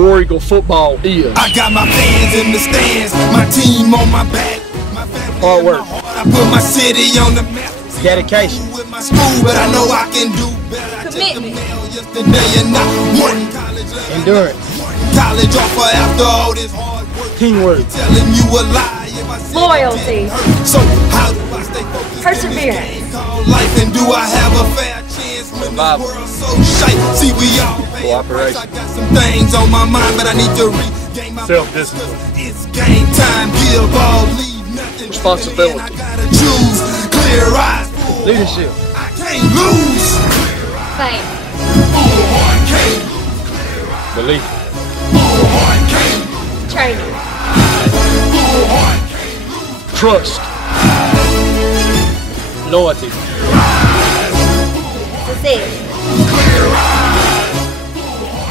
War Eagle football is. I got my fans in the stands, my team on my back, my family hard work. I put my city on the map. Dedication. With my school, but I know I can do better. Commitment. Yesterday and not one college. Endurance. College offer after all this hard work. Teamwork. Telling you a lie. Loyalty. So how do I stay focused? Perseverance. Life, and do I have a fair chance when the world's so shite? See, we all pay a price. I got some things on my mind, but I need to regain my self-discipline. It's game time. Give all, leave nothing. Responsibility. I gotta choose. Clear eyes. Leadership. I can't lose. Faith. Belief. Training. Trust. Loyalty. Success.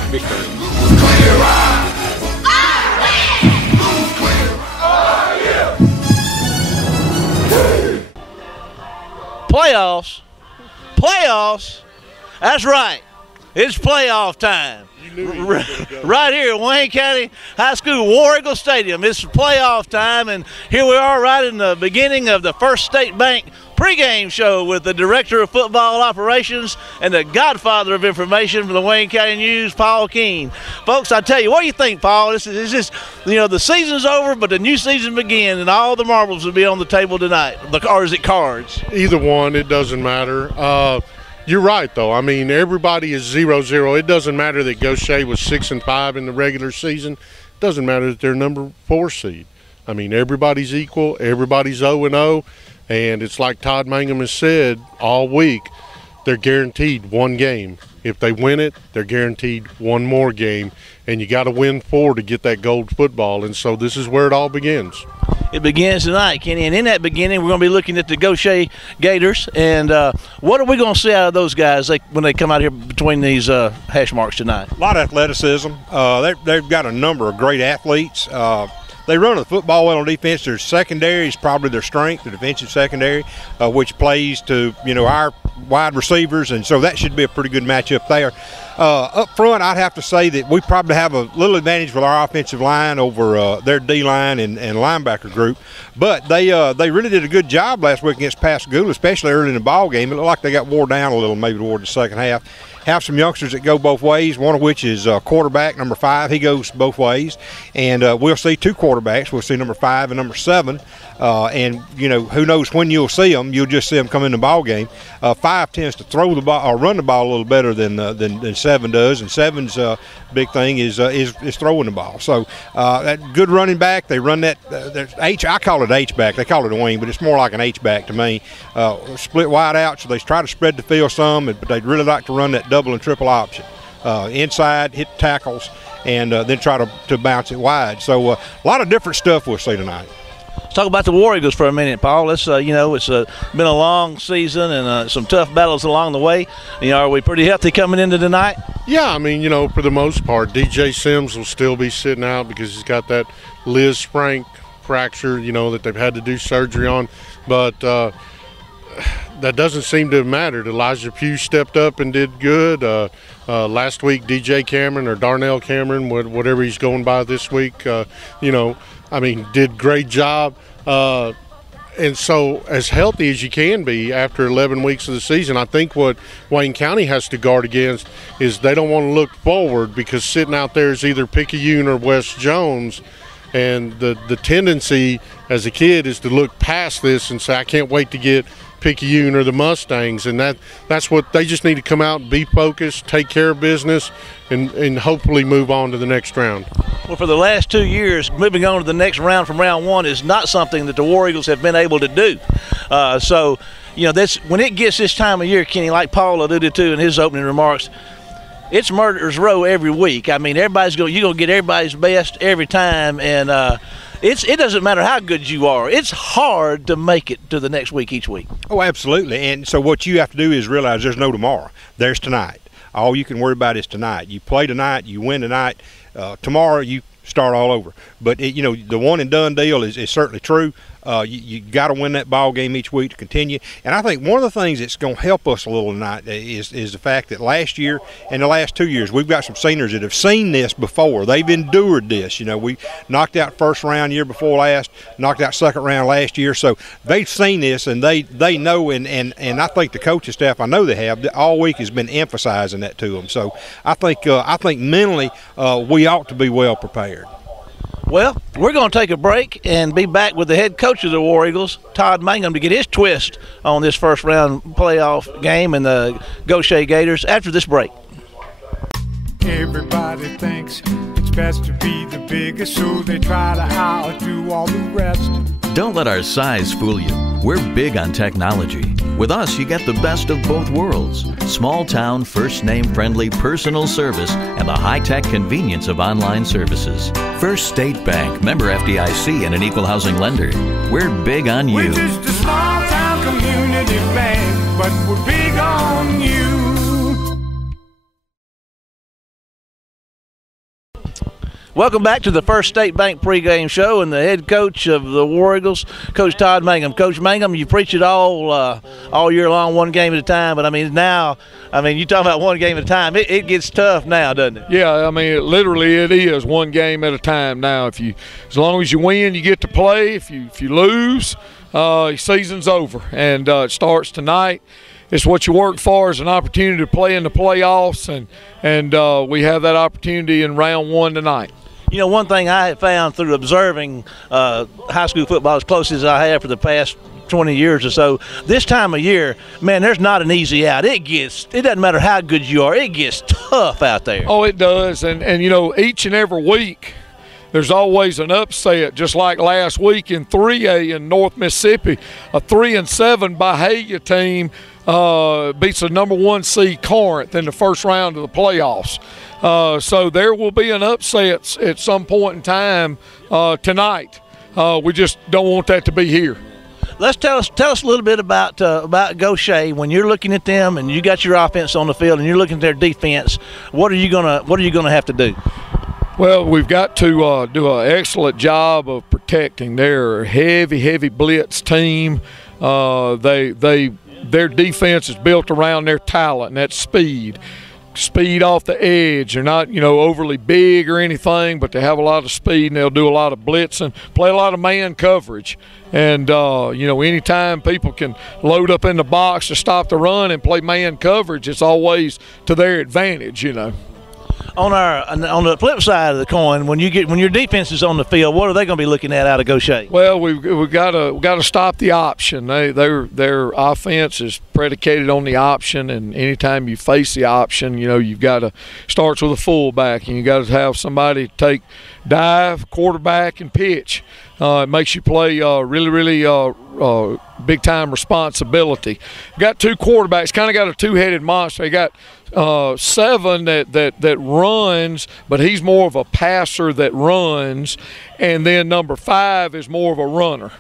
Victory. Playoffs. Playoffs. That's right. It's playoff time. Right here at Wayne County High School War Eagle Stadium. It's playoff time, and here we are right in the beginning of the First State Bank pregame show with the Director of Football Operations and the godfather of information from the Wayne County News, Paul Keene. Folks, I tell you, what do you think, Paul? This is just, you know, the season's over, but the new season begins, and all the marbles will be on the table tonight. Or is it cards? Either one, it doesn't matter. You're right, though. I mean, everybody is 0-0. It doesn't matter that Gautier was 6-5 in the regular season. It doesn't matter that they're number 4 seed. I mean, everybody's equal. Everybody's 0-0. And it's like Todd Mangum has said all week, they're guaranteed one game. If they win it, they're guaranteed one more game. And you got to win 4 to get that gold football. And so this is where it all begins. It begins tonight, Kenny, and in that beginning, we're going to be looking at the Gautier Gators. And what are we going to see out of those guys when they come out here between these hash marks tonight? A lot of athleticism. They've got a number of great athletes. They run the football well on defense. Their secondary is probably their strength, the defensive secondary, which plays to, you know, our wide receivers, and so that should be a pretty good matchup there. Up front, I'd have to say that we probably have a little advantage with our offensive line over their D-line and linebacker group, but they really did a good job last week against Pascagoula, especially early in the ball game. It looked like they got wore down a little maybe toward the second half. Have some youngsters that go both ways, one of which is quarterback, number 5. He goes both ways. And we'll see 2 quarterbacks. We'll see number 5 and number 7. And, you know, who knows when you'll see them. You'll just see them come in the ball game. 5 tends to throw the ball or run the ball a little better than 7 does. And 7's big thing is throwing the ball. So that good running back, they run that I call it H-back. They call it a wing, but it's more like an H-back to me. Split wide out, so they try to spread the field some, but they'd really like to run that double and triple option. Inside, hit tackles, and then try to bounce it wide. So a lot of different stuff we'll see tonight. Let's talk about the War Eagles for a minute, Paul. Let's, you know, it's been a long season and some tough battles along the way. You know, are we pretty healthy coming into tonight? Yeah, I mean, you know, for the most part, DJ Sims will still be sitting out because he's got that Liz Frank fracture, you know, that they've had to do surgery on. But that doesn't seem to have mattered. Elijah Pugh stepped up and did good. Last week, DJ Cameron or Darnell Cameron, whatever he's going by this week, you know, I mean, did great job. And so as healthy as you can be after 11 weeks of the season, I think what Wayne County has to guard against is they don't want to look forward because sitting out there is either Picayune or West Jones. And the tendency as a kid is to look past this and say, I can't wait to get Picayune or the Mustangs, and that's what they just need to come out and be focused, take care of business, and hopefully move on to the next round. Well, for the last 2 years, moving on to the next round from round 1 is not something that the War Eagles have been able to do. So, you know, that's when it gets this time of year, Kenny, like Paul alluded to in his opening remarks, it's murderer's row every week. I mean, you're going to get everybody's best every time, and it doesn't matter how good you are. It's hard to make it to the next week each week. Oh, absolutely. And so what you have to do is realize there's no tomorrow. There's tonight. All you can worry about is tonight. You play tonight, you win tonight. Tomorrow you start all over. But, you know, the one and done deal is certainly true. You got to win that ball game each week to continue. And I think one of the things that's going to help us a little tonight is the fact that last year and the last 2 years we've got some seniors that have seen this before. They've endured this. You know, we knocked out first round year before last, knocked out second round last year, so they've seen this and they know. And I think the coaching staff, I know they have, all week has been emphasizing that to them. So I think mentally we ought to be well prepared. Well, we're going to take a break and be back with the head coach of the War Eagles, Todd Mangum, to get his twist on this first round playoff game and the Gautier Gators after this break. Everybody thinks it's best to be the biggest, so they try to outdo all the rest. Don't let our size fool you. We're big on technology. With us, you get the best of both worlds. Small town, first name friendly personal service and the high-tech convenience of online services. First State Bank, member FDIC and an equal housing lender. We're big on you. We're just a small town community bank, but we're big on you. Welcome back to the First State Bank pregame show and the head coach of the War Eagles, Coach Todd Mangum. Coach Mangum, you preach it all year long, one game at a time. But, now, you talk about one game at a time. It gets tough now, doesn't it? Yeah, literally it is one game at a time now. As long as you win, you get to play. If you lose, season's over, and it starts tonight. It's what you work for, is an opportunity to play in the playoffs, and we have that opportunity in round one tonight. One thing I have found through observing high school football as close as I have for the past 20 years or so, this time of year, man, there's not an easy out. It doesn't matter how good you are, it gets tough out there. Oh, it does, and each and every week there's always an upset, just like last week in 3A in North Mississippi. A 3-7 Bahia team beats the number 1 seed Corinth in the first round of the playoffs. So there will be an upset at some point in time tonight. We just don't want that to be here. Let's tell us a little bit about Gautier. When you're looking at them and you got your offense on the field and you're looking at their defense, what are you gonna have to do? Well, we've got to do an excellent job of protecting. They're a heavy blitz team. Their defense is built around their talent, and that's speed off the edge. They're not, overly big or anything, but they have a lot of speed, and they'll do a lot of blitzing, play a lot of man coverage. And, anytime people can load up in the box to stop the run and play man coverage, it's always to their advantage, On the flip side of the coin, when your defense is on the field, what are they going to be looking at out of Gautier? Well, we've got to stop the option. Their offense is predicated on the option, and anytime you face the option, you've got to starts with a fullback, and you got to have somebody take dive, quarterback, and pitch. It makes you play really big time responsibility. Got two quarterbacks, kind of got a two-headed monster. They got 7 that runs, but he's more of a passer that runs, and then number 5 is more of a runner.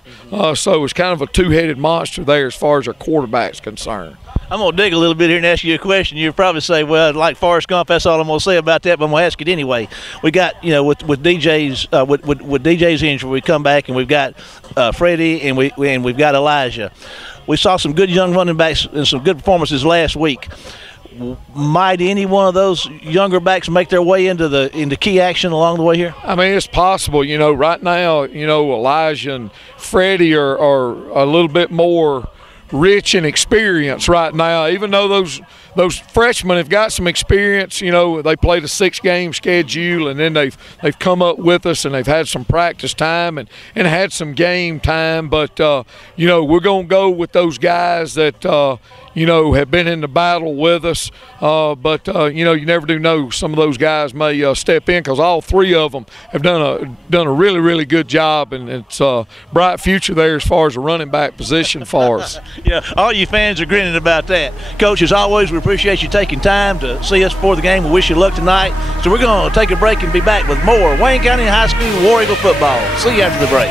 So it's kind of a two-headed monster there as far as our quarterback's concerned. I'm going to dig a little bit here and ask you a question. You'll probably say, well, like Forrest Gump, that's all I'm going to say about that, but I'm going to ask it anyway. We got, with DJ's with DJ's injury, we come back and we've got Freddie and we've got Elijah. We saw some good young running backs and some good performances last week. Might any one of those younger backs make their way into key action along the way here? It's possible. Right now, Elijah and Freddie are a little bit more rich in experience right now. Even though those freshmen have got some experience, they played a 6-game schedule, and then they've come up with us, and they've had some practice time and had some game time. But we're gonna go with those guys that have been in the battle with us. But you never do know. Some of those guys may step in, because all 3 of them have done a really good job, and it's a bright future there as far as the running back position for us. Yeah, all you fans are grinning about that. Coach, as always, we appreciate you taking time to see us before the game. We wish you luck tonight. So we're going to take a break and be back with more Wayne County High School War Eagle football. See you after the break.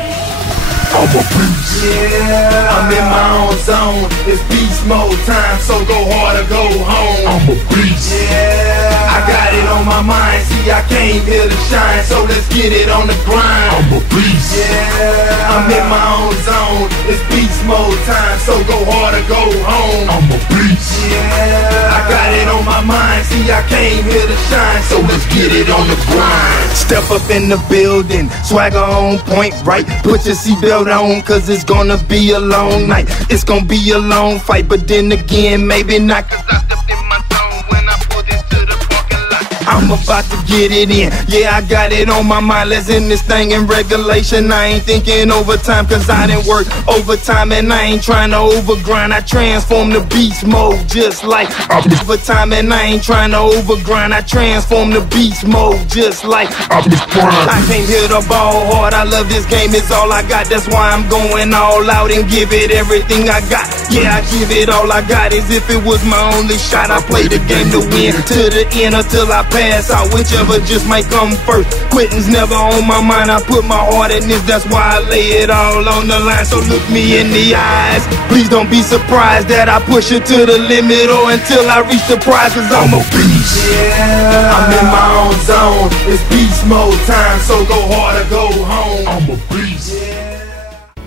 I'm a beast. Yeah, I'm in my own zone. It's beast mode time, so go hard or go home. I'm a beast. Yeah, I got it on my mind. See, I came here to shine, so let's get it on the grind. I'm a beast. Yeah, I'm in my own zone. It's beast mode time, so go hard or go home. I'm a beast. Yeah, I got it on my mind. See, I came here to shine, so let's get it on the grind. Step up in the building, swagger on point, right? Put your seatbelt on, cause it's gonna be a long night. It's gonna be a long fight, but then again, maybe not, cause I stepped in my zone when I pulled into the parking lot. I'm about to get it in, yeah, I got it on my mind. Let's end this thing in regulation. I ain't thinking overtime, cause I didn't work overtime, and I ain't trying to overgrind. I transform the beast mode just like overtime, and I ain't trying to overgrind. I transform the beast mode just like I came here to ball hard. I love this game, it's all I got. That's why I'm going all out and give it everything I got. Yeah, I give it all I got, as if it was my only shot. I play the game to win, to the end until I pass out, whichever just might come first. Quitting's never on my mind. I put my heart in this, that's why I lay it all on the line. So look me in the eyes, please don't be surprised that I push it to the limit or until I reach the prize, cause I'm a beast. Yeah, I'm in my own zone. It's beast mode time, so go hard or go home. I'm a beast.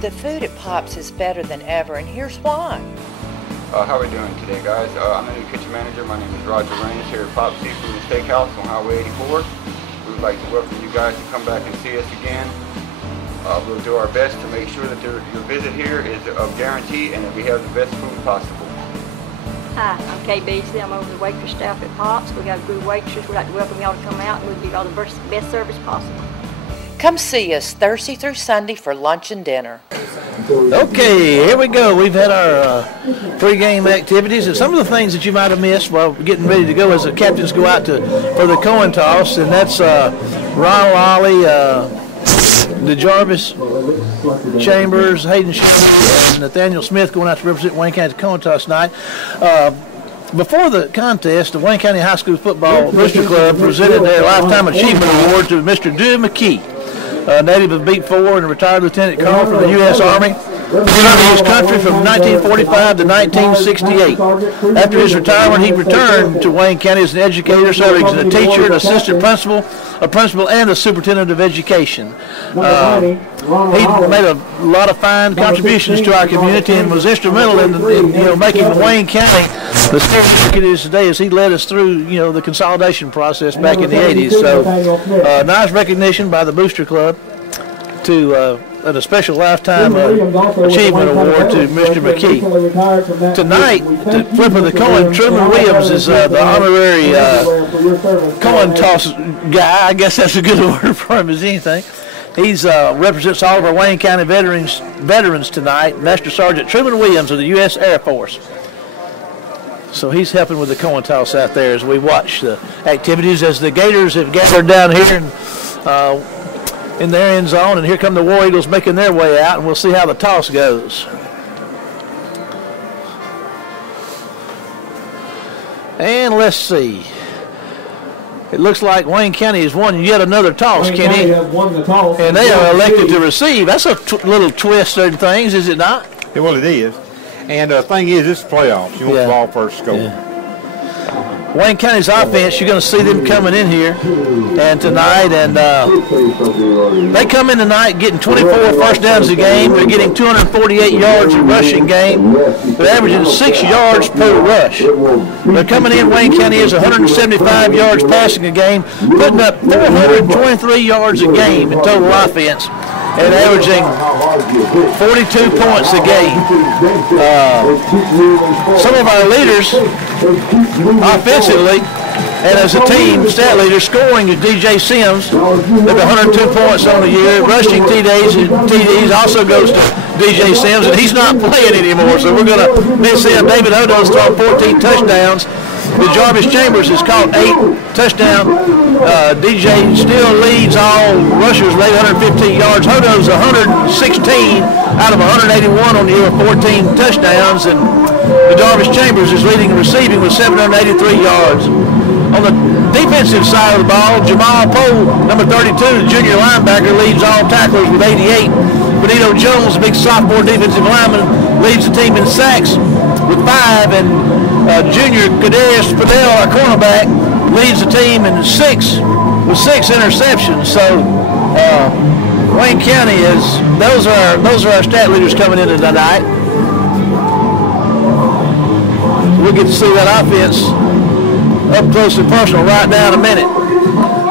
The food at Pop's is better than ever, and here's why. How are we doing today, guys? I'm the new kitchen manager. My name is Roger Raines here at Pop's Seafood and Steakhouse on Highway 84. We would like to welcome you guys to come back and see us again. We'll do our best to make sure that your visit here is a guarantee and that we have the best food possible. Hi, I'm Kay Beasley. I'm over the waitress staff at Pop's. We got a good waitress. We'd like to welcome y'all to come out and we'll give y'all the best service possible. Come see us Thursday through Sunday for lunch and dinner. Okay, here we go. We've had our pregame activities, and some of the things that you might have missed while getting ready to go as the captains go out for the coin toss, and that's Ron Lolly, DeJarvis Chambers, Hayden Chambers, and Nathaniel Smith going out to represent Wayne County coin toss tonight. Before the contest, the Wayne County High School Football Booster Club presented their Lifetime Achievement Award to Mr. Dew McKee, a native of Beat 4 and a retired lieutenant colonel from the U.S. Army. He served his country from 1945 to 1968. After his retirement, he returned to Wayne County as an educator, serving as a teacher, an assistant principal, a principal, and a superintendent of education. He made a lot of fine contributions to our community and was instrumental in making Wayne County the state it is today, as he led us through the consolidation process back in the 80s. So nice recognition by the Booster Club to and a special Lifetime Achievement Award to Mr. McKee. Tonight, the flip of the coin, Truman Williams is the honorary coin toss guy. I guess that's a good word for him as anything. He's represents all of our Wayne County veterans tonight. Master Sergeant Truman Williams of the U.S. Air Force. So he's helping with the coin toss out there as we watch the activities as the Gators have gathered down here and in their end zone, and here come the War Eagles making their way out, and we'll see how the toss goes. And let's see. It looks like Wayne County has won yet another toss, Kenny. And they are elected to receive. That's a little twist in things, is it not? Yeah, well, it is. And the thing is, it's playoffs. You want the ball first to go. Yeah. Wayne County's offense, you're going to see them coming in here and tonight, and they come in tonight getting 24 first downs a game. They're getting 248 yards a rushing game. They're averaging 6 yards per rush. They're coming in, Wayne County is 175 yards passing a game, putting up 423 yards a game in total offense, and averaging 42 points a game. Some of our leaders offensively and as a team, stat leader, scoring is DJ Sims with 102 points on the year. Rushing TDs also goes to DJ Sims, and he's not playing anymore, so we're going to miss him. David Hodo's thrown 14 touchdowns. Jarvis Chambers has caught 8 touchdowns. DJ still leads all rushers with 815 yards. Hodo's 116 out of 181 on the year, 14 touchdowns, and Jarvis Chambers is leading receiving with 783 yards. On the defensive side of the ball, Jamal Poe, number 32, the junior linebacker, leads all tacklers with 88. Benito Jones, a big sophomore defensive lineman, leads the team in sacks with 5, and junior Gators our cornerback, leads the team in 6 with 6 interceptions. So Wayne County those are our stat leaders coming into tonight. We'll get to see that offense up close and personal right now in a minute.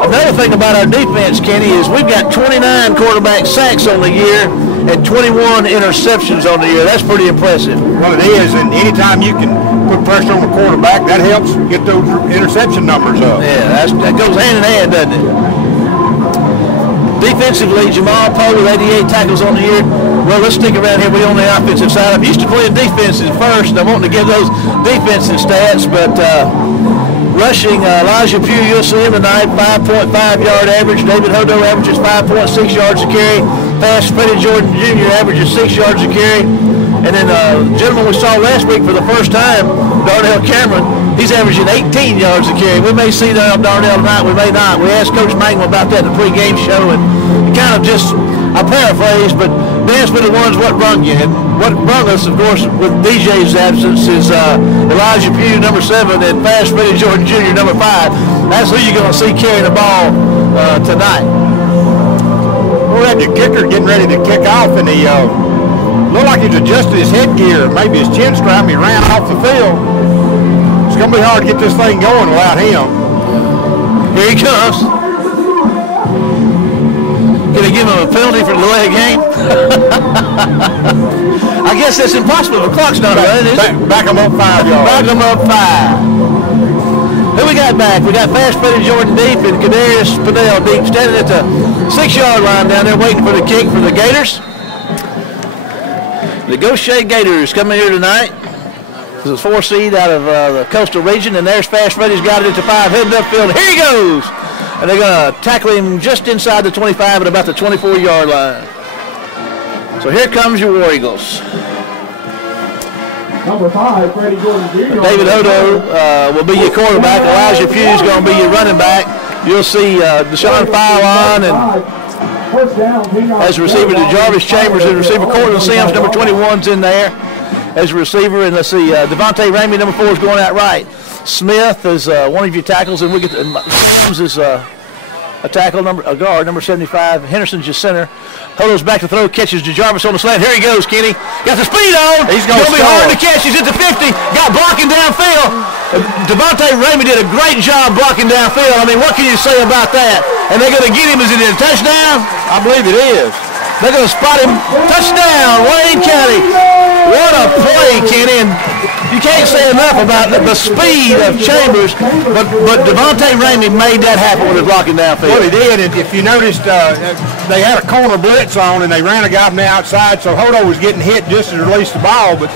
Another thing about our defense, Kenny, is we've got 29 quarterback sacks on the year and 21 interceptions on the year. That's pretty impressive. Well, it is, and anytime you can put pressure on the quarterback, that helps get those interception numbers up. Yeah, that goes hand in hand, doesn't it? Defensively, Jamal Poe with 88 tackles on the year. Well, let's stick around here. We're on the offensive side. I'm used to playing defenses first. I wanted to give those defensive stats, but rushing, Elijah Pugh, you'll see him tonight, 5.5-yard average. David Hodo averages 5.6 yards a carry. Fast Freddie Jordan Jr. averages 6 yards a carry. And then the gentleman we saw last week for the first time, Darnell Cameron, he's averaging 18 yards a carry. We may see Darnell tonight, we may not. We asked Coach Mangum about that in the pregame show, and he kind of just, I paraphrase, but dance with the ones what brung you. And what brung us, of course, with DJ's absence is Elijah Pugh, number 7, and Fast Freddie Jordan Jr., number 5. That's who you're going to see carrying the ball tonight. We had the kicker getting ready to kick off, and he looked like he's adjusted his headgear, maybe his chin strap, and he ran off the field. It's going to be hard to get this thing going without him. Here he comes. Can they give him a penalty for the delay of game? I guess that's impossible. The clock's not running, is it? Back him up 5 yards. Back him up 5. Who we got back? We got Fast Freddie Jordan deep and Kadarius Padell deep, standing at the 6-yard line down there waiting for the kick for the Gators. The Gautier Gators coming here tonight. This is a 4 seed out of the coastal region, and there's Fast Freddie's got it at the 5, heading upfield. Here he goes! And they're going to tackle him just inside the 25 at about the 24-yard line. So here comes your War Eagles. Number 5, Freddie Jordan Jr. David Hodo will be your quarterback. Elijah Pugh is going to be your running back. You'll see Deshaun Filon and as a receiver to Jarvis Chambers, as a receiver Cortland Sims, number 21's in there as a receiver. And let's see, Devontae Ramey, number 4, is going out right. Smith is one of your tackles, and we get Sims is a guard, number 75. Henderson's your center. Hodo's back to throw, catches to Jarvis on the slant. Here he goes, Kenny. Got the speed on. He's going to be hard to catch. He's at the 50. Got blocking downfield. Devontae Ramey did a great job blocking downfield. I mean, what can you say about that? And they're going to get him. Is it a touchdown? I believe it is. They're going to spot him. Touchdown, Wayne County. What a play, Kenny. And you can't say enough about the speed of Chambers, but Devontae Ramey made that happen with his blocking downfield. Well, he did. And if you noticed, they had a corner blitz on, and they ran a guy from the outside, so Hodo was getting hit just to release the ball, but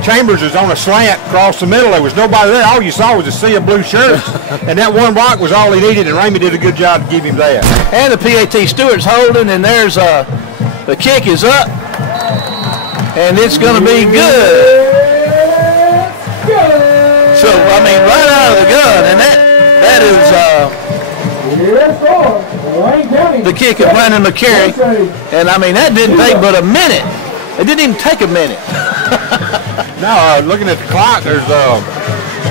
Chambers was on a slant across the middle. There was nobody there. All you saw was a sea of blue shirts, and that one block was all he needed, and Ramey did a good job to give him that. And the PAT Stewart's holding, and there's the kick is up, and it's going to be good. So, I mean, right out of the gun, and that is the kick of Brandon McCary, and I mean, that didn't take but a minute. It didn't even take a minute. No, looking at the clock, there's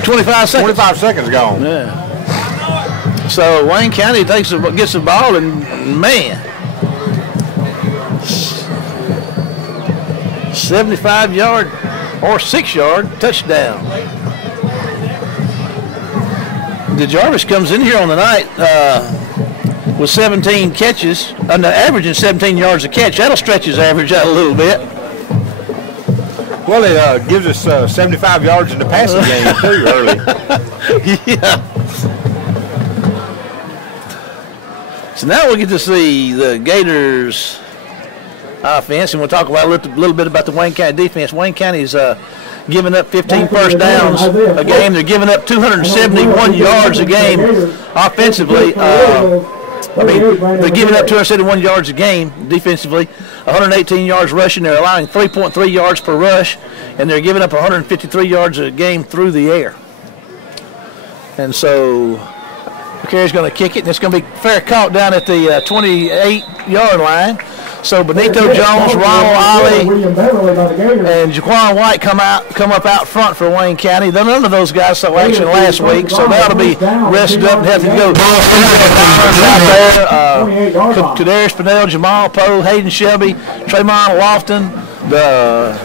25 seconds. 25 seconds gone. Yeah. So Wayne County gets the ball, and man, 75-yard or 6-yard touchdown. DeJarvis comes in here on the night with 17 catches, averaging 17 yards a catch. That'll stretch his average out a little bit. Well, it gives us 75 yards in the passing game too early. Yeah. So now we'll get to see the Gators offense, and we'll talk about a little bit about the Wayne County defense. Wayne County's giving up 15 first downs a game. They're giving up 271 yards a game offensively. They're giving up 271 yards a game defensively, 118 yards rushing. They're allowing 3.3 yards per rush, and they're giving up 153 yards a game through the air. And so McCary's going to kick it, and it's going to be fair caught down at the 28-yard line. So Benito Jones, Ronald Ollie, and Jaquan White come up out front for Wayne County. None of those guys saw action last week, so they ought to be rested up and healthy to go. Out there, Kadarius Pinnell, Jamal Poe, Hayden Shelby, Tremont Lofton, the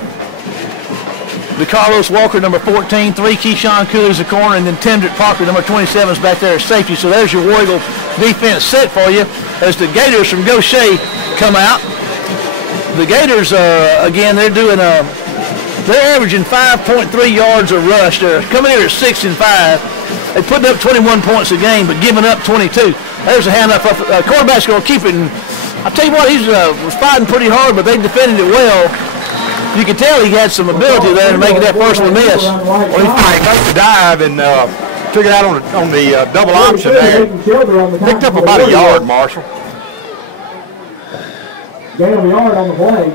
Carlos Walker, number 14, 3 Keyshawn Cooley's the corner, and then Tendrick Parker, number 27, is back there as safety. So there's your War Eagle defense set for you as the Gators from Gautier come out. The Gators, again, they're averaging 5.3 yards a rush. They're coming here at 6 and 5. They putting up 21 points a game, but giving up 22. There's a hand up. Quarterback's going to keep it. And I'll tell you what, he was fighting pretty hard, but they defended it well. You could tell he had some ability there to make that first one miss. Well, he got the dive and took it out on the double option there. Picked up about a yard, Marshall. Gain of a yard on the play.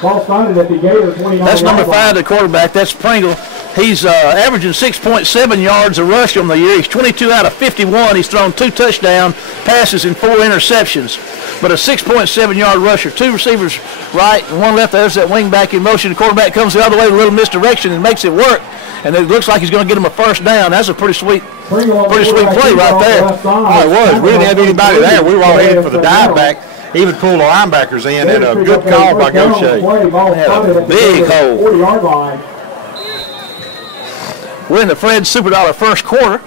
Ball started at the Gator 29. That's number 5, the quarterback. That's Pringle. He's averaging 6.7 yards a rush on the year. He's 22 out of 51. He's thrown 2 touchdown passes and 4 interceptions. But a 6.7-yard rusher. 2 receivers right and 1 left. There's that wing back in motion. The quarterback comes the other way with a little misdirection and makes it work. And it looks like he's going to get him a first down. That's a pretty sweet play right there. Oh, it was. We didn't have anybody there. We were all headed for the dive back. Even pulled the linebackers in, and a good call by Gautier. Had a big hole. We're in the Fred's Super Dollar first quarter.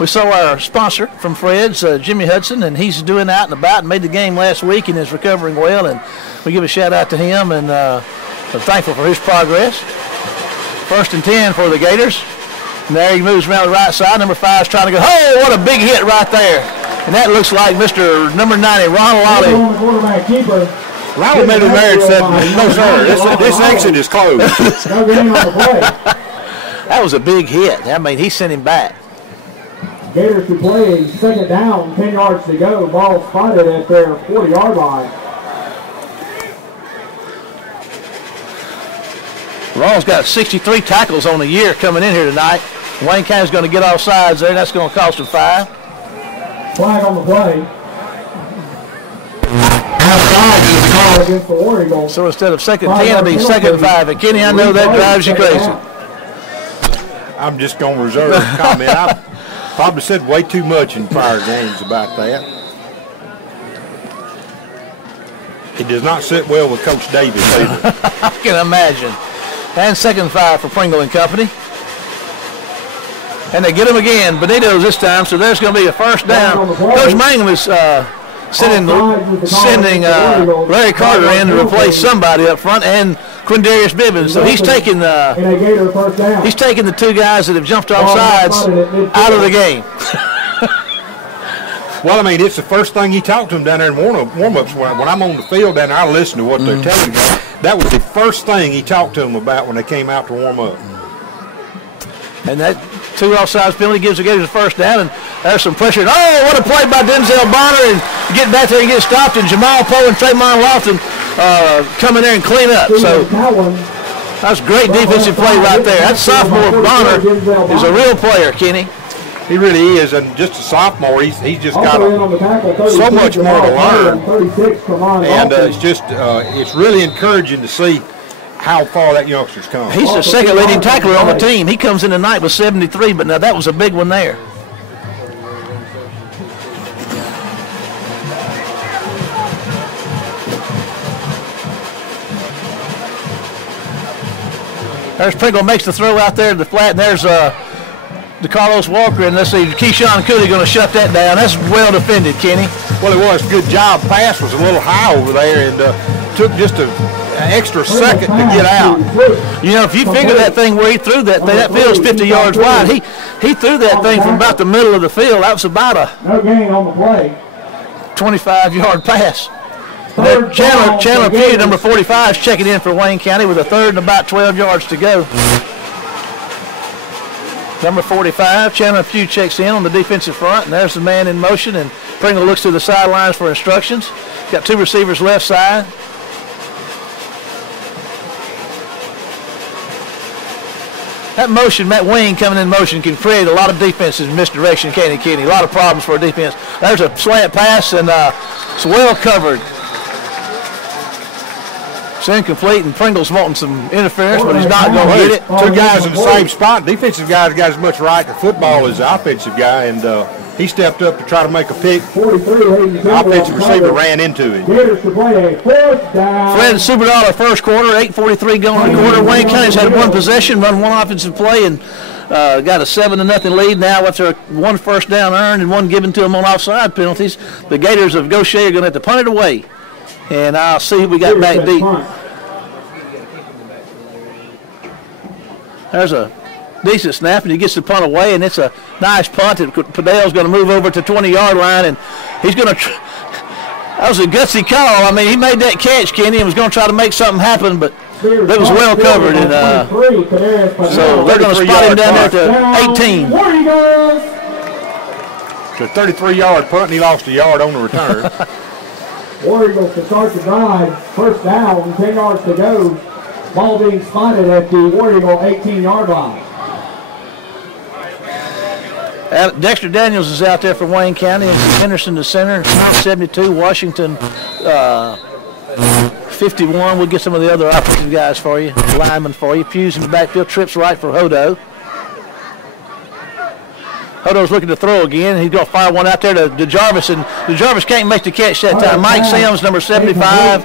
We saw our sponsor from Fred's, Jimmy Hudson, and he's doing out and about and made the game last week and is recovering well. And we give a shout out to him and we're thankful for his progress. 1st and 10 for the Gators. And there he moves around the right side. Number 5 is trying to go. Oh, what a big hit right there. And that looks like Mr. number 90, Ronald Ollie. Ronald made him there and said, no, sir, this exit is closed. That was a big hit. I mean, he sent him back. Gators to play, 2nd down, 10 yards to go. Ball spotted at their 40-yard line. Ronald's got 63 tackles on the year coming in here tonight. Wayne County's going to get off sides there. That's going to cost him 5. Flag on the play. So instead of 2nd and 10, it'll be 2nd and 5. And Kenny, I know that drives you crazy. I'm just going to reserve a comment. I've probably said way too much in prior games about that. It does not sit well with Coach Davis either. I can imagine. And 2nd and 5 for Pringle and company. And they get him again. Benito's this time, so there's going to be a first down. Coach Mangum is sending Larry Carter in to replace somebody up front, and Quindarius Bibbins. So he's taking the 2 guys that have jumped off sides out of the game. Well, I mean, it's the first thing he talked to him down there in warm-ups. When I'm on the field down there, I listen to what they're telling me. That was the first thing he talked to them about when they came out to warm up. And that 2 offsides penalty gives the Gators a first down, and there's some pressure. Oh, what a play by Denzel Bonner, and get back there and get stopped, and Jamal Poe and Tremont Lofton come in there and clean up. So that's great defensive play right there. That sophomore Bonner is a real player, Kenny. He really is, and just a sophomore, he's just got so much more to learn. And it's really encouraging to see how far that youngster's come. He's the 2nd leading tackler on the team. He comes in tonight with 73, but now that was a big one there. There's Pringle makes the throw out there to the flat, and there's the Carlos Walker, and let's see, Keyshawn Cooley going to shut that down. That's well defended, Kenny. Well, it was. Good job. Pass was a little high over there, and took just an extra second to get out. You know, if you figure that thing where he threw that thing, that field's 50 yards wide. He threw that thing from about the middle of the field. That was about a 25-yard pass. Chandler Pugh, number 45, is checking in for Wayne County with a 3rd and about 12 yards to go. Number 45, Chandler Pugh checks in on the defensive front, and there's the man in motion, and Pringle looks to the sidelines for instructions. Got 2 receivers left side. That motion, that wing coming in motion can create a lot of defenses in misdirection, can't it, Kenny? A lot of problems for a defense. There's a slant pass, and It's well covered. It's incomplete, and Pringle's wanting some interference, but he's not going to get it. Two guys in the same spot. Defensive guy's got as much right to football as the offensive guy, and he stepped up to try to make a pick. The offensive receiver ran into him. Gators to play a fourth down. Fred Superdollar first quarter, 8:43 going in the quarter. Wayne County's had one possession, run one offensive play, and got a 7-0 lead now after one first down earned and one given to them on offside penalties. The Gators of Gautier are going to have to punt it away. And I'll see who we got back deep. There's a decent snap, and he gets the punt away, and it's a nice punt. And Padale's going to move over to 20-yard line, and he's going to that was a gutsy call. I mean, he made that catch, Kenny, and was going to try to make something happen, but it was well covered. And so they're going to spot him down there to 18. It's a 33-yard punt, and he lost a yard on the return. War Eagles to start the drive. First down, 10 yards to go. Ball being spotted at the War Eagle 18-yard line. Dexter Daniels is out there for Wayne County, and Henderson to center, 72, Washington 51. We'll get some of the other offensive guys for you, linemen for you. Hughes in the backfield, trips right for Hodo. Hodo's looking to throw again. He's going to fire one out there to Jarvis, and Jarvis can't make the catch that time. Mike Sims, number 75.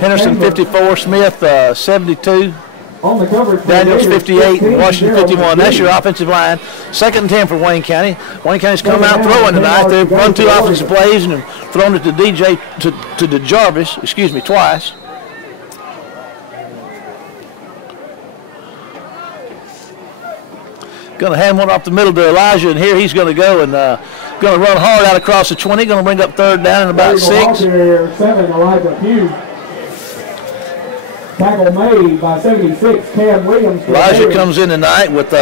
Henderson, 54. Smith, 72. Daniels, 58. And Washington, 51. That's your offensive line. 2nd and 10 for Wayne County. Wayne County's come out throwing tonight. They've run 2 offensive plays and thrown it to DJ, to Jarvis, twice. Going to hand one off the middle to Elijah, and here he's going to go and going to run hard out across the 20. Going to bring up 3rd down in about 6. 7, Elijah Pugh. Tackle made by 76, Cam Williams. Elijah comes in tonight with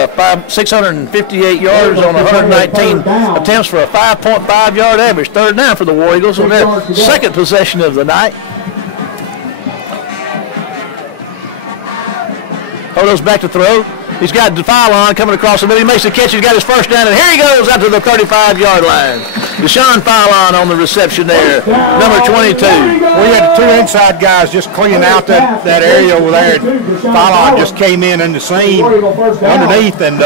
658 yards on 119 attempts for a 5.5-yard average. 3rd down for the War Eagles on their 2nd possession of the night. Hodo's back to throw. He's got Phylon coming across the middle. He makes the catch. He's got his first down, and here he goes out to the 35-yard line. Deshaun Phylon on the reception there, number 22. We had 2 inside guys just cleaning out that area over there. Phylon just came in the seam underneath, and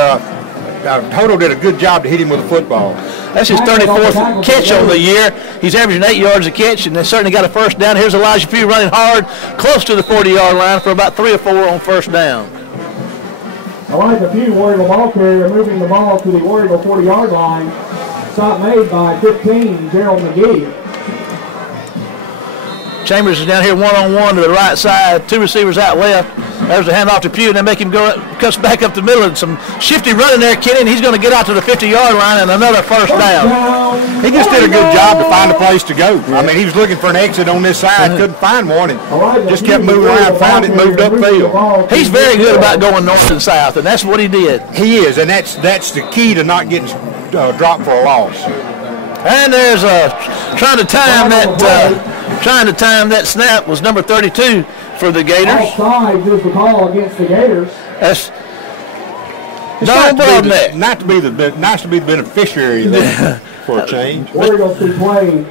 Hodo did a good job to hit him with a football. That's his 34th catch on the year. He's averaging 8 yards a catch, and they certainly got a first down. Here's Elijah Pugh running hard, close to the 40-yard line for about 3 or 4 on first down. Elijah Pugh, War Eagle ball carrier, moving the ball to the War Eagle 40-yard line. Stop made by 15, Gerald McGee. Chambers is down here one-on-one to the right side. 2 receivers out left. There's a handoff to Pugh, and they make him go, cuts back up the middle, and some shifty running there, Kenny, and he's going to get out to the 50-yard line and another first down. He just did a good job to find a place to go. I mean, he was looking for an exit on this side, couldn't find one, and just kept moving around, found it, moved upfield. He's very good about going north and south, and that's what he did. He is, and that's the key to not getting dropped for a loss. And there's trying to time that snap was number 32 for the Gators. Offside is the call against the Gators. That's nice to be the beneficiary of that for a change. War Eagles to play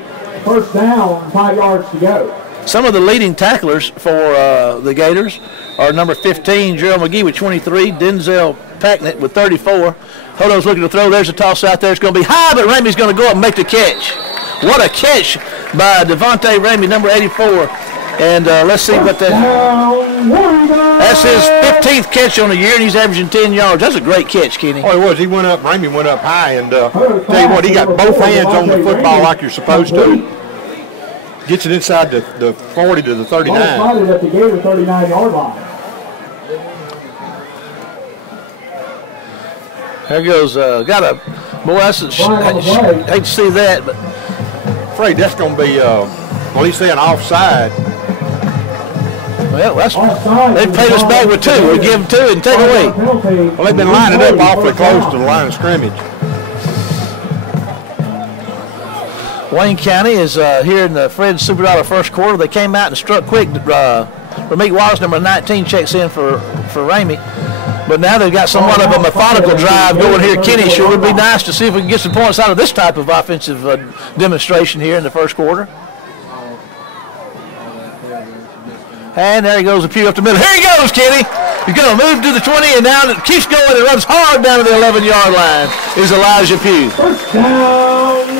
first down, 5 yards to go. Some of the leading tacklers for the Gators are number 15, Gerald McGee with 23, Denzel Packnett with 34. Hodo's looking to throw. There's a toss out there. It's going to be high, but Ramey's going to go up and make the catch. What a catch by Devontae Ramey, number 84. And let's see what that's his 15th catch on the year, and he's averaging 10 yards. That's a great catch, Kenny. Oh, it was. Ramey went up high, and tell you what, he got both hands on the football like you're supposed to. Gets it inside the 40 to the 39. Spotted at the Gator 39-yard line. There goes, got a, boy, that's hate to see that, but. Afraid that's going to be, well, he's saying offside. Well, they've paid us back with 2. We give them 2 and take away. Well, they've been lining up awfully close to the line of scrimmage. Wayne County is here in the Fred Superdollar first quarter. They came out and struck quick. Ramik Wallace, number 19, checks in for Ramey. But now they've got somewhat of a methodical drive going here. Kenny, sure would be nice to see if we can get some points out of this type of offensive demonstration here in the first quarter. And there he goes, the pew up the middle. Here he goes, Kenny. He's going to move to the 20, and now it keeps going and runs hard down to the 11-yard line is Elijah Pugh.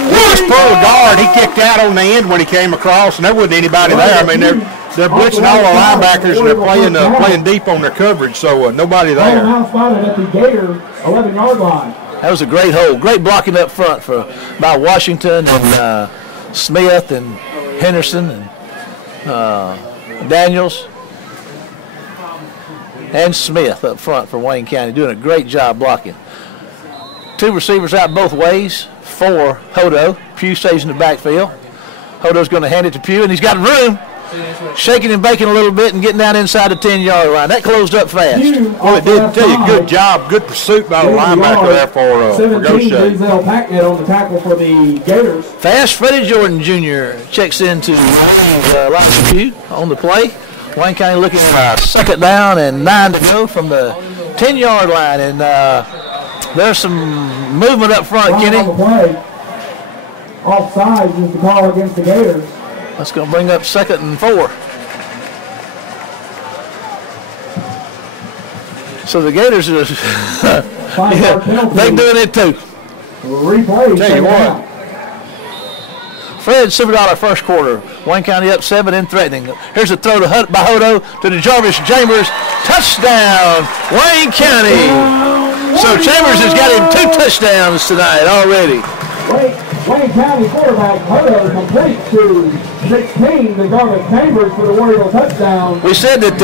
This pro guard, he kicked out on the end when he came across, and there wasn't anybody there. I mean, they're blitzing all the linebackers, and they're playing deep on their coverage, so nobody there. At the Gators 11-yard line. That was a great hole. Great blocking up front by Washington and Smith and Henderson and Daniels and Smith up front for Wayne County, doing a great job blocking. 2 receivers out both ways for Hodo. Pugh stays in the backfield. Hodo's going to hand it to Pugh, and he's got room. Shaking and baking a little bit and getting down inside the 10-yard line. That closed up fast. Well, it did tell you, good job, good pursuit by the linebacker there for Gautier. On the tackle for the Gators. Fast Freddie Jordan Jr. checks into Elijah Pugh on the play. Wayne County looking for 2nd down and 9 to go from the 10-yard line. And there's some movement up front, Kenny. Offside is the call against the Gators. That's going to bring up 2nd and 4. So the Gators are they're doing it too. Replay. Tell you what. Fred $7 first quarter. Wayne County up 7 and threatening. Here's a throw by Hodo to the Jarvis Chambers. Touchdown, Wayne County. So Chambers has got him 2 touchdowns tonight already. Wayne County quarterback Hodo complete to 16. The Jarvis Chambers for the Warrior touchdown. We said that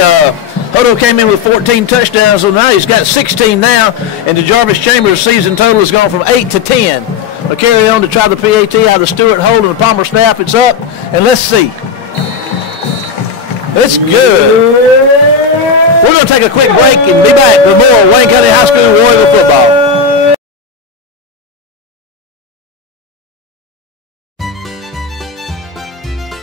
Hodo came in with 14 touchdowns, so now he's got 16 now, and the Jarvis Chambers season total has gone from 8 to 10. We'll carry on to try the PAT out of the Stewart hold and the Palmer snap. It's up, and let's see. It's good. We're going to take a quick break and be back with more Wayne County High School Warrior football.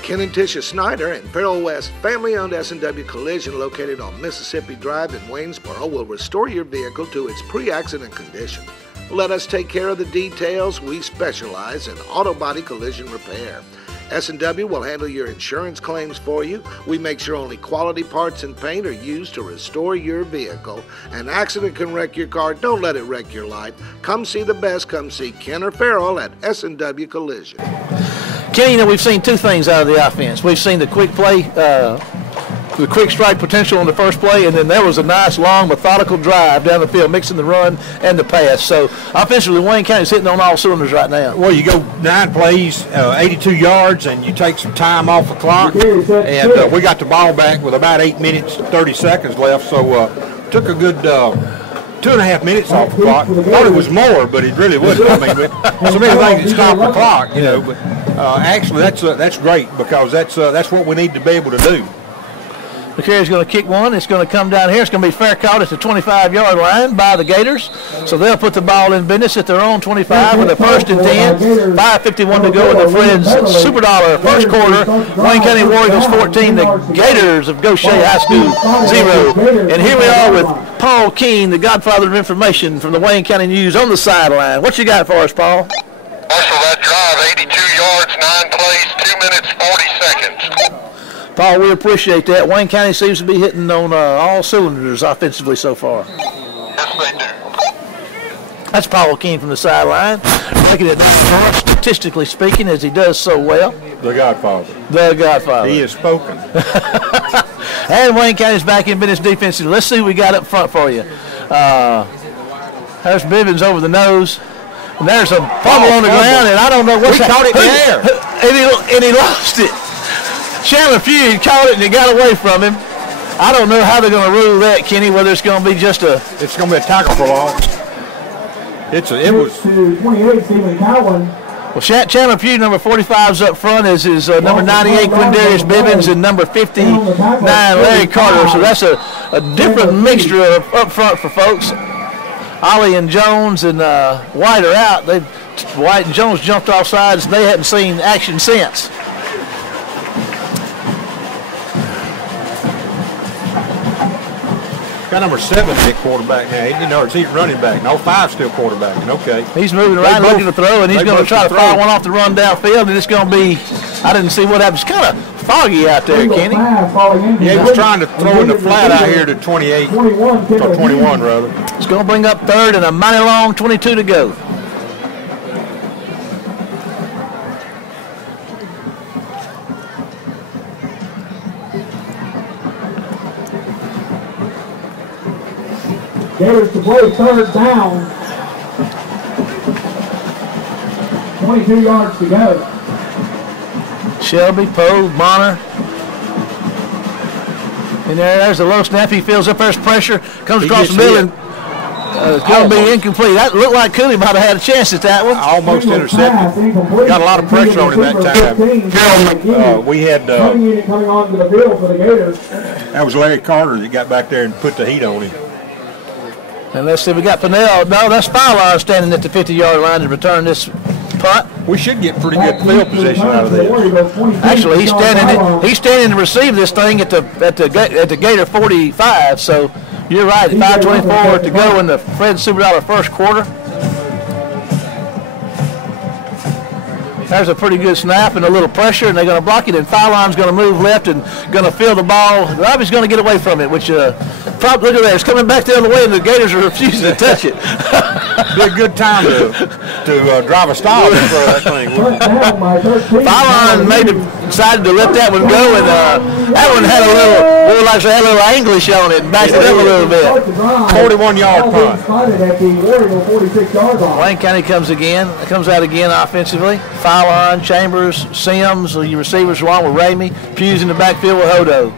Ken and Tisha Snyder and Farrell West family-owned S&W Collision located on Mississippi Drive in Waynesboro will restore your vehicle to its pre-accident condition. Let us take care of the details. We specialize in auto body collision repair. S&W will handle your insurance claims for you. We make sure only quality parts and paint are used to restore your vehicle. An accident can wreck your car. Don't let it wreck your life. Come see the best. Come see Ken or Farrell at S&W Collision. Kenny, you know, we've seen 2 things out of the offense. We've seen the quick play, the quick strike potential on the first play, and then there was a nice, long, methodical drive down the field, mixing the run and the pass. So, offensively, Wayne County's hitting on all cylinders right now. Well, you go 9 plays, 82 yards, and you take some time off the clock, and we got the ball back with about 8 minutes, 30 seconds left, so took a good 2.5 minutes off the clock. Thought it was more, but it really wasn't. I mean, so many things that stop the clock, you know, but actually that's great because that's what we need to be able to do. McCary's going to kick one. It's going to come down here. It's going to be fair caught at the 25-yard line by the Gators. So they'll put the ball in business at their own 25 with a 1st and 10. 5:51 to go in the Fred's Super Dollar first quarter. Wayne County Warriors 14, the Gators of Gautier High School 0. And here we are with Paul Keene, the godfather of information from the Wayne County News on the sideline. What you got for us, Paul? Marshall, that drive, 82 yards, 9 plays, 2 minutes, 40 seconds. Paul, we appreciate that. Wayne County seems to be hitting on all cylinders offensively so far. Yes, they do. That's Paul Keene from the sideline, making it statistically speaking, as he does so well. The Godfather. The Godfather. He has spoken. And Wayne County's back in business defensively. Let's see what we got up front for you. There's Bivens over the nose. And there's a fumble on the ground, and I don't know what's caught it in the air. And he lost it. Chandler Few caught it and it got away from him. I don't know how they're going to rule that, Kenny, whether it's going to be just a... It's going to be a tackle for loss. It was... 28, Stephen Cowan. Well, Chandler Few, number 45, is up front, as is number 98, Quindarius Bivens, and number 59, Larry Carter. So that's a different mixture of up front for folks. Ollie and Jones and White are out. White and Jones jumped off sides, and they hadn't seen action since. Got number 7 at quarterback now. He's running back. No, 5's still quarterbacking. Okay. He's moving around looking to throw, and he's going to try to fire one off the run downfield, and it's going to be, I didn't see what happened. It's kind of foggy out there, Kenny. Yeah, he was trying to throw in the flat out here to 28, or 21 rather. It's going to bring up 3rd and a mighty long 22 to go. Gators to play 3rd down. 22 yards to go. Shelby, Poe, Bonner. And there's a low snap. He fills up. There's pressure. Comes across the middle. And it's going to be incomplete. That looked like Cooley might have had a chance at that one. Almost intercepted. Got a lot of pressure on him that time. We had coming onto the field for the Gators. That was Larry Carter that got back there and put the heat on him. And let's see, we got Pinnell. No, that's Fowler standing at the 50-yard line to return this punt. We should get pretty good field position out of this. Actually, he's standing to receive this thing at the Gator 45. So you're right. 5:24 to go in the Fred Superdollar first quarter. There's a pretty good snap and a little pressure, and they're going to block it, and Fowler's going to move left and going to field the ball. Robbie's going to get away from it, which look at that. It's coming back the other way, and the Gators are refusing to touch it. Be a good time to drive a stop in front of that thing. Fowler decided to let that one go, and that one had a little English on it, and backed it up a little bit. 41-yard punt. Wayne County comes out again offensively. Fowler, Chambers, Sims, the receivers along with Ramey. Hughes in the backfield with Hodo.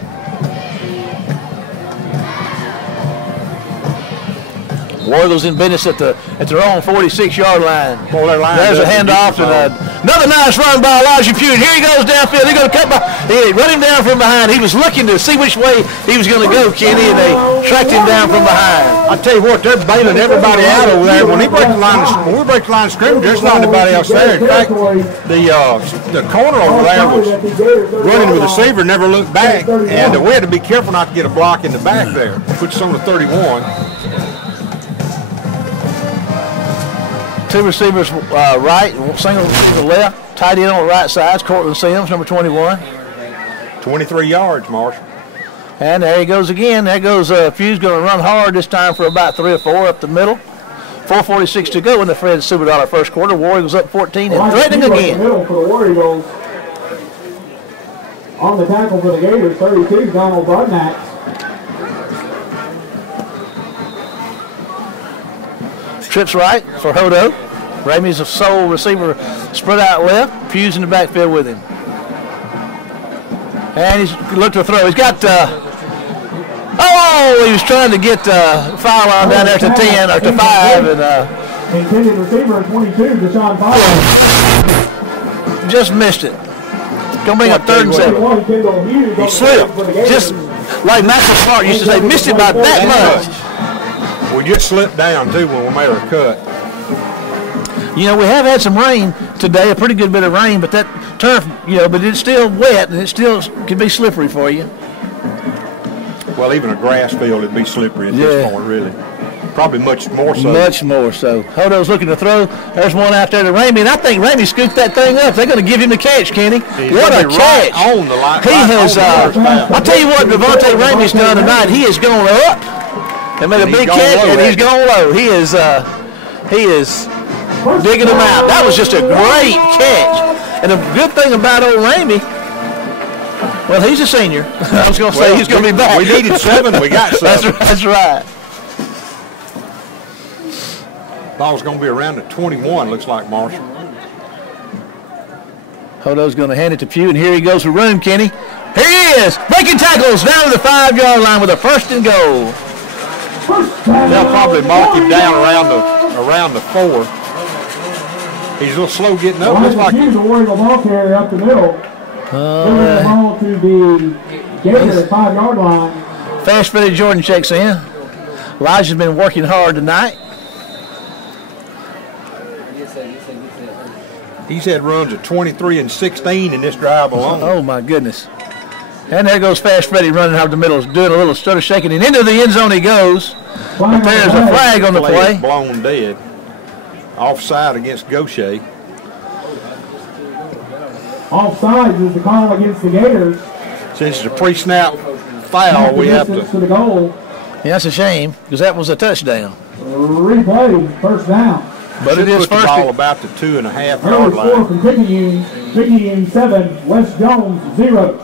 Wargles in business at their own 46-yard line. There's a handoff and another nice run by Elijah Pugh. Here he goes downfield. They're going to cut by. He run him down from behind. He was looking to see which way he was going to go, Kenny, and they tracked him down from behind. I tell you what, they're bailing everybody out over there. When we break the line of scrimmage, there's not anybody else there. In fact, the corner over there was running with the receiver, never looked back, and we had to be careful not to get a block in the back there. Puts us on the 31. Two receivers right, single to the left, tight end on the right side. Cortland Sims, number 21. 23 yards, Marshall. And there he goes again. There goes Fuse, going to run hard this time for about 3 or 4 up the middle. 4:46 to go in the Fred Superdollar first quarter. War Eagles up 14 and threatening again. Middle for the War Eagles. On the tackle for the Gators, 32, Donald Budnax. Trips right for Hodo. Ramey's a sole receiver, spread out left. Fuse in the backfield with him. And he's looked to throw. He's got, he was trying to get Fowler down there to 10 or to 5. And intended receiver 22, Deshaun Fowler. Just missed it. Gonna bring up 3rd and 7. He slipped. Just like Maxwell Smart used to say, missed it by that much. We just slipped down too when we made our cut. You know, we have had some rain today, a pretty good bit of rain, but that turf, but it's still wet and it still can be slippery for you. Well, even a grass field would be slippery at this point, really. Probably much more so. Much more so. Hodo's looking to throw. There's one out there to Ramey, and I think Ramey scooped that thing up. They're going to give him the catch, Kenny. What a catch. Right on the line. He has, I'll tell you what Devontae Ramey's done tonight. He has gone up and made a big catch, and he's gone low. He is digging him out. That was just a great catch. And the good thing about old Ramey, well, he's a senior. I was going to say he's going to be back. We needed 7. We got 7. That's right. Ball's going to be around the 21, looks like, Marshall. Hodo's going to hand it to Pugh, and here he goes for running, Kenny. Here he is, breaking tackles down to the 5-yard line with a 1st and goal. They'll probably mark him down around the 4. He's a little slow getting up. Looks like he's a Warrigal ball carrier up the middle. Giving the ball to the Gators 5-yard line. Fast-footed Jordan checks in. Elijah's been working hard tonight. He's had runs of 23 and 16 in this drive alone. Oh, my goodness. And there goes Fast Freddy running out the middle, doing a little stutter shaking, and into the end zone he goes. But there's a flag on the play. Blown dead. Offside against Gautier. Offside is the call against the Gators. Since it's a pre-snap foul, we have to the goal. Yeah, that's a shame because that was a touchdown. Replay, first down. But it is put the first. ball about the 2.5 Early yard score line. from Pregame 7, West Jones 0.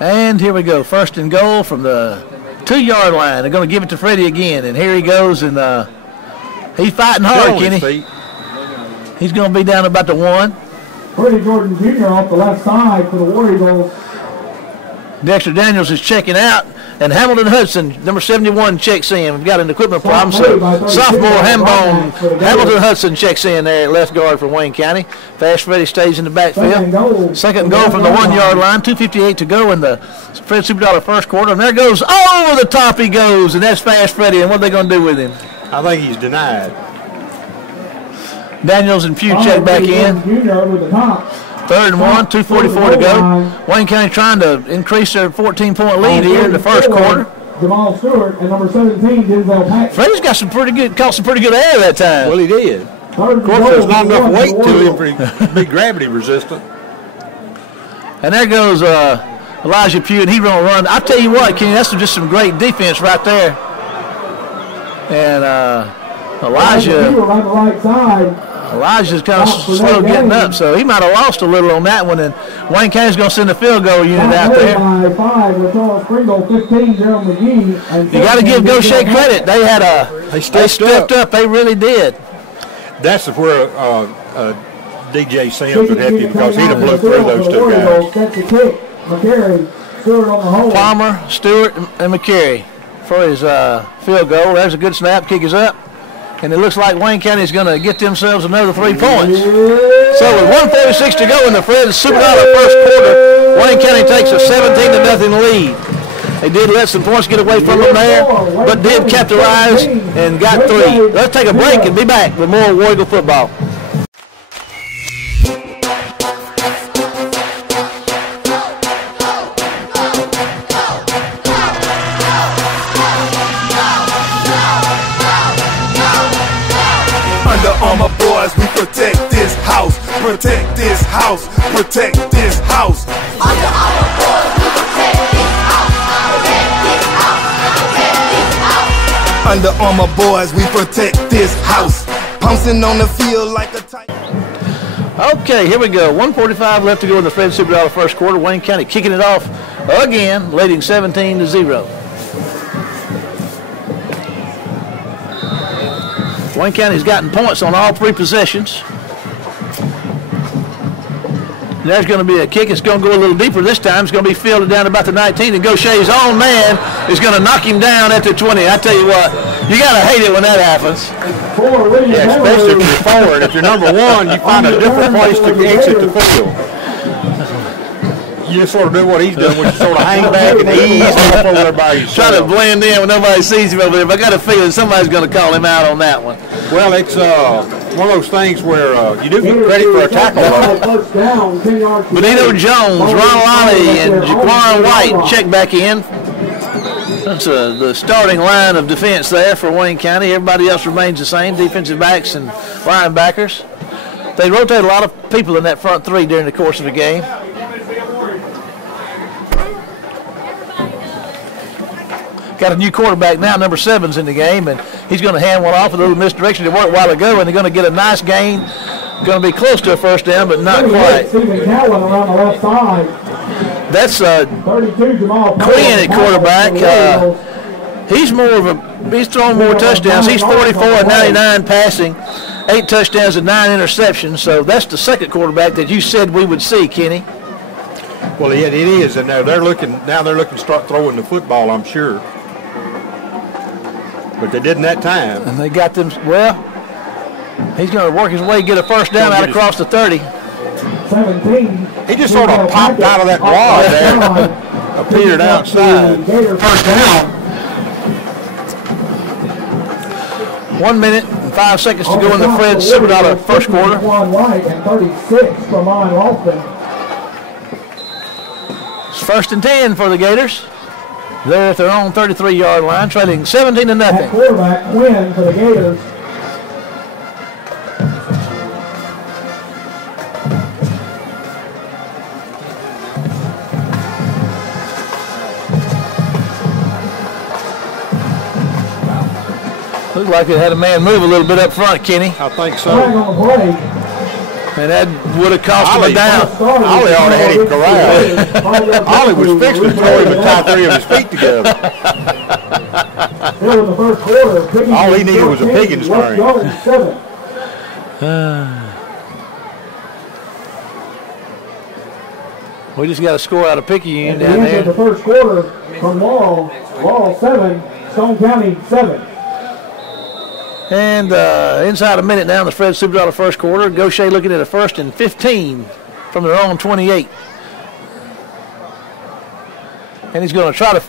And here we go, first and goal from the 2-yard line. They're going to give it to Freddie again, and here he goes, and he's fighting hard, Kenny. He's going to be down about the 1. Freddie Jordan Jr. off the left side for the War Eagles. Dexter Daniels is checking out, and Hamilton Hudson, number 71, checks in. We've got an equipment problem, so sophomore Hamilton Hudson checks in there at left guard for Wayne County. Fast Freddy stays in the backfield. Second goal from the 1-yard line, 2:58 to go in the Fred Superdollar first quarter. And there goes, over the top he goes, and that's Fast Freddy. And what are they going to do with him? I think he's denied. Daniels and Pugh check back in. Third and 1, 2:44 to go. Wayne County trying to increase their 14-point lead here in the first quarter. Jamal Stewart and number 17, Denzel Pack. Freddie's got caught some pretty good air that time. Well, he did. Of course, there's not enough weight to him for him to be gravity resistant. And there goes Elijah Pugh, and he gonna run. I tell you what, Kenny, that's just some great defense right there. And Elijah's kind of slow getting up, so he might have lost a little on that one. And Wayne County's going to send the field goal unit out there. You got to give Gautier credit. They stepped up. They really did. That's where DJ Sims would help you because he'd have blew through those two guys. Palmer, Stewart, and McCary for his field goal. There's a good snap. Kick is up. And it looks like Wayne County is going to get themselves another 3 points. So with 1:46 to go in the Fred Superdollar first quarter, Wayne County takes a 17-0 lead. They did let some points get away from them there, but did capitalize and got 3. Let's take a break and be back with more War Eagle football. All my boys, we protect this house, protect this house, protect this house. Under Armour boys, we protect this house, protect this house, protect this house. Under Armour boys, we protect this house, pouncing on the field like a tiger. Okay, here we go. 1:45 left to go in the Fred Superdollar first quarter. Wayne County kicking it off again, leading 17-0. Wayne County's gotten points on all 3 possessions. There's going to be a kick. It's going to go a little deeper this time. It's going to be fielded down about the 19, and Gautier's own man is going to knock him down at the 20. I tell you what, you got to hate it when that happens. Yeah, especially if you're forward. If you're number 1, you find a different place to exit the field. You just sort of do what he's doing, which is sort of hang back and ease off over there by yourself. Try to blend in when nobody sees him over there. But I got a feeling somebody's going to call him out on that one. Well, it's one of those things where you do get credit for a tackle. Benito Jones, Ron Lally, and Jaquan White check back in. That's the starting line of defense there for Wayne County. Everybody else remains the same, defensive backs and linebackers. They rotate a lot of people in that front 3 during the course of the game. Got a new quarterback now, number 7's in the game, and he's going to hand one off a little misdirection. It worked a while ago, and they're going to get a nice gain. Going to be close to a first down, but not quite. That's Quinn at quarterback. He's thrown more touchdowns. He's 44 and 99 passing, 8 touchdowns and 9 interceptions. So that's the second quarterback that you said we would see, Kenny. Well, yeah, it is, and they're looking to start throwing the football, I'm sure. But they didn't that time. And they got them, well, he's going to work his way, get a first down out across the 30. 17. He just sort of popped out of that wall there, appeared outside. First down. 1 minute and 5 seconds to go in the Fred Superdollar first quarter. And 36 from Ryan Ralston. First and 10 for the Gators. They're at their own 33-yard line, trailing 17-0. At quarterback, Quinn for the Gators. Looked like it had a man move a little bit up front, Kenny. I think so. And that would have cost him a down. Ollie ought to have him corralled. Ollie was fixing to throw him and tie three of his feet together. All he needed was a pigging string. We just got a score out of Picayune down At the end there. of the first quarter from Laurel 7, Stone County 7. And inside a minute now, the Fred Superdollar first quarter. Gautier looking at a 1st and 15 from their own 28. And he's going to try to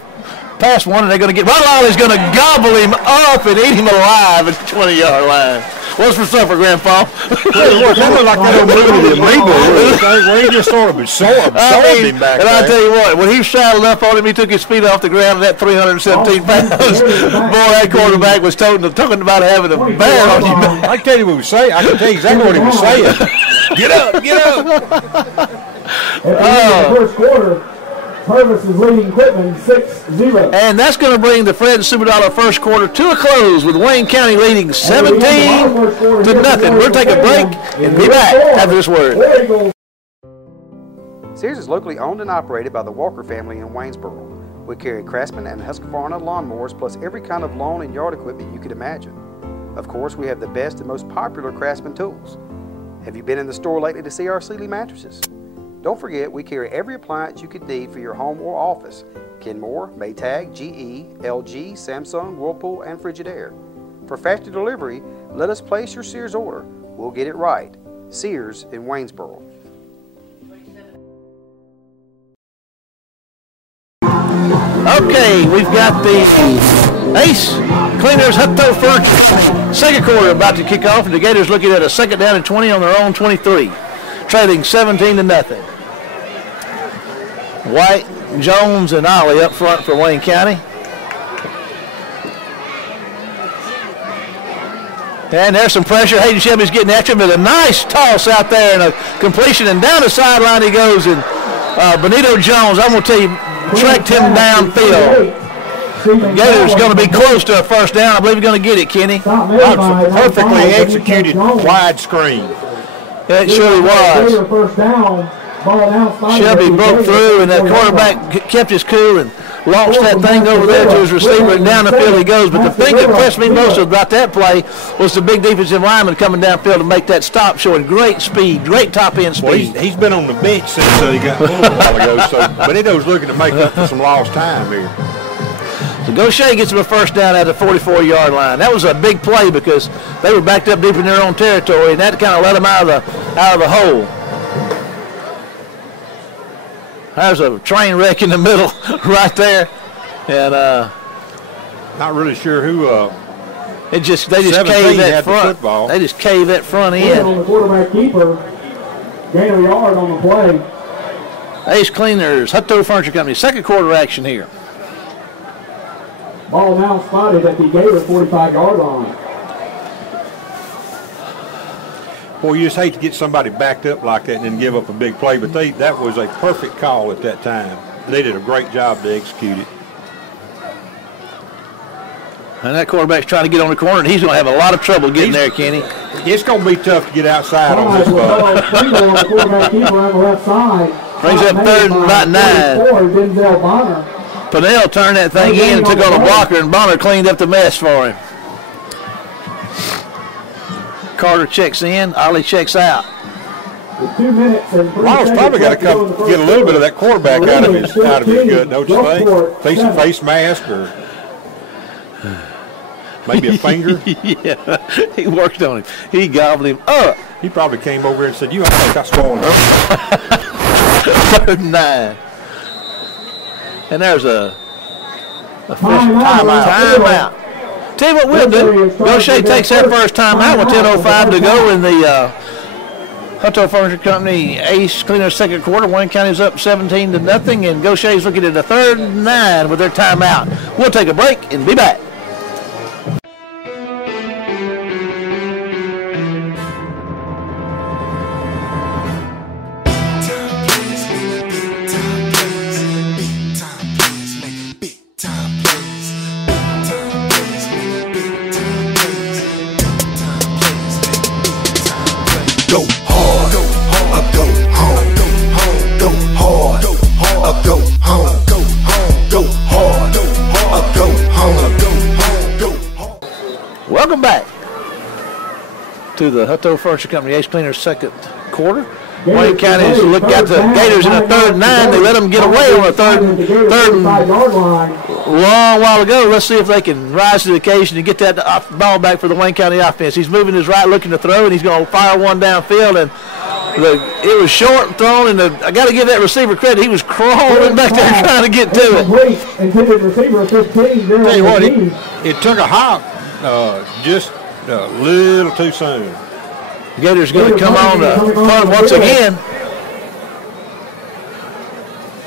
pass one, and they're going to get right along. He's going to gobble him up and eat him alive at the 20-yard line. What's for supper, Grandpa? That looked like that old movie, the Amoeba, where he just sort of absorbed him back and there. I'll tell you what, when he saddled up on him, he took his feet off the ground, and that 317 pounds, boy, that quarterback was talking about having a bear on him. I can tell you what he was saying. I can tell you exactly what he was saying. Get up, get up. At the end of the first quarter, Purvis is leading Quitman 6-0. And that's going to bring the Fred Superdollar first quarter to a close with Wayne County leading 17-0. We'll take a break and be back after this word. Sears is locally owned and operated by the Walker family in Waynesboro. We carry Craftsman and Husqvarna lawnmowers plus every kind of lawn and yard equipment you could imagine. Of course, we have the best and most popular Craftsman tools. Have you been in the store lately to see our Sealy mattresses? Don't forget, we carry every appliance you could need for your home or office. Kenmore, Maytag, GE, LG, Samsung, Whirlpool, and Frigidaire. For faster delivery, let us place your Sears order. We'll get it right. Sears in Waynesboro. Okay, we've got the Ace Cleaners Hutto Furniture second quarter about to kick off, and the Gators looking at a 2nd down and 20 on their own 23, trailing 17-0. White, Jones, and Ollie up front for Wayne County. And there's some pressure. Hayden Shelby's getting after him with a nice toss out there and a completion, and down the sideline he goes. And Benito Jones, I'm going to tell you, tracked him downfield. The Gators going to be close to a 1st down. I believe he's going to get it, Kenny. Perfectly executed wide screen. It surely was. Shelby broke through, and that quarterback kept his cool and launched that thing over there to his receiver, and down the field he goes. But the thing that impressed me most about that play was the big defensive lineman coming downfield to make that stop, showing great speed, great top-end speed. Well, he's been on the bench since he got pulled a while ago, so Benito's looking to make up for some lost time here. So Gautier gets him a 1st down at the 44-yard line. That was a big play because they were backed up deep in their own territory, and that kind of let them out of the hole. There's a train wreck in the middle right there, and not really sure who. They just caved that front. They just caved that front end. On the quarterback keeper, gain a yard on the play. Ace Cleaners, Hutto Furniture Company, second quarter action here. Ball now spotted at the Gator 45-yard line. Boy, you just hate to get somebody backed up like that and then give up a big play, but that was a perfect call at that time. They did a great job to execute it. And that quarterback's trying to get on the corner, and he's going to have a lot of trouble getting there, Kenny. It's going to be tough to get outside on this ball. Brings up 3rd and about 9. Pennell turned that thing in and took on a blocker, and Bonner cleaned up the mess for him. Carter checks in, Ollie checks out. Lawrence probably got to come get a little bit of that quarterback out of his gut, don't you think? Face mask or maybe a finger. Yeah, he worked on him. He gobbled him up. He probably came over and said, "You, I think I swallowed him." 3rd and 9. And there's a timeout. Tell you what we'll do. Gautier takes that first timeout with 10:05 to go in the Hutto Furniture Company ace cleaner second quarter. Wayne County's up 17-0, and Gautier's looking at a 3rd and 9 with their timeout. We'll take a break and be back. Welcome back to the Hutto Furniture Company ace cleaner second quarter. Wayne County's looked at the Gators in a 3rd and 9. They let them get away on a third and long while ago. Let's see if they can rise to the occasion and get that ball back for the Wayne County offense. He's moving his right, looking to throw, and he's going to fire one downfield. And it was short thrown, and I got to give that receiver credit. He was crawling back there trying to get to it. Intended receiver 15. Tell you what, it took a hop just a little too soon. Gators going to come on the punt once again.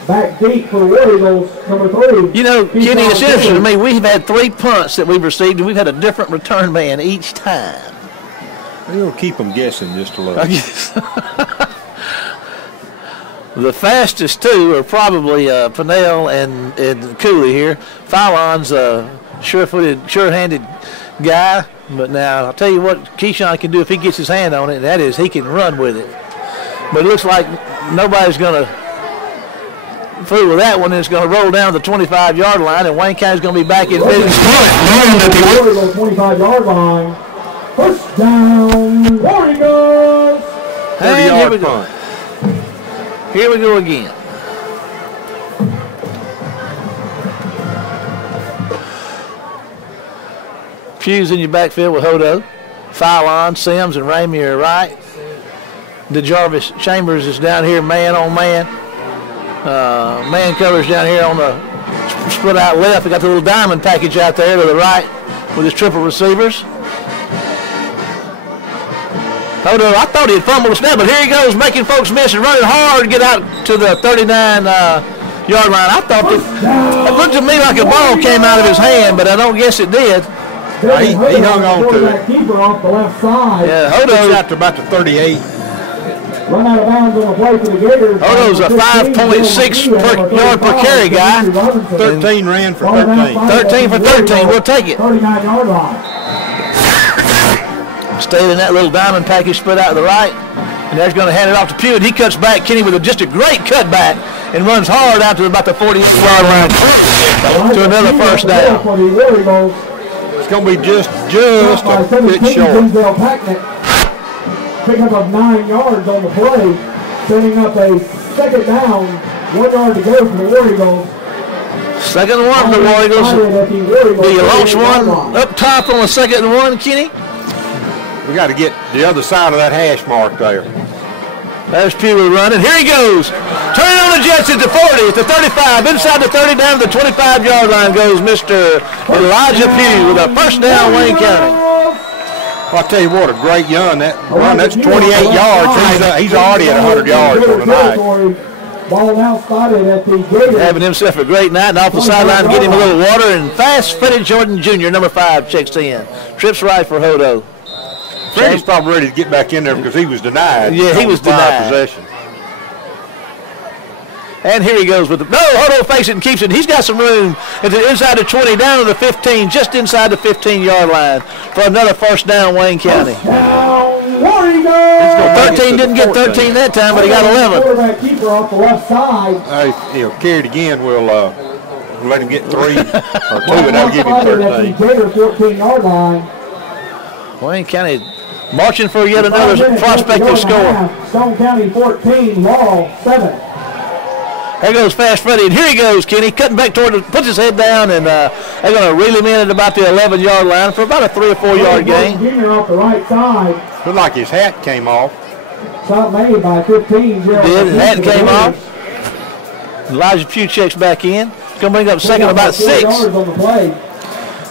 Back deep for the War Eagles, number 3. You know, Kenny, it's interesting to me. We've had 3 punts that we've received, and we've had a different return man each time. We'll keep them guessing just a little. The fastest 2 are probably Pinnell and Cooley here. Fallon's a sure-footed, sure-handed guy. But now, I'll tell you what Keyshawn can do if he gets his hand on it, and that is he can run with it. But it looks like nobody's going to fool with that one. It's going to roll down the 25-yard line, and Wayne County's going to be back in business. 25-yard line. First down, War Eagles. 30-yard punt. Here we go again. Hughes in your backfield with Hodo. Fallon, Sims, and Ramey are right. DeJarvis Chambers is down here man on man. Man covers down here on the split out left. We got the little diamond package out there to the right with his triple receivers. Hodo, I thought he'd fumble the snap, but here he goes making folks miss and running hard to get out to the 39-yard line. I thought it looked to me like a ball came out of his hand, but I don't guess it did. He hung on to it. Keeper off the left side. Yeah, Hodo's out to about the 38. Run out of bounds on the play for the Gators. Hodo's a 5.6 yard per carry guy. 13 ran for 13. 13 for 13. We'll take it. 39-yard line. Stayed in that little diamond package spread out to the right. And there's going to hand it off to Pugh. And he cuts back, Kenny, with just a great cutback and runs hard out to about the 40-yard line to another first down. It's going to be just a bit short. Picking up 9 yards on the play, setting up a second down, 1 yard to go for the War Eagles. Second and 1 for the War Eagles. Do you launch one up top on a 2nd and 1, Kenny? We got to get the other side of that hash mark there. There's Pugh running. Here he goes. Turning on the Jets at the 40, at the 35, inside the 30, down to the 25-yard line goes Mr. Elijah Pugh with a first down, Wayne County. Well, I'll tell you what, a great run. That's 28 yards. He's already at 100 yards for tonight. Ball now spotted at the Gators. Having himself a great night, and off the sideline, get him a little water, and fast-footed Jordan Jr., number 5, checks in. Trips right for Hodo. Freddie's probably ready to get back in there because he was denied. Yeah, he was denied. Possession. And here he goes with the Hodo fakes it and keeps it. He's got some room at the inside the 20, down to the 15, just inside the 15-yard line for another first down, Wayne County. 13 didn't get 13 that time, but he got 11. Quarterback keeper off the left side. He'll carry it again. We'll let him get 3 or 2, and that'll give him 13. 14-yard line. Wayne County marching for yet another prospective score. Stone County 14, Laurel 7. There goes Fast Freddy, and here he goes, Kenny, cutting back toward puts his head down, and they're going to reel him in at about the 11-yard line for about a 3 or 4 yard gain. Junior off the right side. Looked like his hat came off. Shot made by 15. Did, his hat came off. Elijah Pugh checks back in. Going to bring up second about 6. On the play.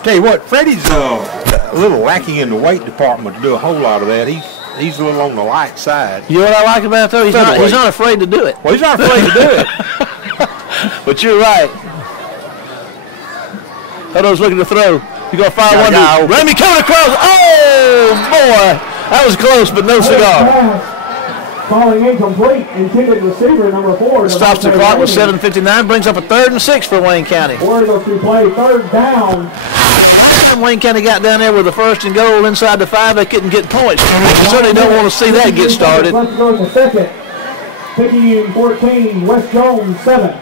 Tell you what, Freddie's a little lacking in the weight department to do a whole lot of that. he's a little on the light side. You know what I like about it, though? He's not afraid to do it. Well, he's not afraid to do it. But you're right. Hutto's looking to throw. He's going to fire one. Remy coming across. Oh, boy. That was close, but no cigar. Calling incomplete, intended receiver number 4. Stops the clock with 7:59, brings up a 3rd and 6 for Wayne County. Warriors to play 3rd down. Wayne County got down there with the 1st and goal inside the 5. They couldn't get points. You certainly don't want to see that get started. Let's go to the 2nd. Picking in 14, West Jones 7.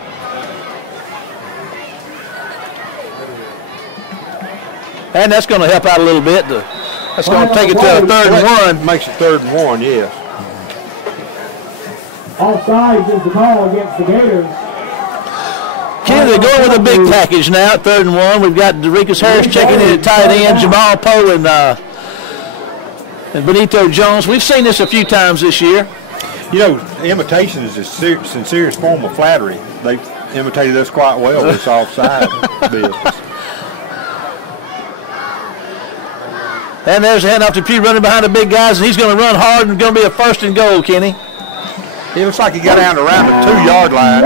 And that's going to help out a little bit. That's going to take it to a 3rd and 1. Makes it 3rd and 1, yes. Offsides is the call against the Gators. Kenny, they're going with a big package now, 3rd and 1. We've got Derekus Harris checking in at tight end, Jamal Poe and Benito Jones. We've seen this a few times this year. You know, imitation is a sincerest form of flattery. They've imitated us quite well with this offside business. And there's a handoff to Pugh running behind the big guys, and he's going to run hard and going to be a 1st and goal, Kenny. It looks like he got down around the 2-yard line.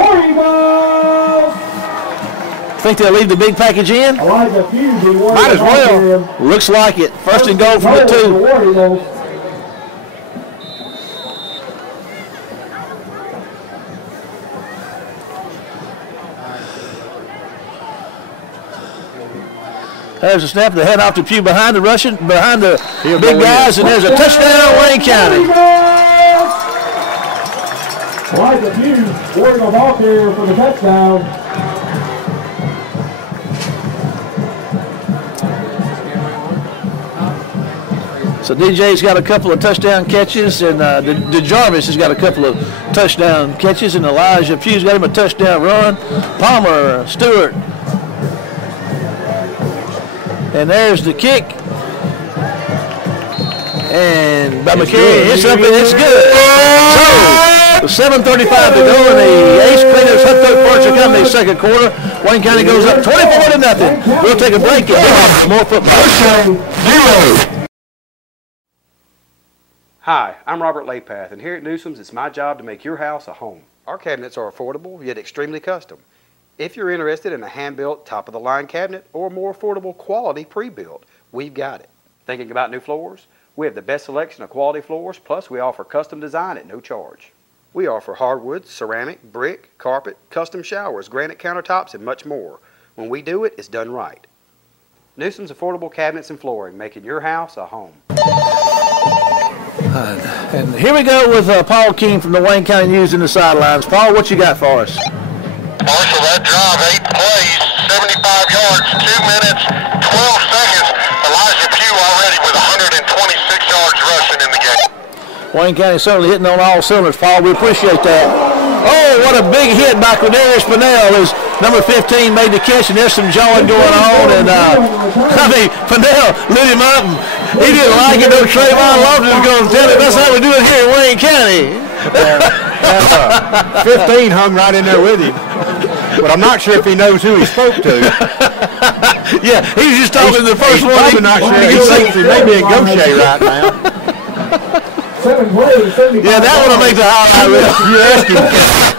Think they'll leave the big package in? Might as well. Looks like it. 1st and goal from the 2. There's a snap, the head off to Pugh behind the big guys, and there's a touchdown, Wayne County. Elijah Pugh, Warrior ball carrier for the touchdown. So DJ's got a couple of touchdown catches, and DeJarvis has got a couple of touchdown catches, and Elijah Pugh's got him a touchdown run. Palmer, Stewart. And there's the kick. And by McCary, it's up and it's good. So, 7:35 to go in the Ace Cleaners Hutto Furniture Company 2nd quarter. Wayne County goes up 24-0. We'll take a break and have more football. Hi, I'm Robert Lapath, and here at Newsome's, it's my job to make your house a home. Our cabinets are affordable, yet extremely custom. If you're interested in a hand-built, top-of-the-line cabinet or more affordable quality pre-built, we've got it. Thinking about new floors? We have the best selection of quality floors, plus we offer custom design at no charge. We offer hardwood, ceramic, brick, carpet, custom showers, granite countertops, and much more. When we do it, it's done right. Newsome's Affordable Cabinets and Flooring, making your house a home. And here we go with Paul King from the Wayne County News in the sidelines. Paul, what you got for us? Marshall, that drive, 8 plays, 75 yards, 2 minutes, 12 seconds. Elijah Pugh already with 126 yards rushing in the game. Wayne County certainly hitting on all cylinders, Paul. We appreciate that. Oh, what a big hit by Quindarius Pinnell as number 15 made the catch, and there's some jawing going on. And, Pinnell lit him up. He didn't like it. No, Trayvon Loftus was going to tell him that's how we do it here in Wayne County. 15 hung right in there with him. But I'm not sure if he knows who he spoke to. Yeah, he's just talking to the first one. Probably not sure. He thinks he may be in Gautier right now. 7 plays, 75 yeah, that would make the highlight reel.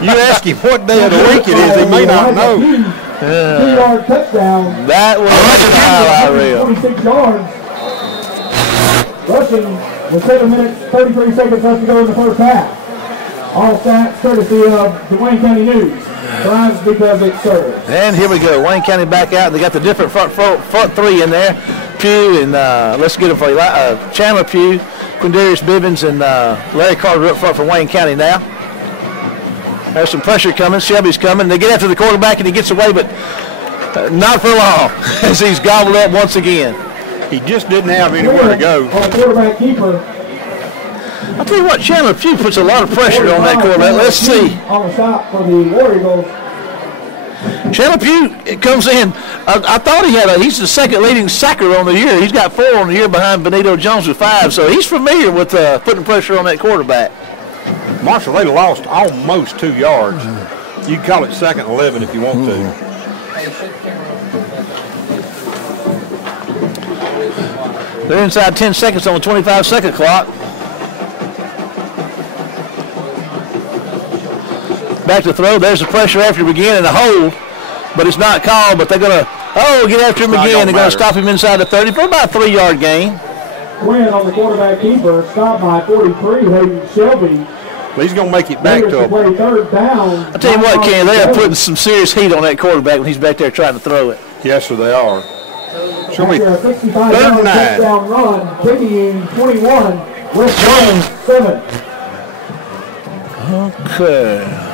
You ask him what day of the week it is, he may not know. 2-yard touchdown. That would make the highlight reel. 26 yards. Rushing with 7 minutes, 33 seconds left to go in the first half. All stats courtesy of the Wayne County News. Drives because it serves. And here we go. Wayne County back out. They got the different front 3 in there. Pugh and let's get them for you. Chandler Pugh, Quindarius Bivens, and Larry Carter up front for Wayne County now. There's some pressure coming. Shelby's coming. They get after the quarterback and he gets away, but not for long as he's gobbled up once again. He just didn't have anywhere to go. Quarterback keeper. I'll tell you what, Chandler Pugh puts a lot of pressure on that quarterback. Let's see. On the stop for the Warriors. Chandler Pugh comes in. I thought he's the second leading sacker on the year. He's got 4 on the year behind Benito Jones with 5, so he's familiar with putting pressure on that quarterback. Marshall, they lost almost 2 yards. You can call it 2nd and 11 if you want to. They're inside 10 seconds on the 25-second clock. Back to throw. There's the pressure after him again and a hold, but it's not called. But they're going to, get after him again. They're going to stop him inside the 30 for about a 3-yard gain. Quinn on the quarterback keeper, stopped by 43, Hayden Shelby. He's going to make it back to him. Third down. I tell you what, Ken, they are putting some serious heat on that quarterback when he's back there trying to throw it. Yes, sir, they are. Show me 35-yard touchdown run, taking 21, West Jones 7. Okay.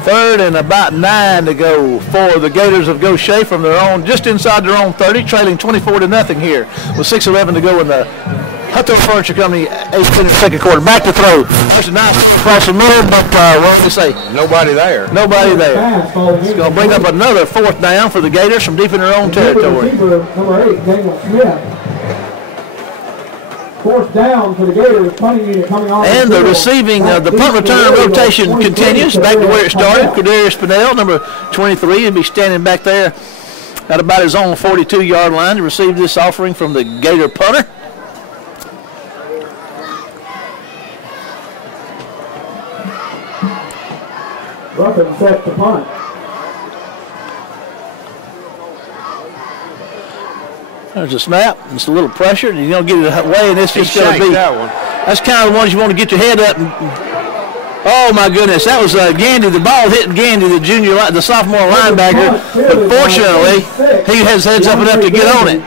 3rd and about 9 to go for the Gators of Gautier from their own, just inside their own 30, trailing 24-0 here with 6:11 to go in the Hutto Furniture Company 8th second quarter. Back to throw. There's a nice cross the middle, but what do you say? Nobody there. Nobody there. It's going to bring up another 4th down for the Gators from deep in their own territory. Number 8, Daniel Smith. 4th down for the Gators, punting unit coming on. And the receiving, the punt return rotation continues back to where it started. Gautier Spinell, number 23, will be standing back there at about his own 42-yard line to receive this offering from the Gator punter. Ruffin sets the punt. There's a snap. It's a little pressure, and you're going to get it away, and it's just going to be. That's kind of the ones you want to get your head up. And, oh my goodness, that was Gandy. The ball hit Gandy, the sophomore linebacker. But fortunately, he has heads up enough to get on it.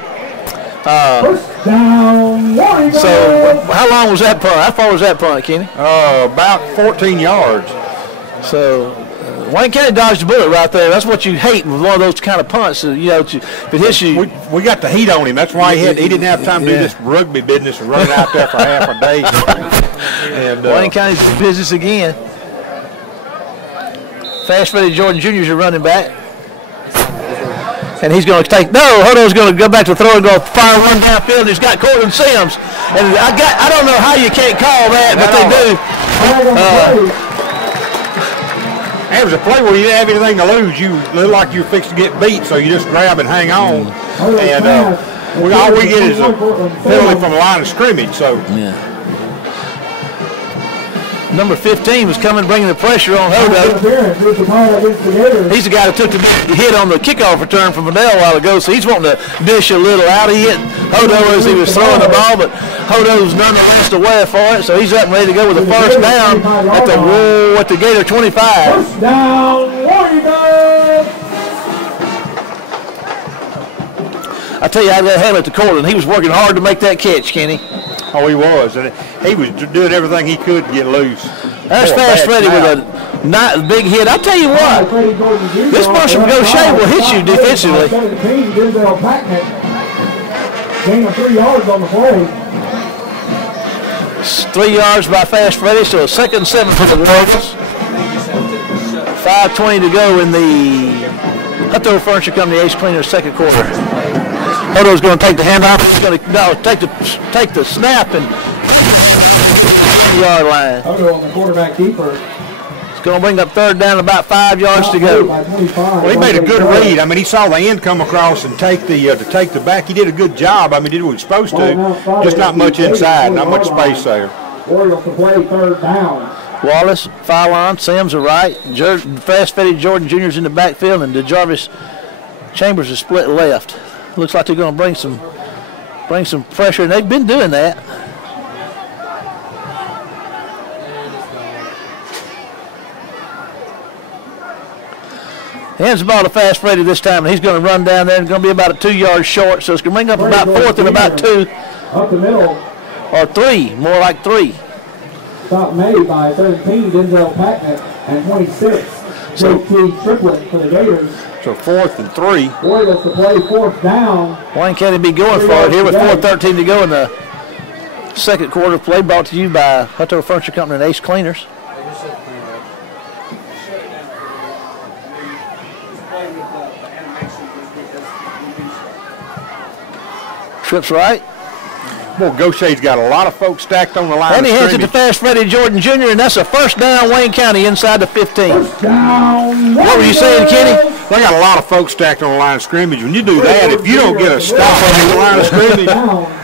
So how long was that punt? How far was that punt, Kenny? About 14 yards. So Wayne County dodged a bullet right there. That's what you hate with one of those kind of punts. If it hits you. We got the heat on him. That's why he didn't have time to do this rugby business and run out there for half a day. And Wayne County's business again. Fast Freddie Jordan Jr. is a running back. And he's going to Hodo's going to go back to throw and go fire one downfield. He's got Cortland Sims. And I don't know how you can't call that, but they do. It was a play where you didn't have anything to lose. You looked like you were fixed to get beat, so you just grab and hang on. And all we get is a penalty from the line of scrimmage. So. Yeah. Number 15 was coming, bringing the pressure on Hodo. He's the guy that took the hit on the kickoff return from Vanell a while ago, so he's wanting to dish a little out. He hit Hodo as he was throwing the ball, but Hodo's nonetheless aware for it, so he's up and ready to go with the first down at the Gator 25. First down, Warriors! I tell you, I got to hand it to Cortland. He was working hard to make that catch, Kenny. Oh, he was. And he was doing everything he could to get loose. That's Fast Freddie with a big hit. I'll tell you what, this bunch from Gautier will hit you defensively. 17, Denzel Packnett. Gain of 3 yards on the play. 3 yards by Fast Freddie, so a 2nd and 7 for the Gators. 5:20 to go in the Hutto Furniture Company Ace Cleaners second quarter. Hodo's going to take the handoff. He's going to take the snap and yard line. Hodo on the quarterback keeper. It's going to bring up 3rd down, about 5 yards to go. Well, he made a good read. I mean, he saw the end come across and take the back. He did a good job. I mean, he did what he was supposed to. Just not much inside, not much space there. Orioles to play 3rd down. Wallace, Fallon, Sims are right. Fast Freddie Jordan Jr. is in the backfield, and DeJarvis Chambers is split left. Looks like they're going to bring some pressure, and they've been doing that. Hands the ball to Fast Freddie this time, and he's going to run down there and going to be about 2 yards short, so it's going to bring up about 4th and about 2. Up the middle. Or 3, more like 3. Stop made by 17, Denzel Packnett, and 26, JT Triplett for the Gators. So 4th and 3. Orioles to play 4th down. Wayne County be going for it here with 4:13 to go in the second quarter. Play brought to you by Hutto Furniture Company and Ace Cleaners. Trips right. Boy, Gautier's got a lot of folks stacked on the line. And he hands it to Fast Freddie Jordan Jr., and that's a 1st down, Wayne County inside the 15. Down. What were you saying, Kenny? They got a lot of folks stacked on the line of scrimmage. When you do that, if you don't get a stop on the line of scrimmage,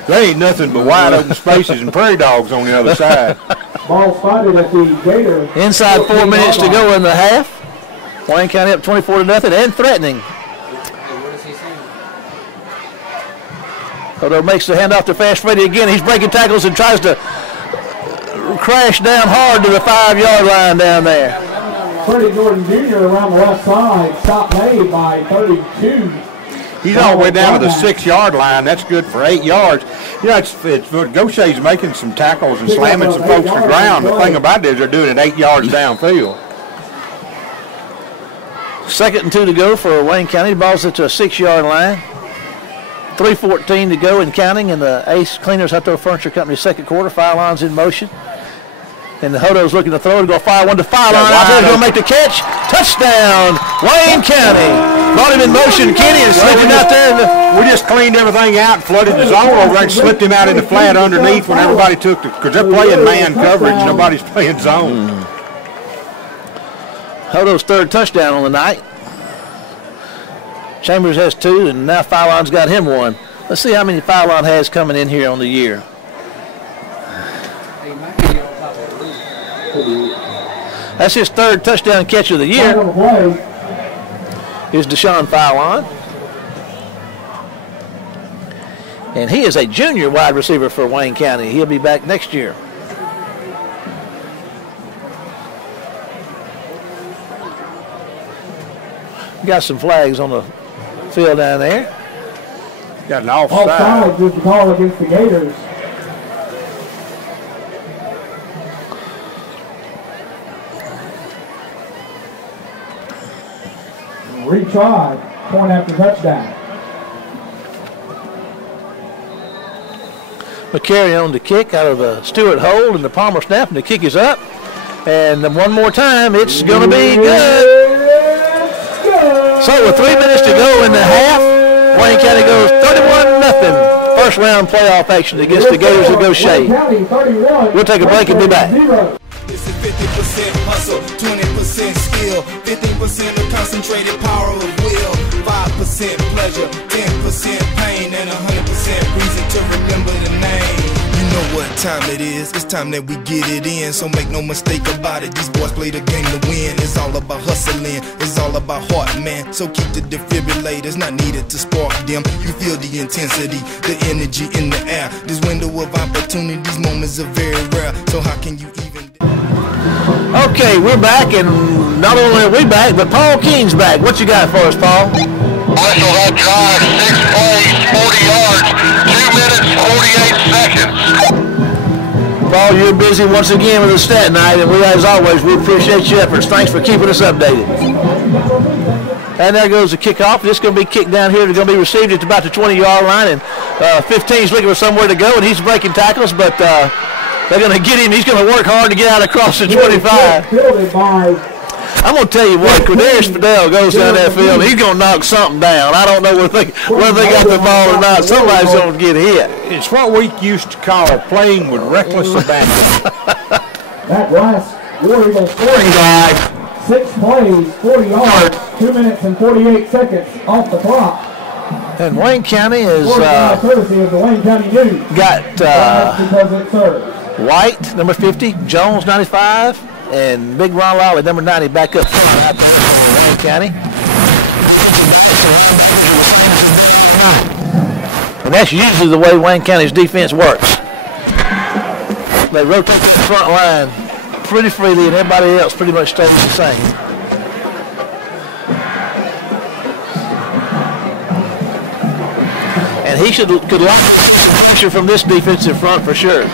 there ain't nothing but wide open spaces and prairie dogs on the other side. Ball spotted at the Gator. Inside 4 minutes to go in the half. Wayne County up 24-0 and threatening. Hodo makes the handoff to Fast Freddy again. He's breaking tackles and tries to crash down hard to the 5-yard line down there. Freddie Jordan Jr. around the left side. Stop made by 32. He's all the way down to the 6-yard line. That's good for 8 yards. You know, it's Gautier's making some tackles and slamming some folks to the ground. The thing about it is they're doing it 8 yards downfield. 2nd and 2 to go for Wayne County. The ball's at the 6-yard line. 3:14 to go and counting in the Ace Cleaners Outdoor Furniture Company 2nd quarter. Foul line's in motion. And the Hodo's looking to throw. To go fire one to foul line. Out there, going to make the catch. Touchdown, Wayne County. Brought him in motion. Kenny is slipping out there. We just cleaned everything out, flooded the zone over there, and slipped him out in the flat underneath when everybody took the, because they're playing man coverage. Nobody's playing zone. Hodo's 3rd touchdown on the night. Chambers has 2, and now foul line's got him 1. Let's see how many foul line has coming in here on the year. That's his 3rd touchdown catch of the year. Here's Deshaun Fowlon. And he is a junior wide receiver for Wayne County. He'll be back next year. Got some flags on the field down there. Got an offside. Offside is the call against the Gators. Retry, point after touchdown. McCary on the kick out of the Stewart hold and the Palmer snap, and the kick is up. And then one more time, it's going to be good. So with 3 minutes to go in the half, Wayne County goes 31-0. First round playoff action against the Gators of Gautier. We'll take a break and be back. It's a 50% hustle, 20% skill, 15% of concentrated power of will, 5% pleasure, 10% pain, and 100% reason to remember the name. You know what time it is, it's time that we get it in, so make no mistake about it, these boys play the game to win. It's all about hustling, it's all about heart, man, so keep the defibrillators not needed to spark them. You feel the intensity, the energy in the air, this window of opportunity, these moments are very rare, so how can you even... Okay, we're back, and not only are we back, but Paul King's back. What you got for us, Paul? Marshall, that drive, 6 plays, 40 yards, 2 minutes, 48 seconds. Paul, you're busy once again with the stat night, and we, as always, we appreciate your efforts. Thanks for keeping us updated. And there goes the kickoff. This is going to be kicked down here. It's going to be received at about the 20-yard line, and 15's looking for somewhere to go, and he's breaking tackles, but they're going to get him. He's going to work hard to get out across the 25. I'm going to tell you what, Quadarius Fidel goes down that field, he's going to knock something down. I don't know whether they got the ball or not. Somebody's going to get hit. It's what we used to call playing with reckless abandon. That last War Eagle scoring drive, 6 plays, 40 yards, 2 minutes and 48 seconds off the clock. And Wayne County has courtesy of the Wayne County News. Got White, number 50, Jones, 95, and Big Ron Lawley, number 90, back up Wayne County. And that's usually the way Wayne County's defense works. They rotate the front line pretty freely, and everybody else pretty much stays the same. And he could lock pressure from this defensive front for sure.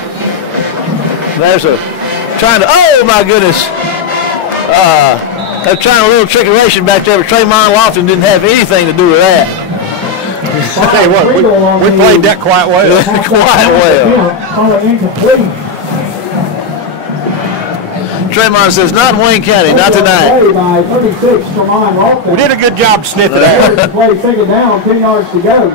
There's oh my goodness. They're trying a little trickeration back there, but Tremont Lofton didn't have anything to do with that. Hey, what, we played that quite well. Quite well. Tremont says, not Wayne County, not tonight. We did a good job sniffing that. Second down, 10 yards to go.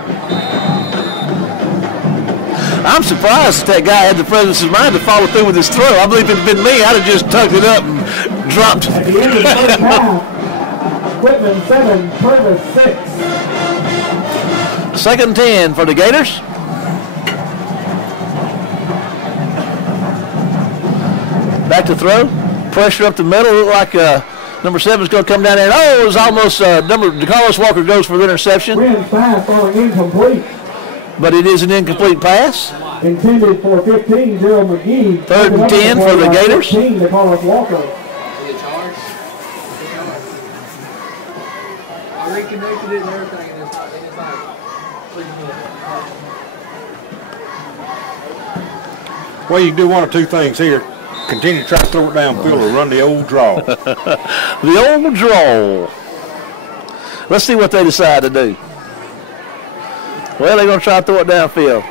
I'm surprised that guy had the presence of mind to follow through with his throw. I believe if it had been me, I'd have just tucked it up and dropped it. At the end of the first half, Whitman 7, Purvis 6. 2nd and 10 for the Gators. Back to throw. Pressure up the middle. Look like number 7 is going to come down there. Oh, it was almost DeCarlos Walker goes for the interception. Quinn's pass falling incomplete. But it is an incomplete pass. Intended for 15, Gerald McGee. 3rd and 10 for the Gators. 15, DeCarlos Walker. I reconnected it and everything, and it's like Well, you can do one or two things here. Continue to try to throw it downfield or run the old draw. The old draw. Let's see what they decide to do. Well, they're going to try to throw it downfield.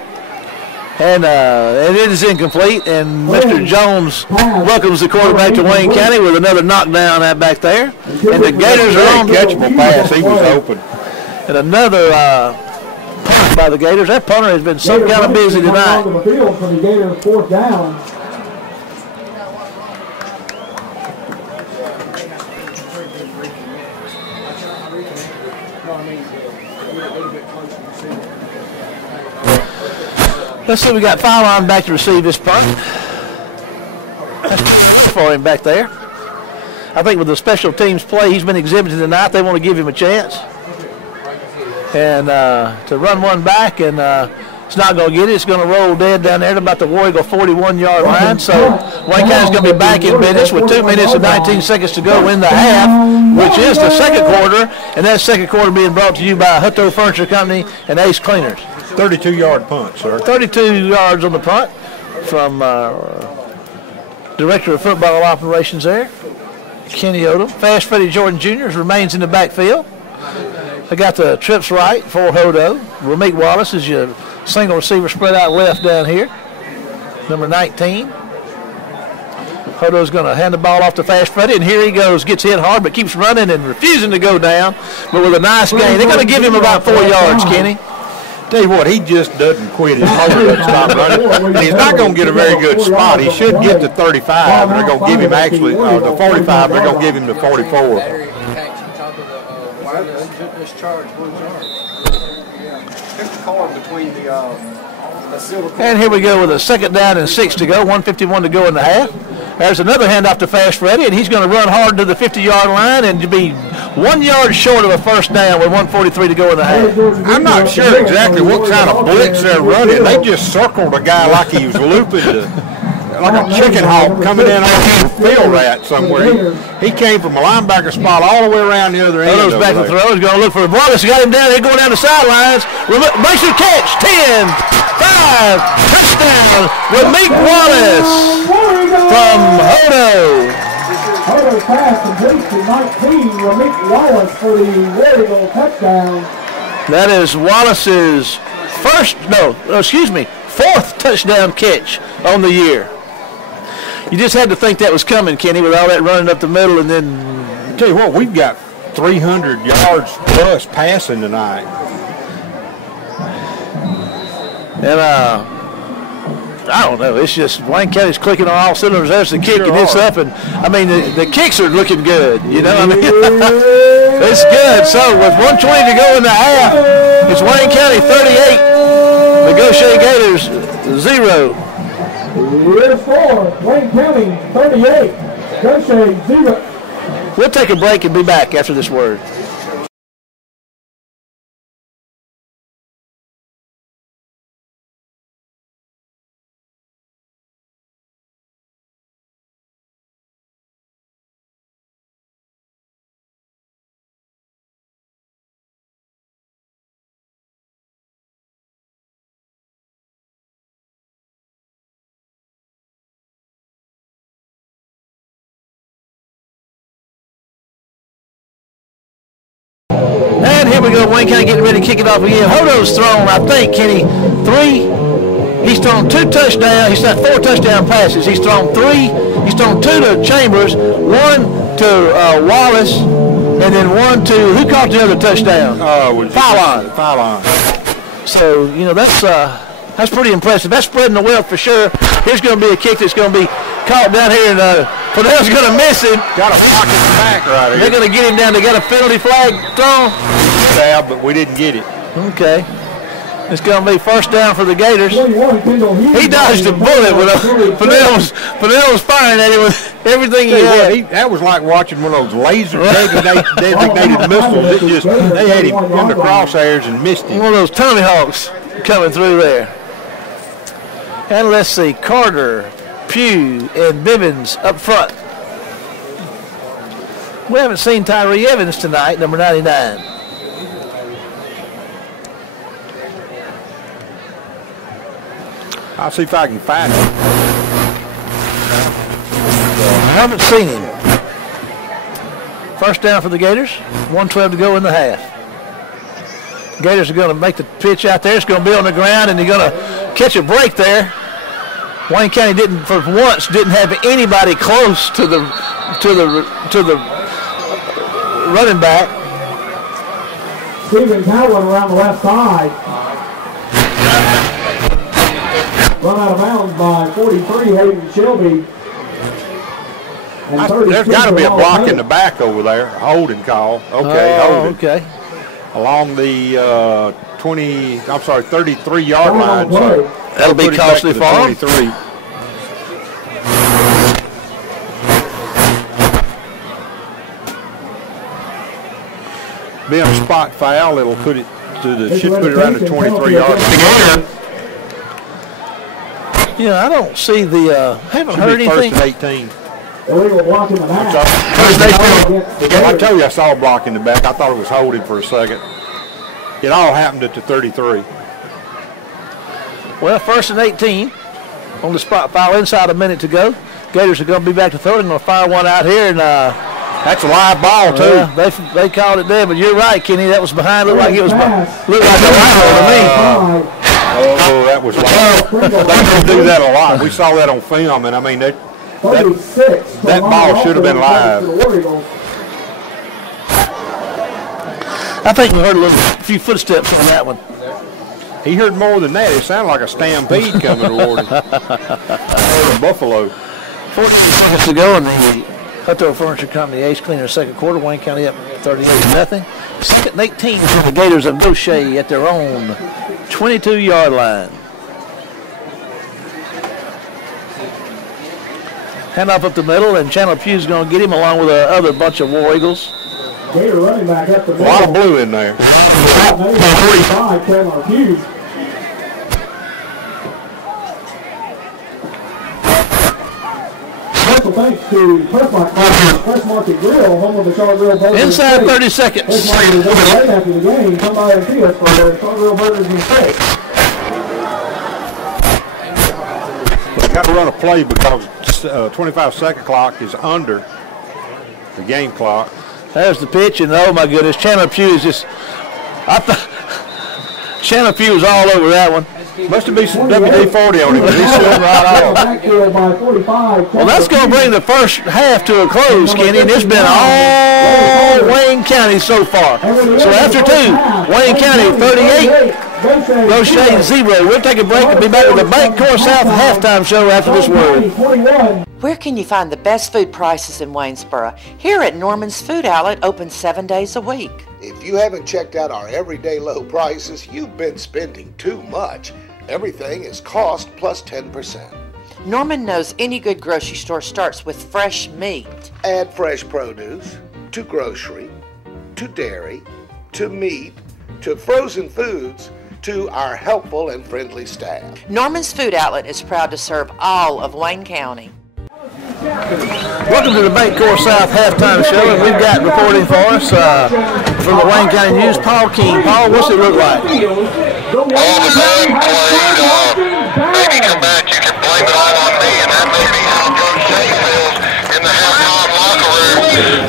And it is incomplete, and Mr. Jones welcomes the quarterback to Wayne County with another knockdown out back there. And the Gators are on. Catchable pass. He was open. And another punt by the Gators. That punter has been some kind of busy tonight. On the field for the Gators, 4th down. Let's see, we got Fowler back to receive this punt. That's for him back there. I think with the special teams play he's been exhibiting tonight, they want to give him a chance. And to run one back, and it's not going to get it. It's going to roll dead down there at about the War Eagle 41-yard line. So Wayne County's going to be back in business with 2 minutes and 19 seconds to go in the half, which is the second quarter. And that second quarter being brought to you by Hutto Furniture Company and Ace Cleaners. 32-yard punt, sir. 32 yards on the punt from Director of Football Operations there, Kenny Odom. Fast Freddie Jordan Jr. remains in the backfield. They got the trips right for Hodo. Rameek Wallace is your single receiver spread out left down here. Number 19. Hodo's going to hand the ball off to Fast Freddie, and here he goes. Gets hit hard, but keeps running and refusing to go down. But with a nice gain. They're going to give him about 4 yards, Kenny. Tell you what, he just doesn't quit. His motor doesn't stop running. And he's not going to get a very good spot. He should get to 35. They're going to give him actually the 45. They're going to give him the 44. And here we go with a 2nd down and 6 to go, 1:51 to go in the half. There's another handoff to Fast Freddie, and he's going to run hard to the 50-yard line and to be 1 yard short of a first down with 1:43 to go in the half. I'm not sure exactly what kind of blitz they're running. They just circled a guy like he was looping like a chicken hawk coming in off the field rat somewhere. He came from a linebacker spot all the way around the other end. Goes back to throw. He's going to look for Wallace. Got him down. They're going down the sidelines. Makes a catch. 10, 5, touchdown. Rameek Wallace from Hodo. Hodo's pass complete to 19. Rameek Wallace for the War Eagle touchdown. That is Wallace's fourth touchdown catch on the year. You just had to think that was coming, Kenny, with all that running up the middle, and then tell you what, we've got 300 yards plus passing tonight. And I don't know. It's just Wayne County's clicking on all cylinders. There's the kick, and it's up, and I mean the kicks are looking good. You know, I mean it's good. So with 1:20 to go in the half, it's Wayne County 38, the Gautier Gators 0. Year 4, Wayne County 38, Gautier 0. We'll take a break and be back after this word. And here we go, Wayne County getting ready to kick it off again. Hodo's thrown, I think, Kenny, 3. He's thrown 2 touchdowns. He's got 4 touchdown passes. He's thrown 3. He's thrown 2 to Chambers, 1 to Wallace, and then 1 to, who caught the other touchdown? Fowler. So, you know, that's pretty impressive. That's spreading the wealth for sure. Here's going to be a kick that's going to be caught down here, and Fidell's going to miss him. Got a block in the back right here. They're going to get him down. They got a penalty flag thrown. Yeah, but we didn't get it. Okay. It's going to be first down for the Gators. He dodged a bullet when Fennell was firing at him with everything he had. That was like watching one of those laser designated missiles. They had him in the crosshairs and missed him. One of those Tomahawks coming through there. And let's see, Carter, Pugh, and Bibbins up front. We haven't seen Tyree Evans tonight, number 99. I'll see if I can find him. I haven't seen him. First down for the Gators. 1:12 to go in the half. Gators are going to make the pitch out there. It's going to be on the ground, and they're going to catch a break there. Wayne County didn't have anybody close to the running back. Stephen Cowan around the left side. Run out of bounds by 43, Hayden Shelby. There's got to be a block in the back over there, a holding call. Okay, holding. Okay. Along the 33-yard line. So that'll be costly for him. 23. Being a spot foul, it'll put it should put it around the 23-yard line. Yeah, I don't see the, haven't heard anything. First and 18. Illegal block in the back. I tell you, I saw a block in the back. I thought it was holding for a second. It all happened at the 33. Well, first and 18 on the spot foul, inside a minute to go. Gators are going to be back to throw. They're going to fire one out here, and that's a live ball too. They called it there, but you're right, Kenny. That was behind. Looked like a lateral to me. Oh, that was live. They do that a lot. We saw that on film, and I mean that ball should have been live. I think we heard a few footsteps on that one. He heard more than that. It sounded like a stampede coming toward him. Buffalo. 14 seconds to go in the Hutto Furniture Company Ace Cleaner second quarter. Wayne County up 38-0. Second and 18 for the Gators of Gautier at their own 22-yard line. Handoff up the middle, and Chandler Pugh's going to get him along with another bunch of War Eagles. Gator running back up the middle. A lot of blue in there. 45, Chandler Pugh. Special thanks to Fresh Market Grill, home of the Charlotte Grill Burgers. Inside 30 seconds. Fresh Market is right after the game. Come by and see us for their Charlotte Grill Burgers and steaks. We've got to run a play because 25-second clock is under the game clock. There's the pitch, and oh my goodness, Chandler Pugh is just, Chandler Pugh was all over that one. Must have been some WD-40 on him. He's swimming right off. Well, that's going to bring the first half to a close, Kenny, and it's been all Wayne County so far. So after two, Wayne County 38, Gautier 0. We'll take a break and be back with the Bank Core South halftime show after this word. Where can you find the best food prices in Waynesboro? Here at Norman's Food Outlet, open 7 days a week. If you haven't checked out our everyday low prices, you've been spending too much. Everything is cost plus 10%. Norman knows any good grocery store starts with fresh meat. Add fresh produce to grocery, to dairy, to meat, to frozen foods, to our helpful and friendly staff. Norman's Food Outlet is proud to serve all of Wayne County. Welcome to the Bank Core South halftime show, and we've got reporting for us from the Wayne County News, Paul King. Paul, what's it look like? All the game played, maybe come back, you can blame it all on me, and that may be how Coach Shea feels in the halftime locker room.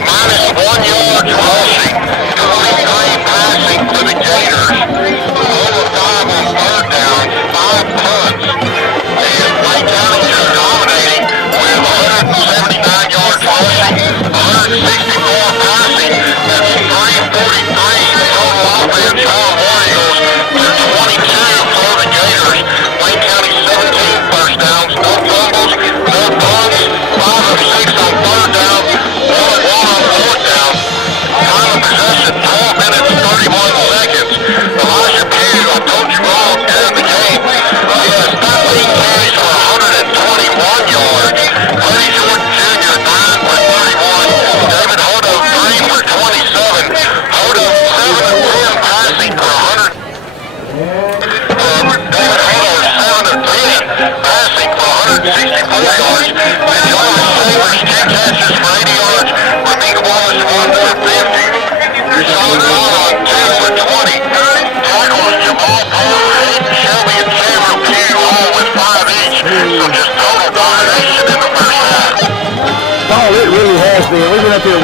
-1 yard rushing, 23 passing to the Gators, over 5 on third down, 5 punts, and Wayne County just dominating with 179 yards rushing, 164 passing, that's 343 total offense for War Eagles, to 22 for the Gators. Wayne County 17 first downs, no fumbles, no punts, 5 of 6 on third down, 1 of 1 on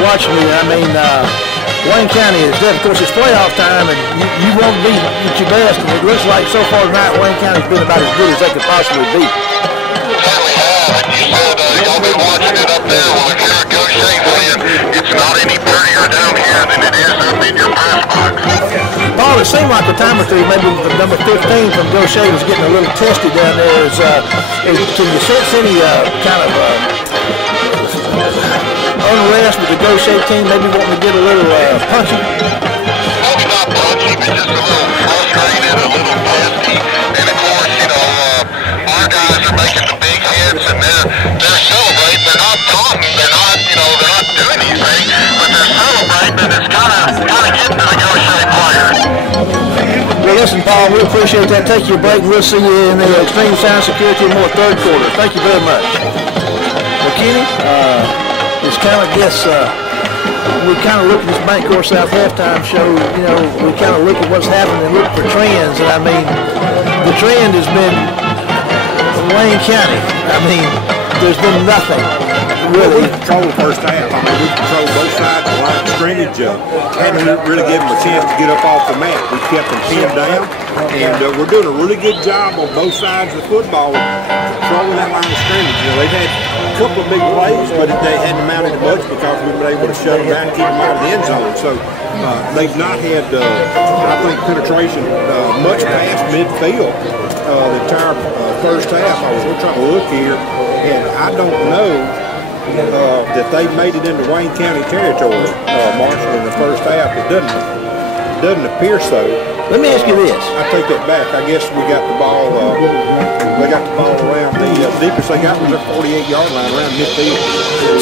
watching me. I mean, Wayne County is dead. Of course, it's playoff time, and you want to be at your best. And it looks like so far tonight, Wayne County's been about as good as they could possibly be. Certainly have. And you said y'all been watching it up there. Well, if you're a Gautier fan, it's not any prettier down here than it is up in your press box. Paul, it seemed like a time or two, maybe the number 15 from Gautier was getting a little testy down there. Can you sense any kind of unrest with the Gautier team, maybe wanting to get a little punchy? Maybe not punchy, but just a little frustrated, a little testy. And of course, you know, our guys are making the big hits, and they're celebrating. They're not taunting. They're not, you know, they're not doing anything, but they're celebrating, and it's kind of getting to the Gautier players. Well, listen, Paul, we appreciate that. Take your break, and we'll see you in the Extreme Sound Security and more third quarter. Thank you very much. Well, Kenny, it's kind of we kind of look at this Bank Core South halftime show, you know, we kind of look at what's happening and look for trends, and I mean, the trend has been Wayne County. I mean, there's been nothing really. We controlled the first half. I mean, we controlled both sides of the line of scrimmage. Hadn't really given them a chance to get up off the mat. We kept them pinned down, and we're doing a really good job on both sides of the football controlling that line of scrimmage. You know, they've had a couple of big plays, but they hadn't mounted much because we were able to shut them down and keep them out of the end zone. So they've not had, I think, penetration much past midfield the entire first half. We're trying to look here, and I don't know that they made it into Wayne County territory, Marshall, in the first half. It doesn't appear so. Let me ask you this. I take that back. I guess we got the ball. They got the ball around the deepest they got was their 48-yard line around midfield.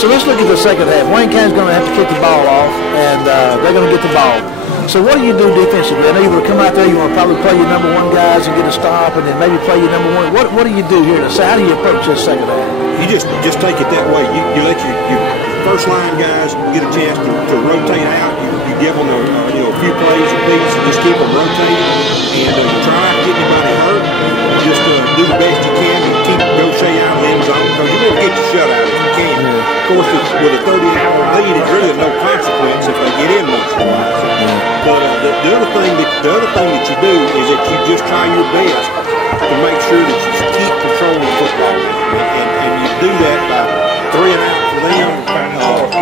So let's look at the second half. Wayne County's going to have to kick the ball off, and they're going to get the ball. So what do you do defensively? I know you're going to come out there, you want to probably play your number one guys and get a stop, and then maybe play your number one. What do you do here? So how do you approach this second half? You just take it that way. You let your first line guys get a chance to rotate out. You give them a few plays apiece and just keep them rotating, and try not to get anybody hurt. Just do the best you can and keep Gautier out of the end zone, because you're going to get your shutout if you can. Of course, with a 38-point lead, it's really no consequence if they get in once in a while. But the other thing that you do is that you just try your best to make sure that you keep controlling the football, and you do that by 3 and out for them,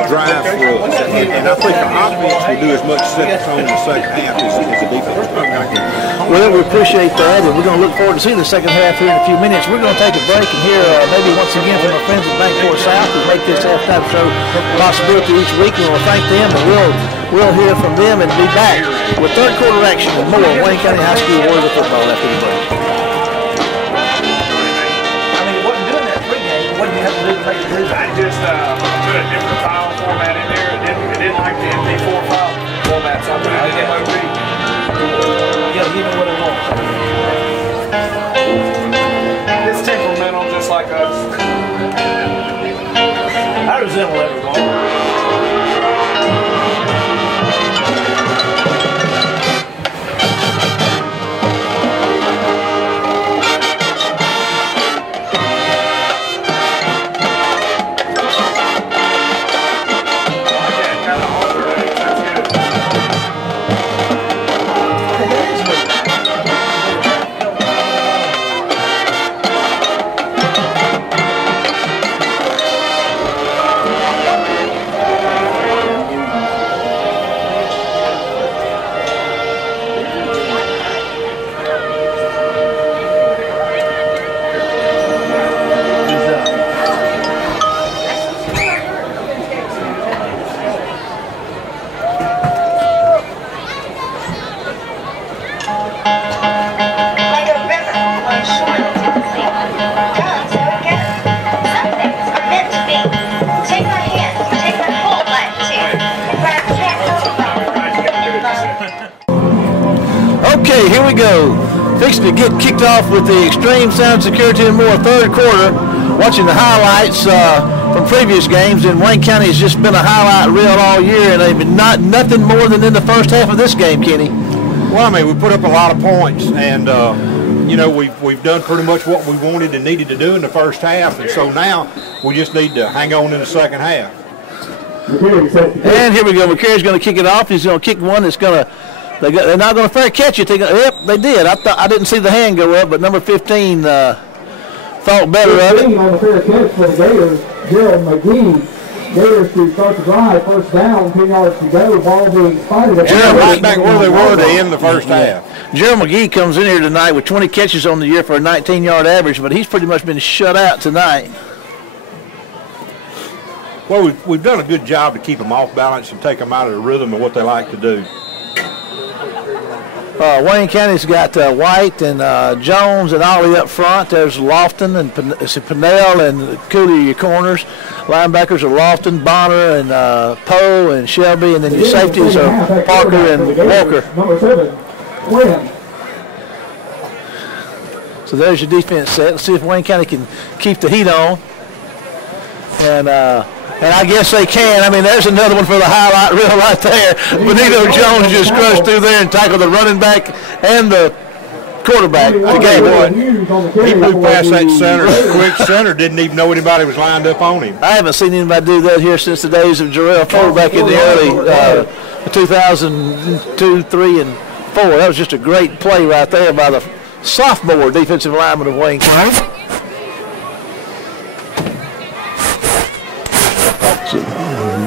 drive for us. And I think the offense will do as much set the tone in the second half as the defense. Well, we appreciate that, and we're going to look forward to seeing the second half here in a few minutes. We're going to take a break and hear maybe once again from our friends at Bank Core South who make this halftime show a possibility each week. We want to thank them, and we'll hear from them and be back with third quarter action and more Wayne County High School Warrior football after the break. I mean, it wasn't doing that pregame. What did you have to do to make it do that? I just put a different file format in there. It didn't like the MP4 file format, so I put it in MOV. You gotta give me what it wants. It's temperamental, just like us. I resemble everyone. Okay, here we go. Fixing to get kicked off with the Extreme Sound Security and more third quarter. Watching the highlights from previous games, and Wayne County has just been a highlight reel all year, and they've been nothing more than in the first half of this game, Kenny. Well, I mean, we put up a lot of points, and you know, we've done pretty much what we wanted and needed to do in the first half, and so now we just need to hang on in the second half. And here we go. McCary's going to kick it off. He's going to kick one that's going to. They're not going to fair catch it. Yep, they did. I didn't see the hand go up, but number 15 thought better of it. On the fair catch for the Gators, Gerald McGee. Gators to start the drive. First down, 10 yards to go. Ball being spotted. Gerald right back where they were to end the first half. Gerald McGee comes in here tonight with 20 catches on the year for a 19-yard average, but he's pretty much been shut out tonight. Well, we've done a good job to keep them off balance and take them out of the rhythm of what they like to do. Wayne County's got White and Jones and Ollie up front. There's Lofton and Pinnell and Cooley, your corners. Linebackers are Lofton, Bonner, and Poe and Shelby, and then your safeties are Parker and Walker. Number 7, Quinn. So there's your defense set. Let's see if Wayne County can keep the heat on. And I guess they can. I mean, there's another one for the highlight reel right there. Benito Jones just crushed through there and tackled the running back and the quarterback. The game won. He blew past that center. Quick center didn't even know anybody was lined up on him. I haven't seen anybody do that here since the days of Jarrell Ford back in the early 2002, 3, and 4. That was just a great play right there by the sophomore defensive lineman of Wayne County.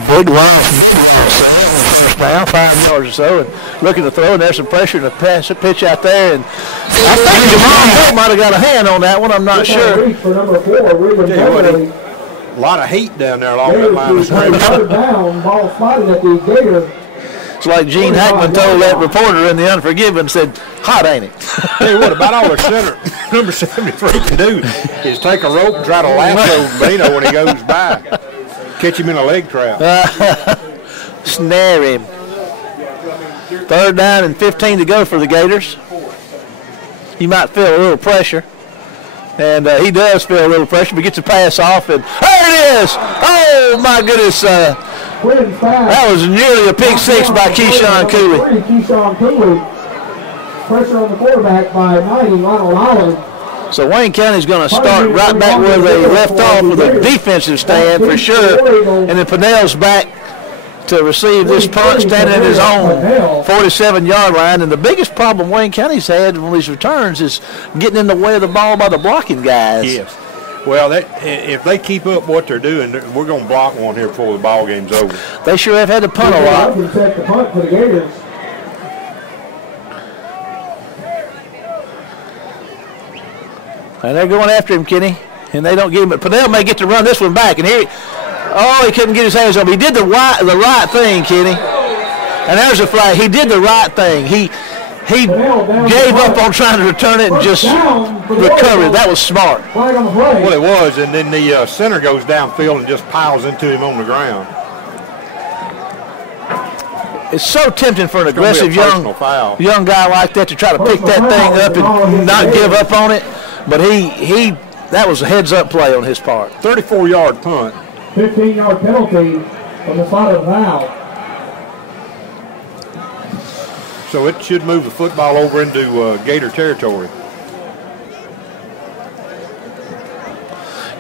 Big line first down, 5 yards or so, and looking to throw, and there's some pressure and a pitch out there, and I think Jamal Holt might have got a hand on that one. I'm not sure. A lot of heat down there along that line of scrimmage. Ball spotted at the Gators. It's like Gene Hackman told that reporter in The Unforgiven, said, hot, ain't it? Tell you what, about all the center number 73 can do is take a rope and try to lasso Benito when he goes by. Catch him in a leg trap. Snare him. 3rd down and 15 to go for the Gators. He might feel a little pressure. And he does feel a little pressure, but gets a pass off. And there it is! Oh, my goodness. That was nearly a pick six by Keyshawn Cooley. Pressure on the quarterback by Ronald Holland. So Wayne County's going to start right back where they left off with a defensive stand for sure. And then Pinnell's back to receive this punt, standing at his own 47-yard line. And the biggest problem Wayne County's had on these returns is getting in the way of the ball by the blocking guys. Yes. Well, if they keep up what they're doing, we're going to block one here before the ball game's over. They sure have had to punt a lot. Set the punt for the Gators. And they're going after him, Kenny, and they don't give him it. Pinnell may get to run this one back, and here, he couldn't get his hands on him. He did the right thing, Kenny. And there's a flag. He did the right thing. He gave up on trying to return it and just recovered. That was smart. Well, it was, and then the center goes downfield and just piles into him on the ground. It's so tempting for an aggressive young guy like that to try to pick that thing up and not give up on it. But that was a heads-up play on his part. 34-yard punt. 15-yard penalty from the spot of foul. So it should move the football over into Gator territory.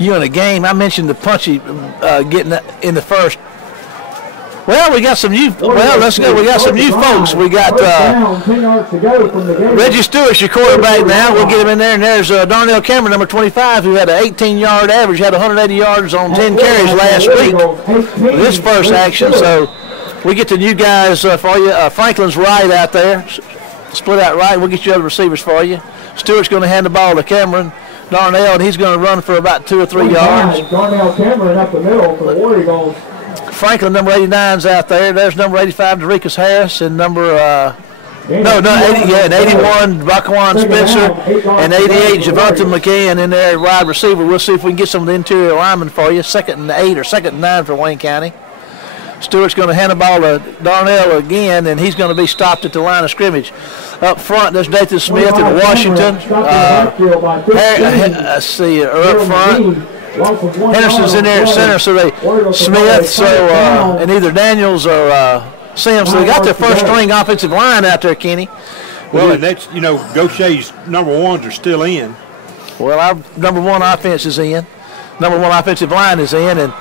You in a game, I mentioned the punchy getting in the first. Well, we got some new. Well, let's go. We got some new folks. We got Reggie Stewart's your quarterback now. We'll get him in there. And there's Darnell Cameron, number 25, who had an 18-yard average, had 180 yards on 10 carries last week. This first action, so we get the new guys for you. Franklin's right out there, split out right. We'll get you other receivers for you. Stewart's going to hand the ball to Cameron Darnell, and he's going to run for about 2 or 3 yards. Darnell Cameron up the middle for the War Eagles. Franklin, number 89's out there. There's number 85, Derekus Harris, and number 81, Baquan Spencer, and 88, Javonte McCann in there, wide receiver. We'll see if we can get some of the interior linemen for you. 2nd and 8 or 2nd and 9 for Wayne County. Stewart's going to hand the ball to Darnell again, and he's going to be stopped at the line of scrimmage. Up front, there's Nathan Smith and Washington. Let's see, up front. Henderson's in there at center, so Smith, and either Daniels or Sims. So they got their first string offensive line out there, Kenny. Well, and that's, Gautier's number 1s are still in. Well, our number 1 offense is in. Number 1 offensive line is in, and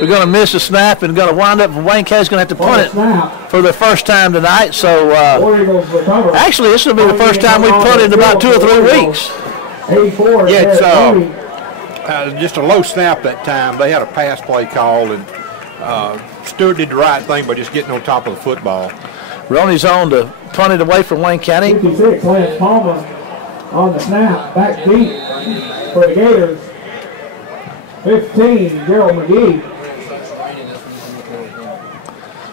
We're going to miss a snap and going to wind up. Wayne County's going to have to punt it for the first time tonight. So actually, this will be the first time we've punted in about 2 or 3 weeks. Yeah, it's just a low snap that time. They had a pass play call, and Stewart did the right thing by just getting on top of the football. Roney's on to punt it away from Wayne County. 56, Lance Palmer on the snap, back deep for the Gators. 15, Gerald McGee.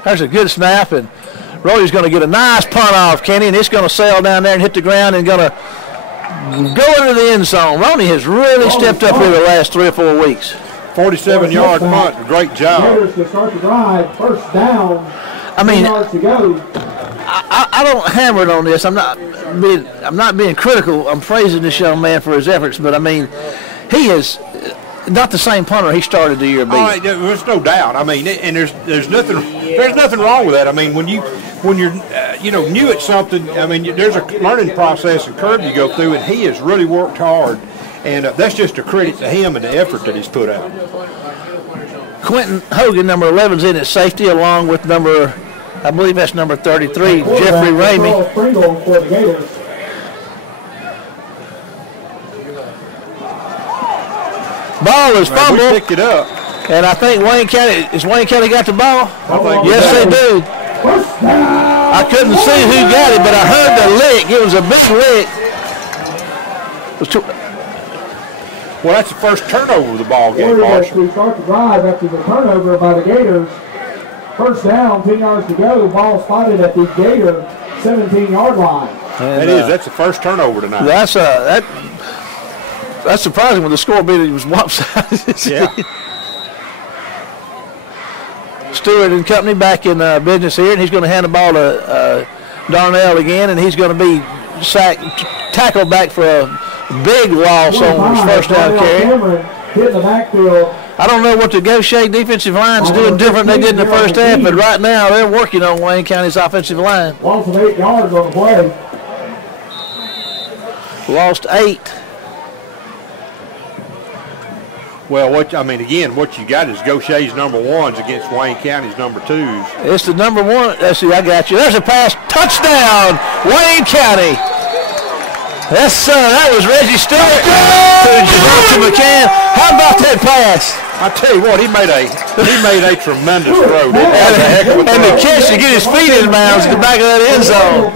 There's a good snap, and Roney's going to get a nice punt off, Kenny, and it's going to sail down there and hit the ground and going to go into the end zone. Roney has really stepped up here the last 3 or 4 weeks. 47-yard punt, great job. Gators to start the drive, first down. I mean, 2 yards to go. I don't hammer it on this. I'm not being critical. I'm praising this young man for his efforts, but I mean, he is not the same punter he started the year being. All right, there's no doubt. I mean, and there's nothing wrong with that. I mean, when you're new at something, I mean, there's a learning process and curve you go through, and he has really worked hard, and that's just a credit to him and the effort that he's put out. Quentin Hogan, number 11, is in at safety, along with I believe that's number 33, Jeffrey Ramey. Ball is fumbled. We picked it up. And I think Wayne County got the ball? Yes, they do. I couldn't see who got it, but I heard the lick. It was a big lick. Well, that's the first turnover of the ball game, Marshall. We start the drive after the turnover by the Gators. First down, 10 yards to go. Ball spotted at the Gator 17-yard line. And, that's the first turnover tonight. That's surprising when the score beat was lopsided. Yeah. Stewart and company back in business here, and he's going to hand the ball to Darnell again, and he's going to be tackled back for a big loss on his first down carry. Hit the backfield. I don't know what the Gautier defensive line is doing different than they did in the first half, but right now they're working on Wayne County's offensive line. Loss of 8 yards on the play. Lost 8. Well, what you got is Gautier's number 1s against Wayne County's number 2s. It's the number 1. Let's see, I got you. There's a pass. Touchdown, Wayne County. That was Reggie Stewart to Javante McCann. How about that pass? I tell you what, he made a tremendous throw. And the catch to get his feet in bounds at the back of that end zone.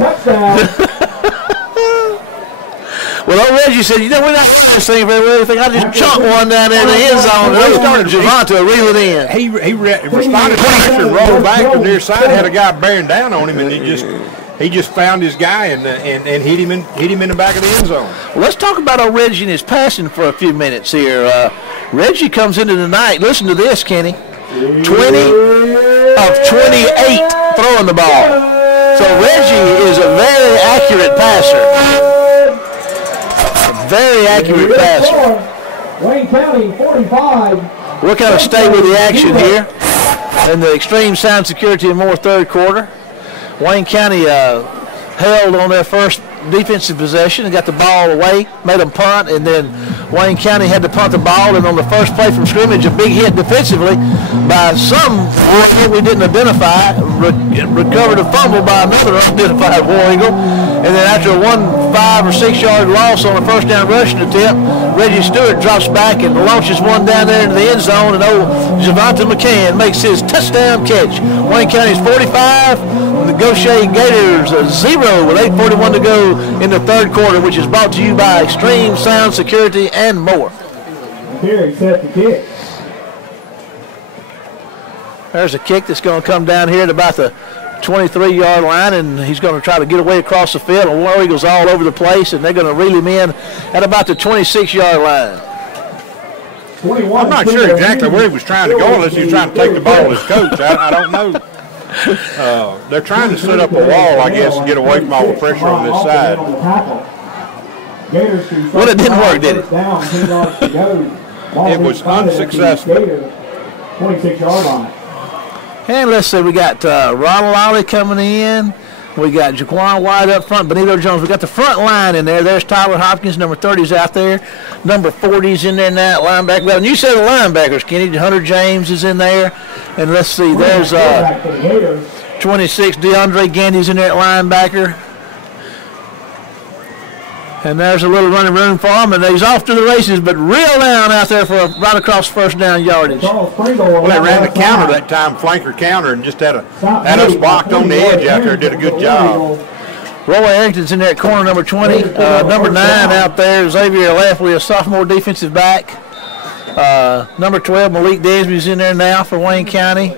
Well, old Reggie said, we're not doing this thing very well. I just chunked one down there in the end zone. And started Javante to reel it in. He responded quick and rolled back to the near side, had a guy bearing down on him, and he just found his guy and hit him in the back of the end zone. Well, let's talk about old Reggie and his passing for a few minutes here. Reggie comes into the night. Listen to this, Kenny. 20 of 28 throwing the ball. So Reggie is a very accurate passer. A very accurate passer. Wayne County 45. We'll kind of stay with the action here in the extreme sound security and more third quarter. Wayne County held on their first defensive possession and got the ball away, made them punt, and then Wayne County had to punt the ball, and on the first play from scrimmage, a big hit defensively by some we didn't identify, recovered a fumble by another unidentified War Eagle, and then after a 5 or 6 yard loss on a first down rushing attempt, Reggie Stewart drops back and launches one down there into the end zone, and old Javante McCann makes his touchdown catch. Wayne County's 45, and the Gautier Gators 0 with 8:41 to go in the third quarter, which is brought to you by Extreme Sound Security and more. Here he set the kick. There's a kick that's going to come down here at about the 23-yard line, and he's going to try to get away across the field, and War Eagles all over the place, and they're going to reel him in at about the 26-yard line. I'm not sure exactly where he was trying to go unless he was trying to take the ball as coach. I don't know. They're trying to set up a wall, I guess, and get away from all the pressure on this side. Well, it didn't work, did it? It was unsuccessful. 26-yard line. And let's see, we got Ronald Ollie coming in. We got Jaquan White up front, Benito Jones. We got the front line in there. There's Tyler Hopkins, number 30's out there. Number 40's in there now, linebacker. Well, and you said the linebackers, Kenny. Hunter James is in there. And let's see, there's 26, DeAndre Gandy's in there at linebacker. And there's a little running room for him, and he's off to the races, but real down out there for right across first down yardage. Well, they ran the counter that time, flanker counter, and just had us blocked on the edge out there. Did a good job. Roy Arrington's in there at corner number 20. Number 9 out there, Xavier Lafley, a sophomore defensive back. Number 12, Malik Desby's in there now for Wayne County.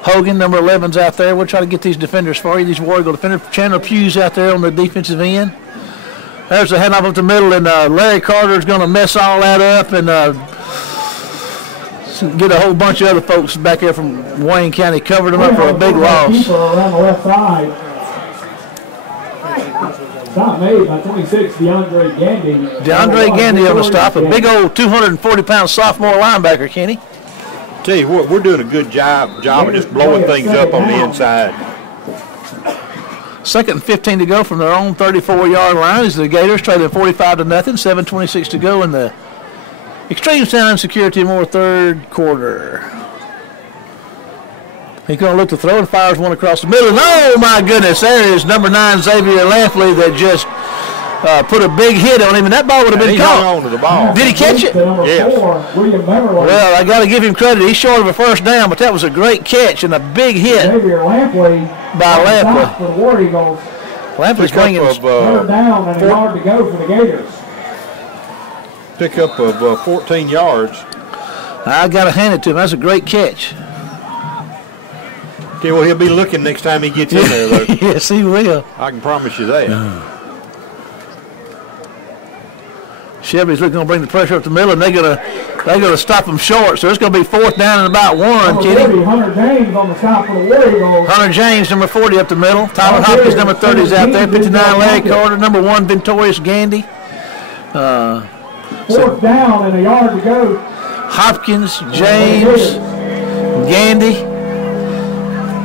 Hogan, number 11's out there. We'll try to get these defenders for you, these War Eagle defenders. Chandler Pugh's out there on the defensive end. There's a handoff up the middle, and Larry Carter's going to mess all that up and get a whole bunch of other folks back there from Wayne County, covered them up for a big loss. Around the left side. Stop made by 26, DeAndre Gandy. DeAndre Gandy on the stop, a big old 240-pound sophomore linebacker, Kenny. Tell you what, we're doing a good job of just blowing things up on the inside. 2nd and 15 to go from their own 34-yard line as the Gators trailing 45-0, 7:26 to go in the Extreme Sound Security Moore third quarter. He's going to look to throw and fires one across the middle. And oh, my goodness, there is number 9, Xavier Lafley, that just put a big hit on him, and that ball would have been caught. He hung on to the ball. Did he catch it? Yes. Well, I got to give him credit. He's short of a first down, but that was a great catch and a big hit Xavier Lafley by Lafley. For the War Eagles. Lafley's bringing third down and a yard to go for the Gators. Pickup of 14 yards. I got to hand it to him. That's a great catch. Okay, well, he'll be looking next time he gets in there, though. Yes, he will. I can promise you that. Chevy's looking to bring the pressure up the middle, and they're gonna stop them short. So it's going to be 4th down and about 1, Kenny. Hunter James on the stop for the War Eagles. Hunter James, number 40 up the middle. Tyler Hopkins, number 30 is out there. 59, Larry Carter. Number 1, Ventorius Gandy. 4th down and a yard to go. Hopkins, James, Gandy,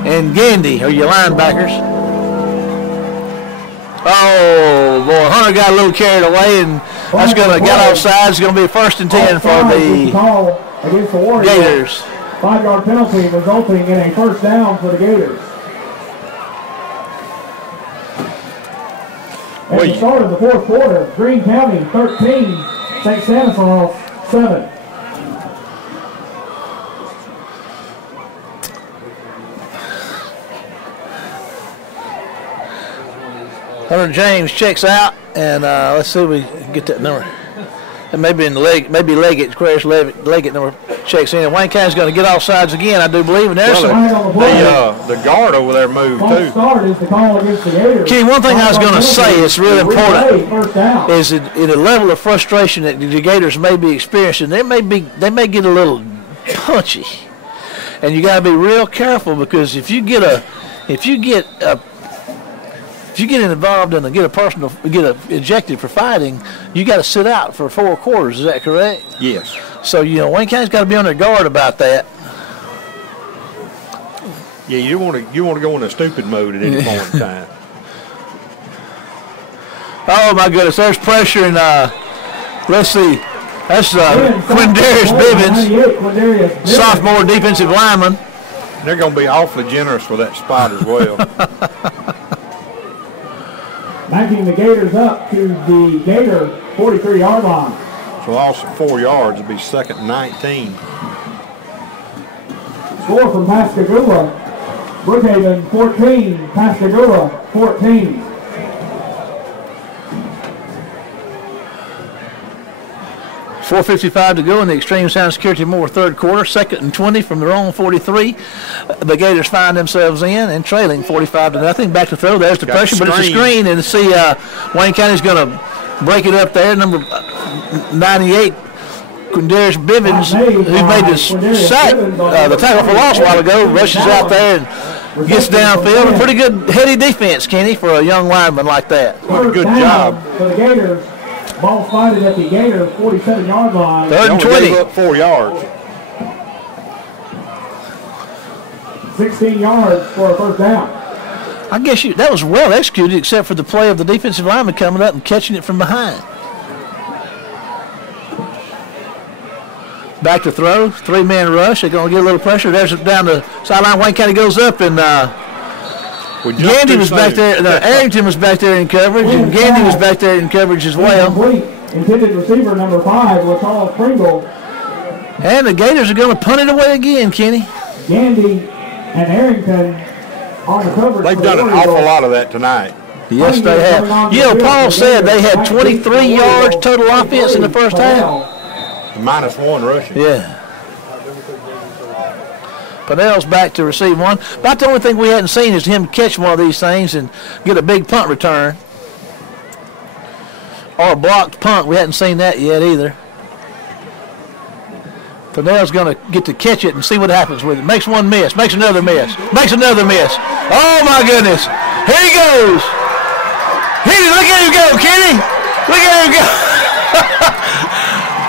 and Gandy are your linebackers. Oh, boy, Hunter got a little carried away, and that's going to get offside. It's going to be 1st and 10 for the Gators. 5-yard penalty resulting in a first down for the Gators. At the start of the fourth quarter, Greene County 13, St. Stanislaus 7. Hunter James checks out, and let's see if we can get that number. It may be in the leg, maybe Leggett, Chris Leggett number checks in. Wayne County's going to get off sides again, I do believe. And there's the guard over there moved too. Kenny, one thing I was going to say is really important is that in the level of frustration that the Gators may be experiencing, they may get a little punchy, and you got to be real careful, because if you get involved and get ejected for fighting, you got to sit out for 4 quarters. Is that correct? Yes. So Wayne County's got to be on their guard about that. Yeah, you want to go in a stupid mode at any point in time. Oh my goodness, there's pressure, and let's see, that's Quindarius Bivens, sophomore defensive lineman. They're going to be awfully generous with that spot as well. Backing the Gators up to the Gator 43-yard line. So loss of 4 yards would be 2nd and 19. Score from Pascagoula. Brookhaven 14, Pascagoula 14. .455 to go in the Extreme Sound Security Moore third quarter. 2nd and 20 from their own 43. The Gators find themselves in and trailing 45-0. Back to throw. There's the pressure, but it's a screen. And see Wayne County's going to break it up there. Number 98, Quindarius Bivens, who made the sack, the tackle for loss a while ago, rushes out there and gets downfield. A pretty good heady defense, Kenny, for a young lineman like that. What a good job. For the Gators. Ball spotted at the Gators 47-yard line. 3rd and 20. Up 4 yards. 16 yards for a first down. I guess that was well executed, except for the play of the defensive lineman coming up and catching it from behind. Back to throw, 3-man rush. They're going to get a little pressure. There's down the sideline. Wayne County goes up, and Gandy was back there. Arrington was back there in coverage, and Gandy was back there in coverage as well. Intended receiver number 5 was Charles Pringle. And the Gators are going to punt it away again, Kenny. Gandy and Arrington on the coverage. They've done an awful lot of that tonight. Yes, they have. You know, Paul said they had 23 yards total offense in the first half. -1 rushing. Yeah. Pennell's back to receive one. About the only thing we hadn't seen is him catch one of these things and get a big punt return. Or a blocked punt. We hadn't seen that yet either. Pennell's going to get to catch it and see what happens with it. Makes one miss. Makes another miss. Makes another miss. Oh, my goodness. Here he goes. Look at him go, Kenny. Look at him go.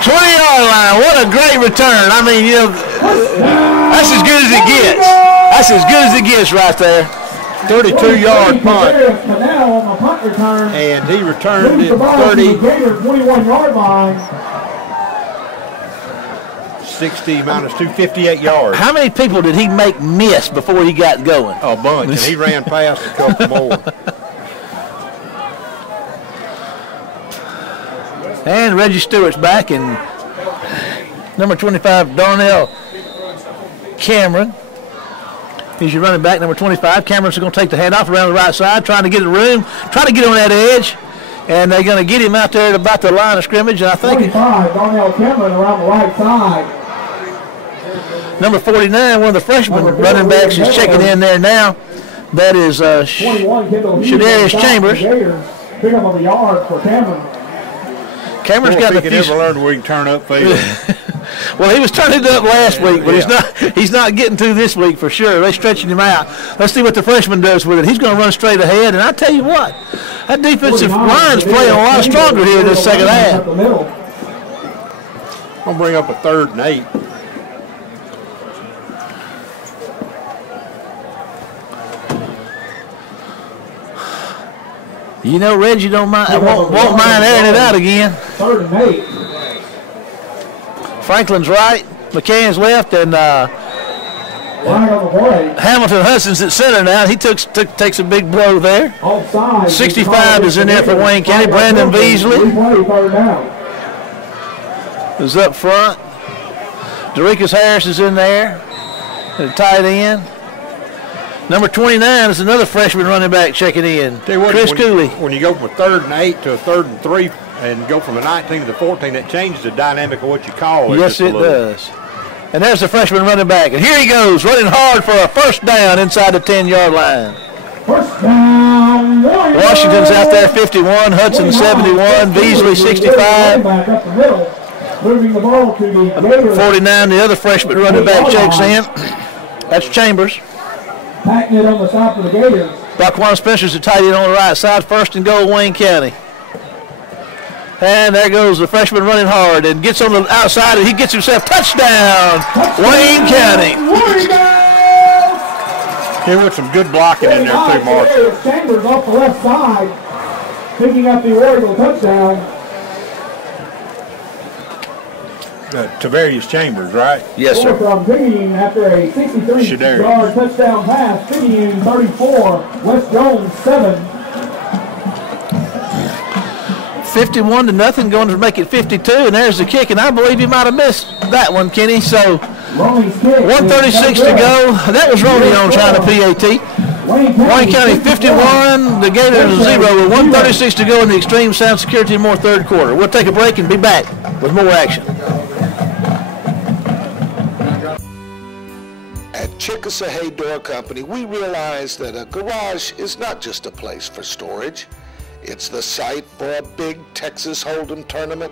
20-yard line. What a great return. I mean, you know, that's as good as it gets. That's as good as it gets right there. 32-yard punt. And he returned it 30. 21-yard line. 60 minus 2, 58 yards. How many people did he make miss before he got going? A bunch, and he ran past a couple more. And Reggie Stewart's back, and number 25, Darnell Cameron. He's your running back, number 25. Cameron's going to take the handoff around the right side, trying to get the room, trying to get on that edge. And they're going to get him out there at about the line of scrimmage. And I think 25, Darnell Cameron around the right side. Number 49, one of the freshman running backs, is checking in there now. That is Shadarius Chambers. Pick up on the yard for Cameron. Cameron's got a few. Never learned we can turn up field. Well, he was turning it up last week, but he's not getting to this week for sure. They're stretching him out. Let's see what the freshman does with it. He's going to run straight ahead, and I tell you what, that defensive line's playing a lot stronger here in this second half. I'm going to bring up a 3rd and 8. You know, Reggie won't mind airing it out again. 3rd and 8. Franklin's right, McCann's left, and Hamilton Hudson's at center now. He takes a big blow there. 65 is in there for Wayne County. Brandon Beasley is up front. Dorikas Harris is in there, the tight end. Number 29 is another freshman running back checking in, Chris Cooley. When you go from a 3rd and 8 to a 3rd and 3 and go from a 19 to the 14, that changes the dynamic of what you call it. Yes, it does. And there's the freshman running back. And here he goes, running hard for a first down inside the 10-yard line. First down. Washington's out there, 51. Hudson, 71. Beasley, 65. Moving the ball to the Gators. 49, the other freshman running back checks in. That's Chambers. Packing it on the side for the Gators. Daquan Spencer's the tight end on the right side. 1st and goal, Wayne County. And there goes the freshman running hard and gets on the outside, and he gets himself touchdown, Wayne County. There was some good blocking in there too, Mark. Chambers off the left side, picking up the Oregon touchdown. Tavarius Chambers, right? Yes, sir. From Pregame after a 63-yard touchdown pass. Pregame 34, West Jones 7. 51-0, going to make it 52, and there's the kick, and I believe he might have missed that one, Kenny. So 1:36 to go. That was Roney on trying to PAT. Wayne County 51, the Gators 0 with 1:36 to go in the Extreme Sound Security More 3rd quarter. We'll take a break and be back with more action. At Chickasawhay Door Company, we realize that a garage is not just a place for storage. It's the site for a big Texas Hold'em tournament,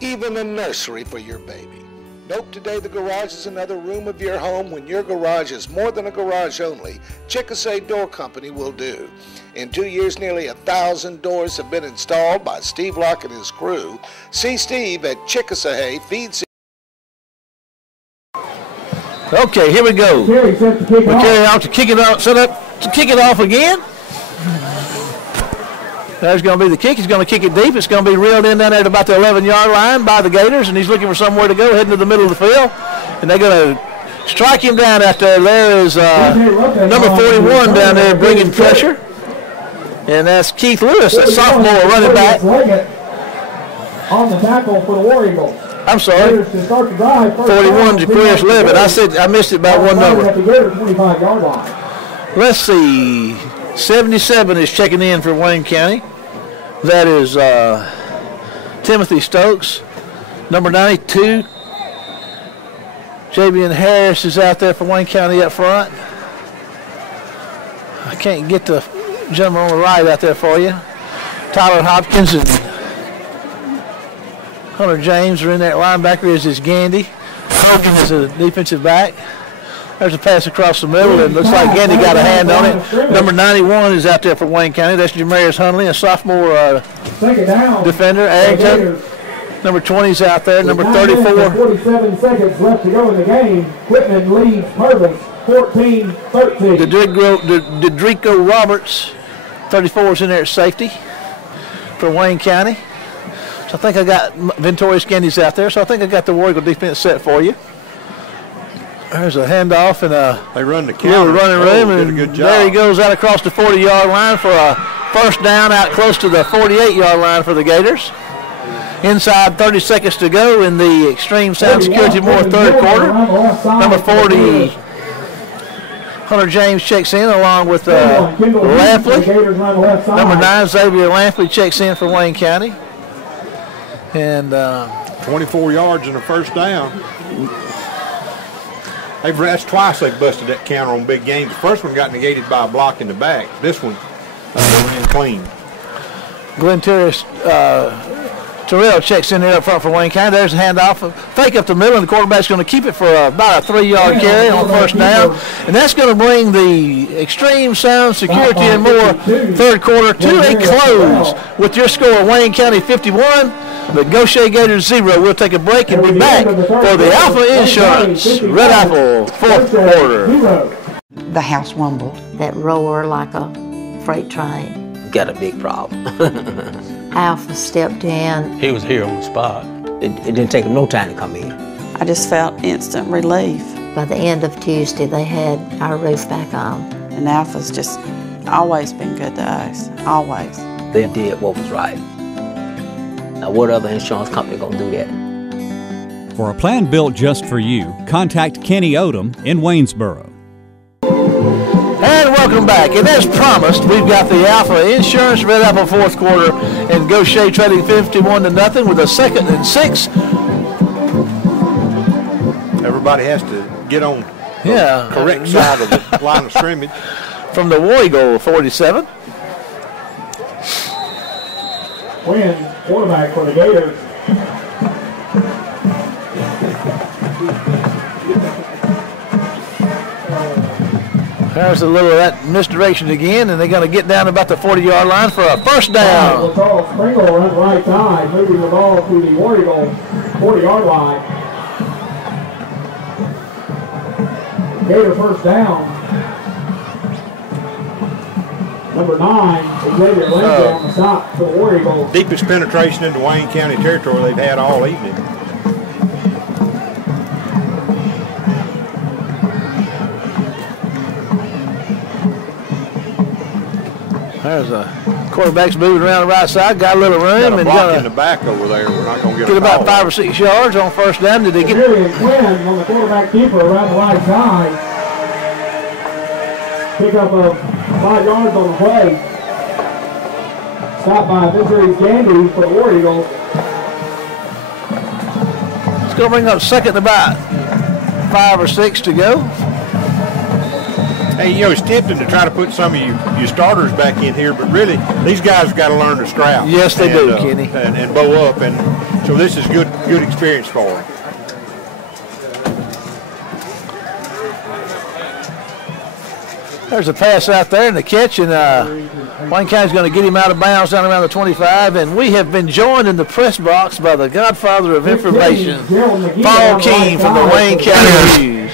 even a nursery for your baby. Nope, today the garage is another room of your home. When your garage is more than a garage only, Chickasawhay Door Company will do. In 2 years, nearly 1,000 doors have been installed by Steve Locke and his crew. See Steve at Chickasawhay Feed. Okay, here we go. McCary out to kick it off, set up to kick it off again. There's going to be the kick. He's going to kick it deep. It's going to be reeled in down there at about the 11-yard line by the Gators, and he's looking for somewhere to go, heading to the middle of the field. And they're going to strike him down out there. There is number 41 down there bringing pressure. And that's Keith Lewis, that sophomore running back. On the tackle for the War Eagles. I'm sorry. 41 Jaquarius Levitt. I said I missed it by one number. Let's see. 77 is checking in for Wayne County. That is Timothy Stokes. Number 92. Javian Harris is out there for Wayne County up front. I can't get the gentleman on the right out there for you. Tyler Hopkins and Hunter James are in that linebacker, as is Gandy. Hogan is a defensive back. There's a pass across the middle, and looks like Gandy got a hand on it. Number 91 is out there for Wayne County. That's Jamarius Huntley, a sophomore defender. Arrington. Number 20 is out there. Number 34. 47 seconds left to go in the game. Whitman leads Purvis 14-13. Dedrico Roberts, 34 is in there at safety for Wayne County. So I think I got Ventorius Gandy's out there. So I think I got the War Eagle defense set for you. There's a handoff and they run the counter. Running room, did a and good job. there he goes out across the 40-yard line for a first down out close to the 48-yard line for the Gators. Inside 30 seconds to go in the Extreme Sound Security Moore third quarter. Number 40, Hunter James checks in along with Lampley. Number 9, Xavier Lampley checks in for Wayne County. And 24 yards and a first down. That's twice they've busted that counter on big games. The first one got negated by a block in the back. This one, they ran clean. Glenn Terrell checks in there up front for Wayne County. There's a handoff. Fake up the middle, and the quarterback's going to keep it for about a 3-yard carry on first down. And that's going to bring the Extreme Sound Security and More third quarter to a close with your score, Wayne County 51, the Gautier Gators 0. We'll take a break and be back for the Alpha Insurance Red Apple fourth quarter. The house rumbled. That roar like a freight train. Got a big problem. Alpha stepped in. He was here on the spot. It didn't take him no time to come in. I just felt instant relief. By the end of Tuesday, they had our roof back on. And Alpha's just always been good to us, always. They did what was right. Now, what other insurance company gonna do that? For a plan built just for you, contact Kenny Odom in Waynesboro. And welcome back. And as promised, we've got the Alpha Insurance Red Apple fourth quarter, and Gautier trading 51-0 with a 2nd and 6. Everybody has to get on the correct side of the line of scrimmage. From the War Eagle 47. Quinn, quarterback for the Gators. There's a little of that misdirection again, and they're going to get down about the 40-yard line for a first down. Charles Springle runs right side, moving the ball to the War Eagle 40-yard line. Gator first down. Number 9, Xavier Lindsay on the stop for the War Eagles. Deepest penetration into Wayne County territory they've had all evening. There's a quarterback's moving around the right side, got a little room. Got a and block in the back over there. We're not going to get about 5 or 6 yards on first down. Did they get Quinn on the quarterback keeper around the right side. Pick up 5 yards on the play. Stopped by Ventorius Gandy for the War Eagles. It's going to bring up second about 5 or 6 to go. Hey, it's tempting to try to put some of your starters back in here, but really, these guys have got to learn to strap. Yes, they do, Kenny. And bow up, and so this is good experience for them. There's a pass out there and the catch, and Wayne County's going to get him out of bounds down around the 25, and we have been joined in the press box by the godfather of information, Paul Keene from the Wayne County News.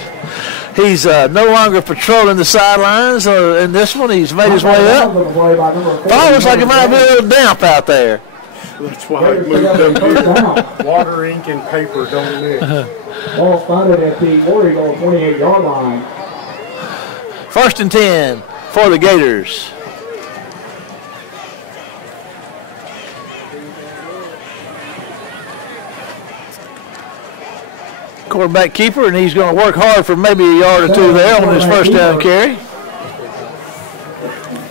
He's no longer patrolling the sidelines. In this one, he's made his way up. Ball looks like it might be a little damp out there. That's why I moved them here. Water, ink, and paper don't mix. Ball spotted at the War Eagle 28-yard line. 1st and 10 for the Gators. Quarterback keeper, and he's going to work hard for maybe a yard or two there on his first down carry.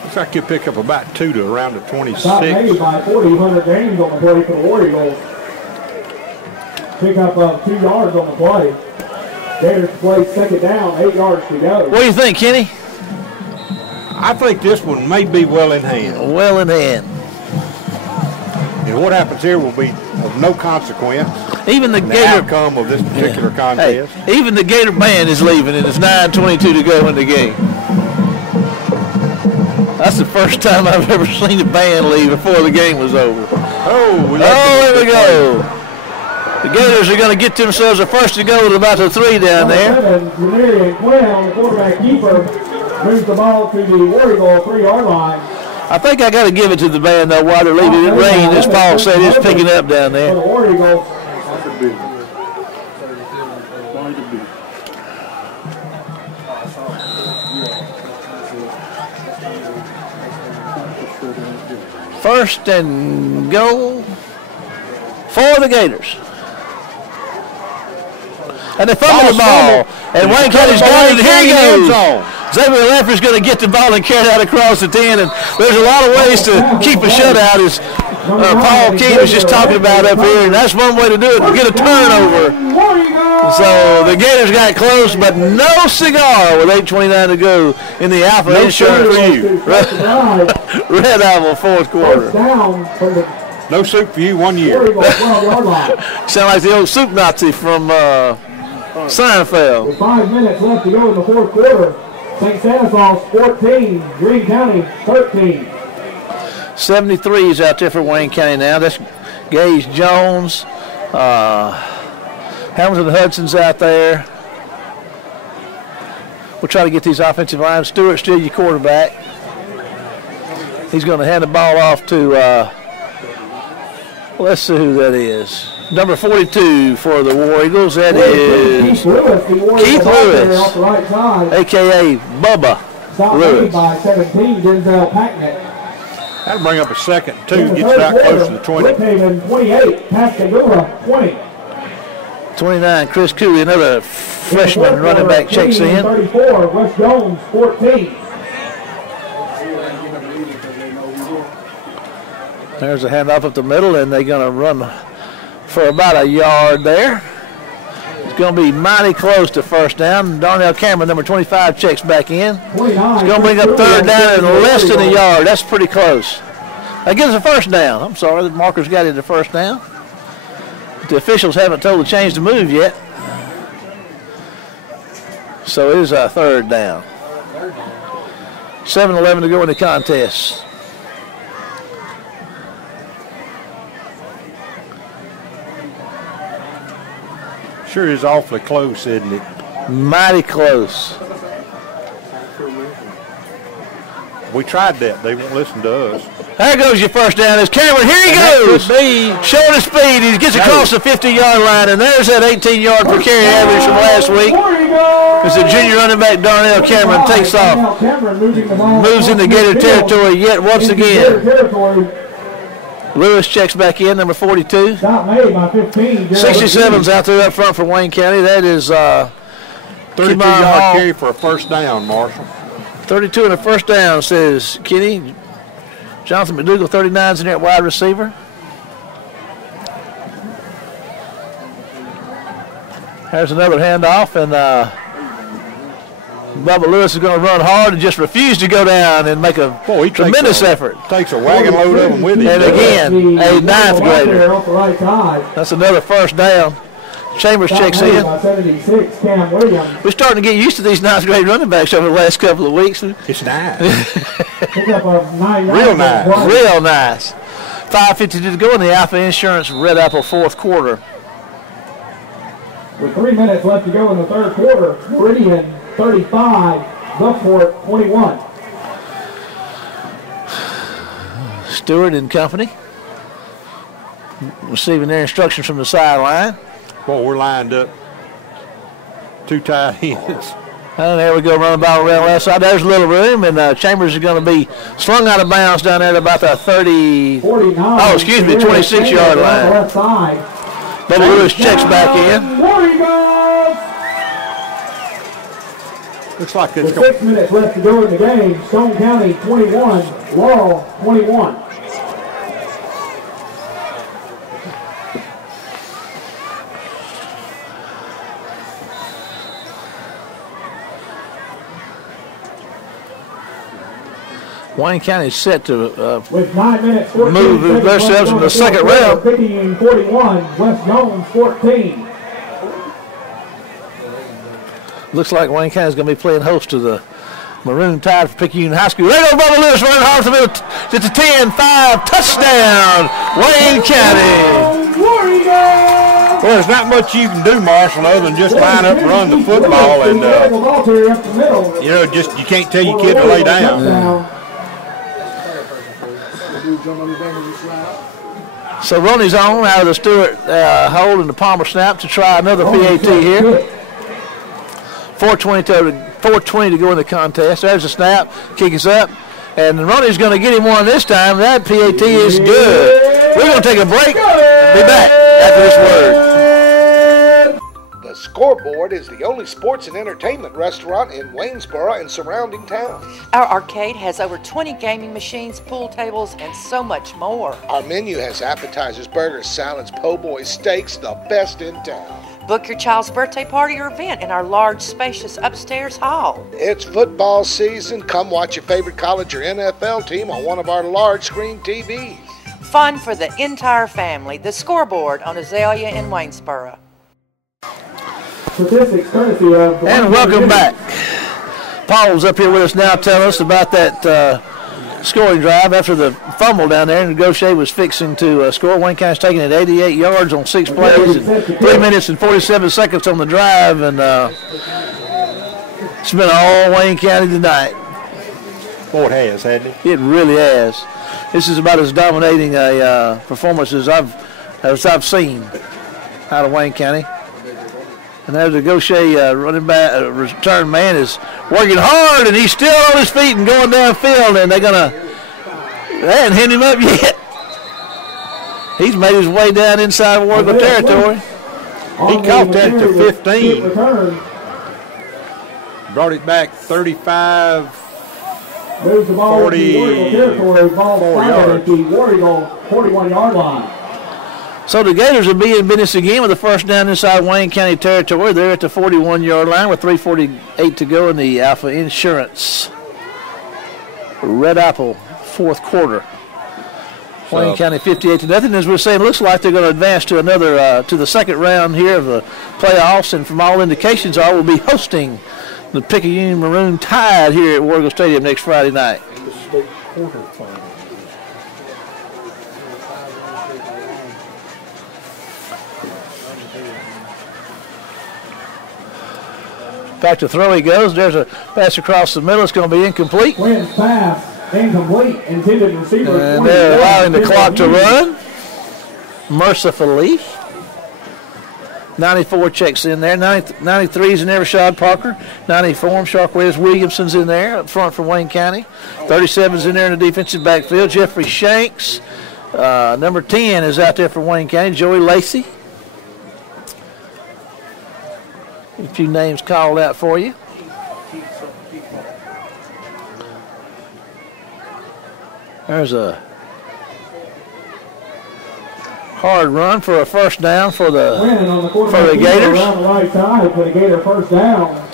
Looks like he'll pick up about 2 to around the 26. Stop made by 4,100 games on the play for the War Eagles. Pick up of 2 yards on the play. Gators play 2nd down, 8 yards to go. What do you think, Kenny? I think this one may be well in hand. Well in hand. And what happens here will be of no consequence. Even the Gator outcome of this particular contest. Hey, even the Gator band is leaving, and it's 9:22 to go in the game. That's the first time I've ever seen a band leave before the game was over. Oh, there we go. The Gators are going to get themselves a first to go with about the 3 down there. Jamarian Quinn on the quarterback keeper moves the ball to the War Eagle 3-yard line. I think I got to give it to the band, though, while they're leaving. It rained, as Paul said, it's picking up down there. First and goal for the Gators. And they fumble the ball. And Wayne County's got it. Here he goes. Xavier Lafferty's going to get the ball and carry it out across the 10. And there's a lot of ways to keep a shutout, as Paul King was just talking about up here. And that's one way to do it, to get a turnover. So the Gators got close, but no cigar with 8:29 to go in the Alpha Insurance Red Apple 4th quarter. No soup for you 1 year. Sound like the old soup Nazi from Seinfeld. With 5 minutes left to go in the 4th quarter. St. Stanislaus 14, Greene County 13. 73s out there for Wayne County now. That's Gage Jones, Hamilton Hudson's out there. We'll try to get these offensive lines. Stewart's still your quarterback. He's going to hand the ball off to, let's see who that is. Number 42 for the War Eagles. That is Keith Lewis, a.k.a. Bubba Lewis. By 17, Denzel Packnett. That'll bring up a 2nd and 2, gets back close to the 20. Brookhaven 28, Pascagoula 20. 29, Chris Cooley, another freshman running back, checks in. 34, West Jones 14. There's a handoff up the middle, and they're going to run for about a yard there. It's going to be mighty close to first down. Darnell Cameron, number 25, checks back in. It's going to bring up 3rd down and less than a yard. That's pretty close. That gives us a first down. I'm sorry, the marker's got it to first down. The officials haven't told the chains to move yet. So it is a 3rd down. 7-11 to go in the contest. Sure is awfully close, isn't it? Mighty close. We tried that. They won't listen to us. There goes your first down. It's Cameron. Here he goes. Showing his speed. He gets across the 50-yard line, and there's that 18-yard per carry average from last week. As the junior running back Darnell Cameron takes off. Moves into Gator territory yet once again. Lewis checks back in, number 42. 67's out there up front for Wayne County. That is 32-yard carry for a first down, Marshall. 32 and a first down, says Kenny. Jonathan McDougal, 39's in there at wide receiver. There's another handoff, and Bubba Lewis is going to run hard and just refuse to go down and make a tremendous effort. Takes a wagon load of them with him. And again, a 9th grader. That's another first down. Chambers checks in. We're starting to get used to these 9th grade running backs over the last couple of weeks. It's nice. Real nice. Real nice. 5:50 to go in the Alpha Insurance Red Apple 4th quarter. With 3 minutes left to go in the 3rd quarter, Meridian 35, Gulfport 21. Stewart and company receiving their instructions from the sideline. Boy, we're lined up. 2 tight ends. And there we go, running the ball around left side. There's a little room, and Chambers is going to be slung out of bounds down there at about the 26-yard line. Bubba Lewis checks back in. Looks like it's 6 minutes left to go in the game. Stone County 21, Laurel 21. Wayne County is set to with 9 minutes, move themselves in the second round. Picayune 41, West Jones 14. Looks like Wayne County is going to be playing host to the Maroon Tide for Picayune High School. There goes Bubba Lewis running hard to the middle. It's a 10-5 touchdown, Wayne County. Well, there's not much you can do, Marshall, other than just line up and run the football, and just you can't tell your kid to lay down. So Ronnie's on out of the Stewart hold and the Palmer snap to try another PAT here. 4:20 to go in the contest. There's the snap. Kick is up. And Ronnie's going to get him one this time. That PAT is good. We're going to take a break and be back after this word. The Scoreboard is the only sports and entertainment restaurant in Waynesboro and surrounding towns. Our arcade has over 20 gaming machines, pool tables, and so much more. Our menu has appetizers, burgers, salads, po' boys, steaks, the best in town. Book your child's birthday party or event in our large, spacious upstairs hall. It's football season. Come watch your favorite college or NFL team on one of our large screen TVs. Fun for the entire family. The Scoreboard on Azalea in Waynesboro. And welcome back. Paul's up here with us now telling us about that scoring drive after the fumble down there, and Gautier was fixing to score. Wayne County's taking it 88 yards on 6 plays, and 3 minutes and 47 seconds on the drive, and it's been all Wayne County tonight. Boy, it has, hasn't it? It really has. This is about as dominating a performance as I've seen out of Wayne County. And there's the Gautier running back, return man is working hard, and he's still on his feet and going downfield, and they hadn't hit him up yet. He's made his way down inside Warrigal territory. He caught that to 15. Brought it back 35, 40, 4 yards. 41-yard line. So the Gators are being business again with the first down inside Wayne County territory. They're at the 41-yard line with 3:48 to go in the Alpha Insurance Red Apple fourth quarter. Wayne County 58-0. As we're saying, it looks like they're going to advance to another to the second round here of the playoffs, and from all indications, I will be hosting the Picayune Maroon Tide here at Warrigal Stadium next Friday night. Back to throw he goes. There's a pass across the middle. It's going to be incomplete. Wins pass, incomplete, intended receiver. And they're allowing the clock to run mercifully. 94 checks in there. 93 is in there, Rashad Parker. 94, Sharkwez Williamson's in there up front for Wayne County. 37's in there in the defensive backfield. Jeffrey Shanks. Number 10 is out there for Wayne County. Joey Lacey. A few names called out for you. There's a hard run for a first down for the Gators. On the right side for the Gator first down.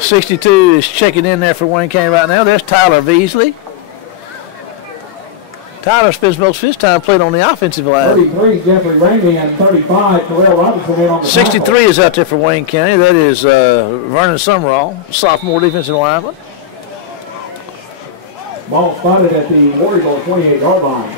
62 is checking in there for Wayne County right now. There's Tyler Beasley. Tyler spends most of his time playing on the offensive line. 33, Jeffrey Ramey, and 35, Terrell Robinson in on the 63 is out there for Wayne County. That is Vernon Summerall, sophomore defensive lineman. Ball spotted at the Warrigal 28-yard line.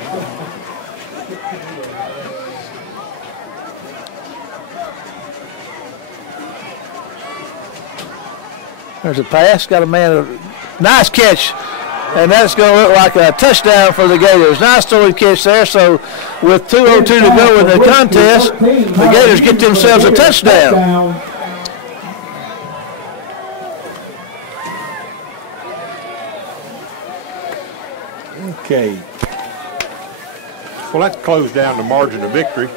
There's a pass. Got a man. Nice catch. And that's going to look like a touchdown for the Gators. Nice throwing catch there. So with 2:02 to go in the contest, the Gators get themselves a touchdown. Okay. Well, that's closed down the margin of victory.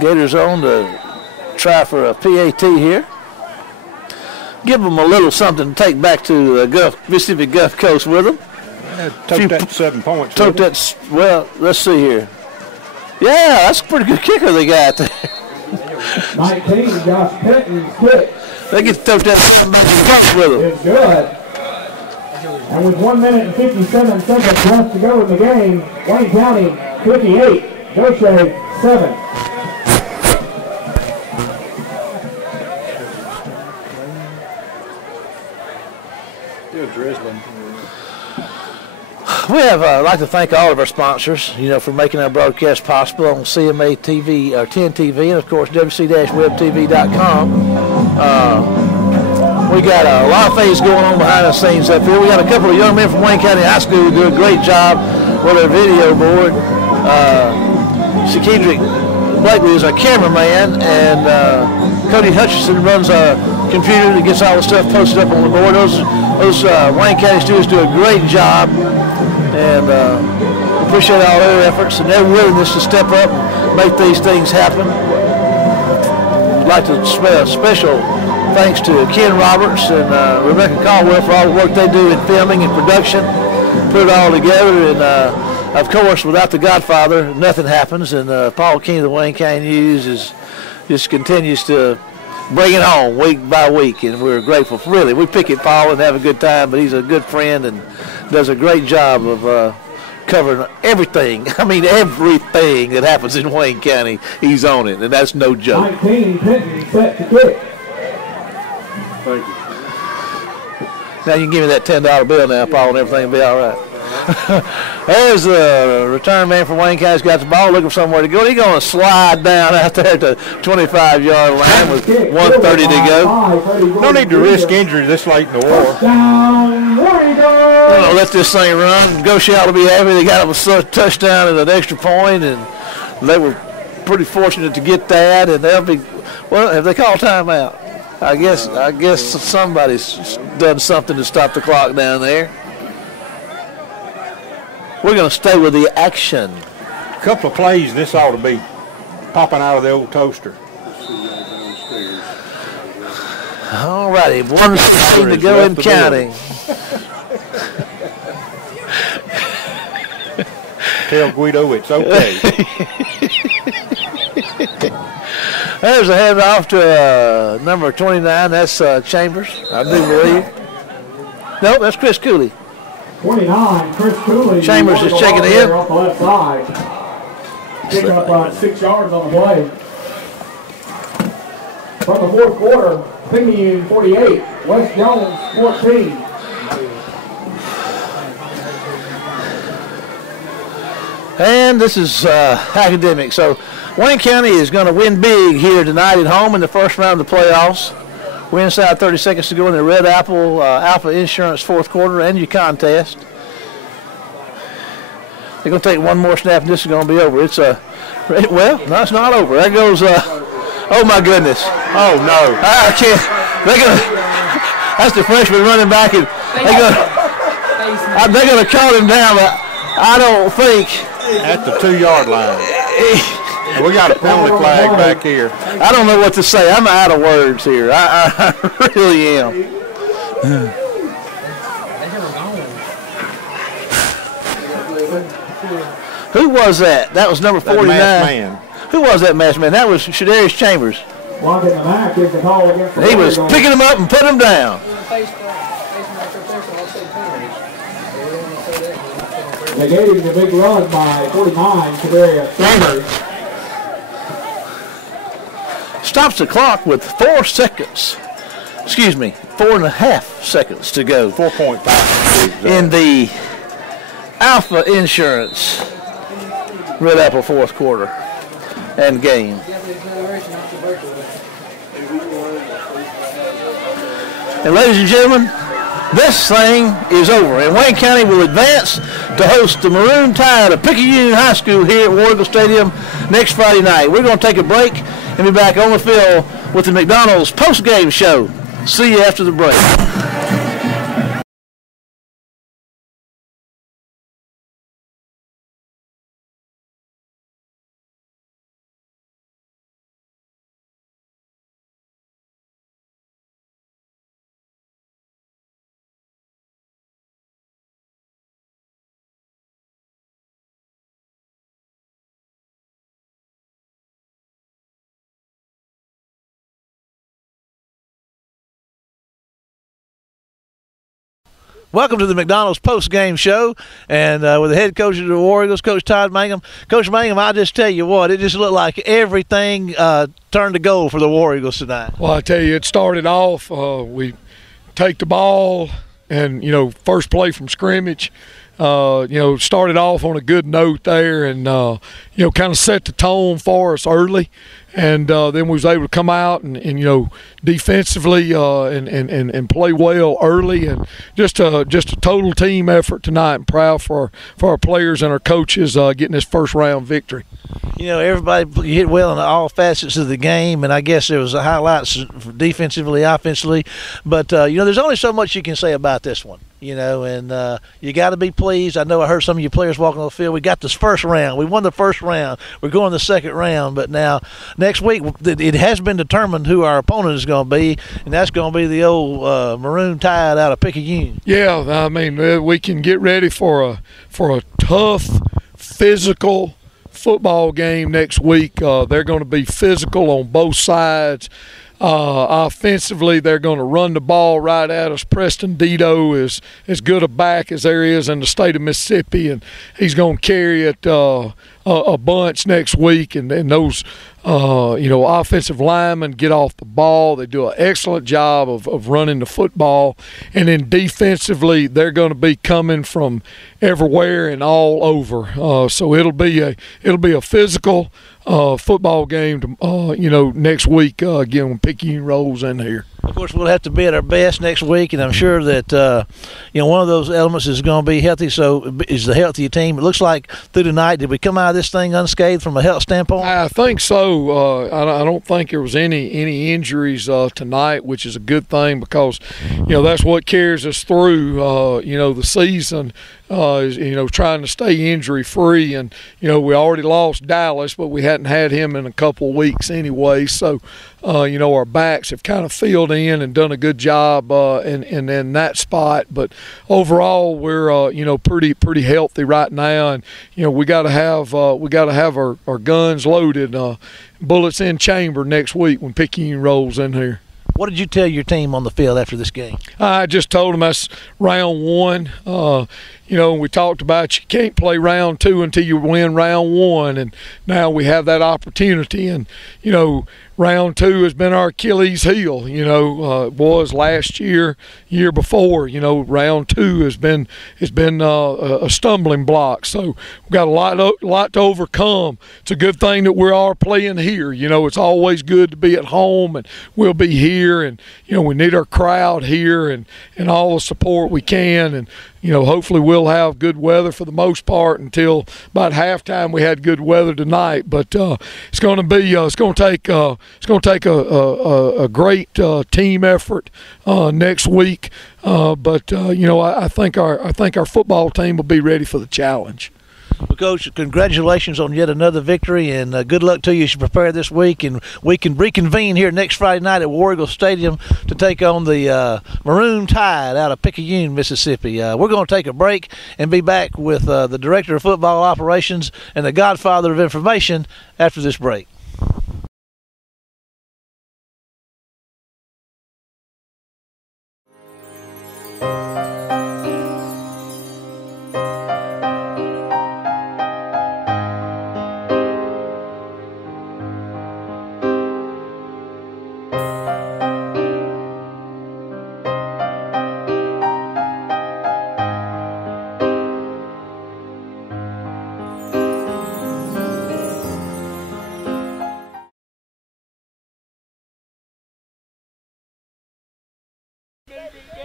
Gators on to try for a PAT here. Give them a little something to take back to Mississippi Gulf Coast with them. Took that 7 points. Took that, well, let's see here. Yeah, that's a pretty good kicker they got there. 19, Josh Penton's kick. They get to tote that with them. It's good. And with 1 minute and 57 seconds left to go in the game, Wayne County 58, Gautier 7. We have like to thank all of our sponsors, for making our broadcast possible on CMA TV or 10 TV, and of course WC-WebTV.com. We got a lot of things going on behind the scenes up here. We got a couple of young men from Wayne County High School who do a great job with our video board. Shakidrick Blakely is our cameraman, and Cody Hutchinson runs our computer that gets all the stuff posted up on the board. Those Wayne County students do a great job, and appreciate all their efforts and their willingness to step up and make these things happen. I'd like to special thanks to Ken Roberts and Rebecca Caldwell for all the work they do in filming and production, put it all together, and of course, without the Godfather, nothing happens, and Paul King of the Wayne County News just continues to bring it home week by week, and we're grateful. Really, we pick at Paul and have a good time, but he's a good friend and does a great job of covering everything. I mean, everything that happens in Wayne County, he's on it, and that's no joke. 19, Penton set to kick. Thank you. Now you can give me that $10 bill now, Paul, and everything will be all right. There's the return man from Wayne County's got the ball, looking for somewhere to go. He's going to slide down out there to 25-yard line with 1:30 to go. No need to risk injury this late in the war. We're going to let this thing run. Gautier ought to be happy. They got a touchdown and an extra point, and they were pretty fortunate to get that. And they'll be, well, have they called timeout? I guess somebody's done something to stop the clock down there. We're going to stay with the action. A couple of plays, and this ought to be popping out of the old toaster. All righty, 1:16 to go and counting. Tell Guido it's okay. There's a handoff to number 29. That's Chambers, I do believe. Nope, that's Chris Cooley. 29, Chris Cooley. Chambers is checking in. Off the left side. Pick up 6 yards on the play. From the fourth quarter, Pregame 48, West Jones 14. And this is academic. So Wayne County is going to win big here tonight at home in the first round of the playoffs. We're inside 30 seconds to go in the Red Apple Alpha Insurance fourth quarter and your contest. They're going to take one more snap and this is going to be over. It's well, no, it's not over. There goes, oh my goodness. Oh no. I can't. That's the freshman running back, and they're going to call him down, but I don't think. At the 2-yard line. We got a penalty flag back here. I don't know what to say. I'm out of words here. I really am. Who was that? That was number 49. Man. Who was that masked man? That was Shadarius Chambers. Blocking the back is the call against the He was picking him up and putting him down. They gave him the big run by 49, Shadarius Chambers. Stops the clock with 4 seconds. Excuse me, 4.5 seconds to go. 4.5 in the Alpha Insurance Red Apple fourth quarter. and game. And ladies and gentlemen, this thing is over, and Wayne County will advance to host the Maroon Tide of Picayune High School here at War Eagle Stadium next Friday night. We're going to take a break and be back on the field with the McDonald's post-game show. See you after the break. Welcome to the McDonald's post-game show, and with the head coach of the War Eagles, Coach Todd Mangum. Coach Mangum, I just tell you what, it just looked like everything turned to gold for the War Eagles tonight. Well, I tell you, it started off, we take the ball and, first play from scrimmage, started off on a good note there and, kind of set the tone for us early. And then we was able to come out and defensively and play well early, and just a total team effort tonight. And proud for our players and our coaches getting this first round victory. Everybody hit well in all facets of the game, and I guess there was highlights defensively, offensively. But there's only so much you can say about this one. And you got to be pleased. I know I heard some of you players walking on the field. We got this first round. We won the first round. We're going the second round. But now, next week, it has been determined who our opponent is going to be, and that's going to be the old Maroon Tide out of Picayune. Yeah, I mean, we can get ready for a tough, physical football game next week. They're going to be physical on both sides. Offensively, they're going to run the ball right at us. Preston Dito is as good a back as there is in the state of Mississippi, and he's going to carry it a bunch next week. And those offensive linemen get off the ball. They do an excellent job of running the football. And then defensively, they're going to be coming from everywhere and all over. So it'll be a physical football game, next week again when Picayune rolls in here. Of course, we'll have to be at our best next week, and I'm sure that one of those elements is going to be healthy. So, is the healthier team? It looks like through the night, did we come out of this thing unscathed from a health standpoint? I think so. I don't think there was any injuries tonight, which is a good thing because that's what carries us through the season. Is trying to stay injury free, and we already lost Dallas, but we hadn't had him in a couple of weeks anyway. So our backs have kind of filled in and done a good job in that spot. But overall, we're pretty healthy right now, and we got to have our guns loaded, bullets in chamber next week when Picayune rolls in here. What did you tell your team on the field after this game? I just told them that's round one. We talked about you can't play round two until you win round one, and now we have that opportunity. And round two has been our Achilles heel. It was last year before. Round two has been a stumbling block. So we've got a lot to overcome. It's a good thing that we are playing here. It's always good to be at home, and we'll be here. And we need our crowd here and all the support we can. And hopefully we'll have good weather for the most part until about halftime. We had good weather tonight, but it's going to take a great team effort next week. But I think our football team will be ready for the challenge. Well, Coach, congratulations on yet another victory, and good luck to you as you prepare this week. And we can reconvene here next Friday night at War Eagle Stadium to take on the Maroon Tide out of Picayune, Mississippi. We're going to take a break and be back with the Director of Football Operations and the Godfather of Information after this break.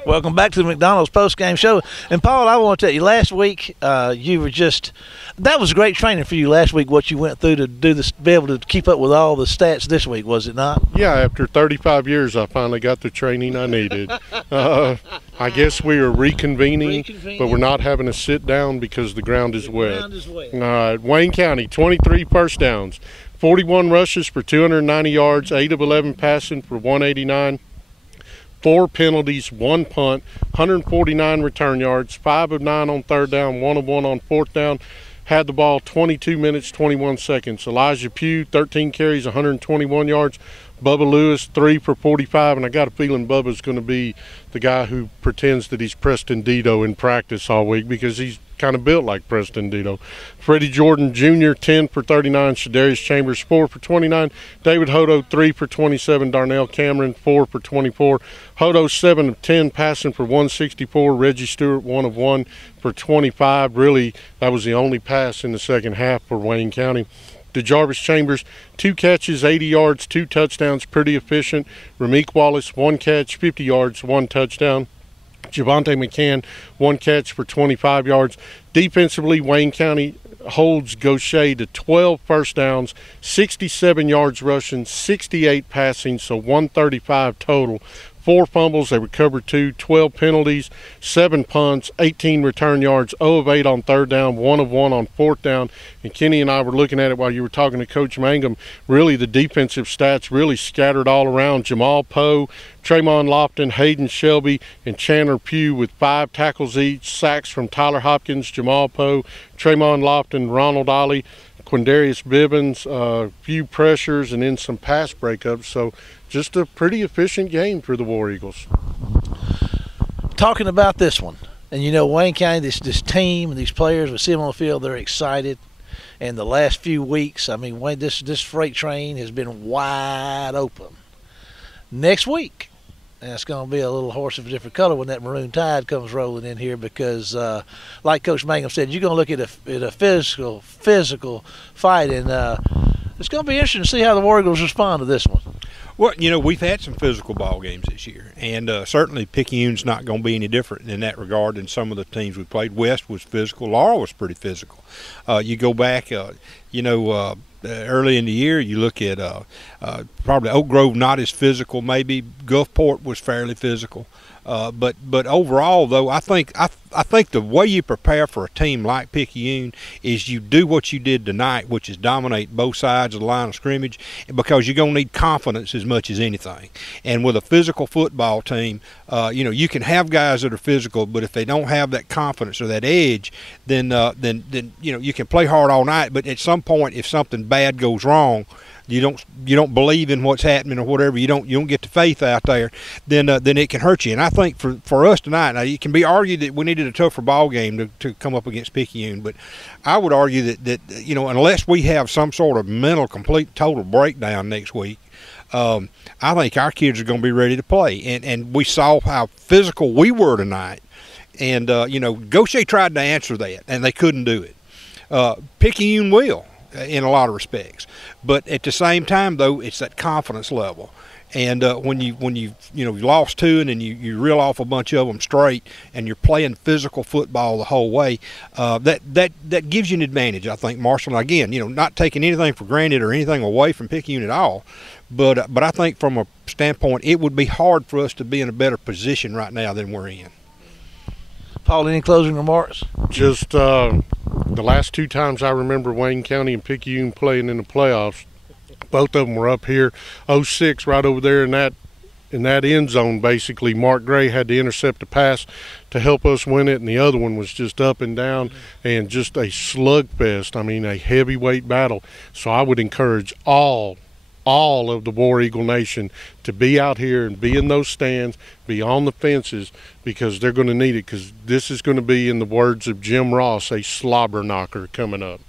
Welcome back to the McDonald's Postgame Show. And, Paul, I want to tell you, last week you were just – that was great training for you last week, what you went through to do this, be able to keep up with all the stats this week, was it not? Yeah, after 35 years, I finally got the training I needed. I guess we are reconvening, but we're not having to sit down because the ground is wet. All right, Wayne County, 23 first downs, 41 rushes for 290 yards, 8 of 11 passing for 189. 4 penalties, 1 punt, 149 return yards, 5 of 9 on third down, 1 of 1 on fourth down. Had the ball 22 minutes, 21 seconds. Elijah Pugh, 13 carries, 121 yards. Bubba Lewis, 3 for 45, and I got a feeling Bubba's going to be the guy who pretends that he's Preston Dito in practice all week because he's kind of built like Preston Dito. Freddie Jordan Jr., 10 for 39. Shadarius Chambers, 4 for 29. David Hodo, 3 for 27. Darnell Cameron, 4 for 24. Hodo, 7 of 10, passing for 164. Reggie Stewart, 1 of 1 for 25. Really, that was the only pass in the second half for Wayne County. DeJarvis Chambers, 2 catches, 80 yards, 2 touchdowns, pretty efficient. Rameek Wallace, 1 catch, 50 yards, 1 touchdown. Javonte McCann, 1 catch for 25 yards. Defensively, Wayne County holds Gautier to 12 first downs, 67 yards rushing, 68 passing, so 135 total. 4 fumbles, they recovered 2, 12 penalties, 7 punts, 18 return yards, 0 of 8 on third down, 1 of 1 on fourth down. And Kenny and I were looking at it while you were talking to Coach Mangum. Really, the defensive stats really scattered all around. Jamal Poe, Tremont Lofton, Hayden Shelby, and Chandler Pugh with 5 tackles each. Sacks from Tyler Hopkins, Jamal Poe, Tremont Lofton, Ronald Ollie, Quindarius Bibbins, a few pressures, and then some pass breakups. So just a pretty efficient game for the War Eagles. Talking about this one, and you know Wayne County, this team and these players, we see them on the field, they're excited. And the last few weeks, I mean, Wayne, this freight train has been wide open. Next week, and it's going to be a little horse of a different color when that maroon tide comes rolling in here because, like Coach Mangum said, you're going to look at a physical fight, and it's going to be interesting to see how the War Eagles respond to this one. Well, you know, we've had some physical ball games this year, and certainly Picayune's not going to be any different in that regard than some of the teams we played. West was physical. Laurel was pretty physical. You go back, early in the year, you look at probably Oak Grove not as physical. Maybe Gulfport was fairly physical. But overall, though, I think the way you prepare for a team like Picayune is you do what you did tonight, which is dominate both sides of the line of scrimmage, because you're going to need confidence as much as anything. And with a physical football team, you can have guys that are physical, but if they don't have that confidence or that edge, then you can play hard all night. But at some point, if something bad goes wrong, you don't believe in what's happening or whatever, you don't get the faith out there, then it can hurt you. And I think for us tonight, now it can be argued that we needed a tougher ball game to come up against Picayune, but I would argue that unless we have some sort of mental complete total breakdown next week, I think our kids are going to be ready to play. And we saw how physical we were tonight. And Gautier tried to answer that, and they couldn't do it. Picayune will, in a lot of respects, but at the same time, though, it's that confidence level. And when you lost 2 and then you reel off a bunch of them straight, and you're playing physical football the whole way, that gives you an advantage, I think, Marshall. And again, not taking anything for granted or anything away from Picayune at all, but I think from a standpoint, it would be hard for us to be in a better position right now than we're in. Paul, any closing remarks? Just the last 2 times I remember Wayne County and Picayune playing in the playoffs, both of them were up here. 06 right over there in that end zone, basically. Mark Gray had to intercept a pass to help us win it, and the other one was just up and down and just a slugfest. I mean, a heavyweight battle. So I would encourage all of the War Eagle Nation to be out here and be in those stands, be on the fences, because they're going to need it, because this is going to be, in the words of Jim Ross, a slobber knocker coming up.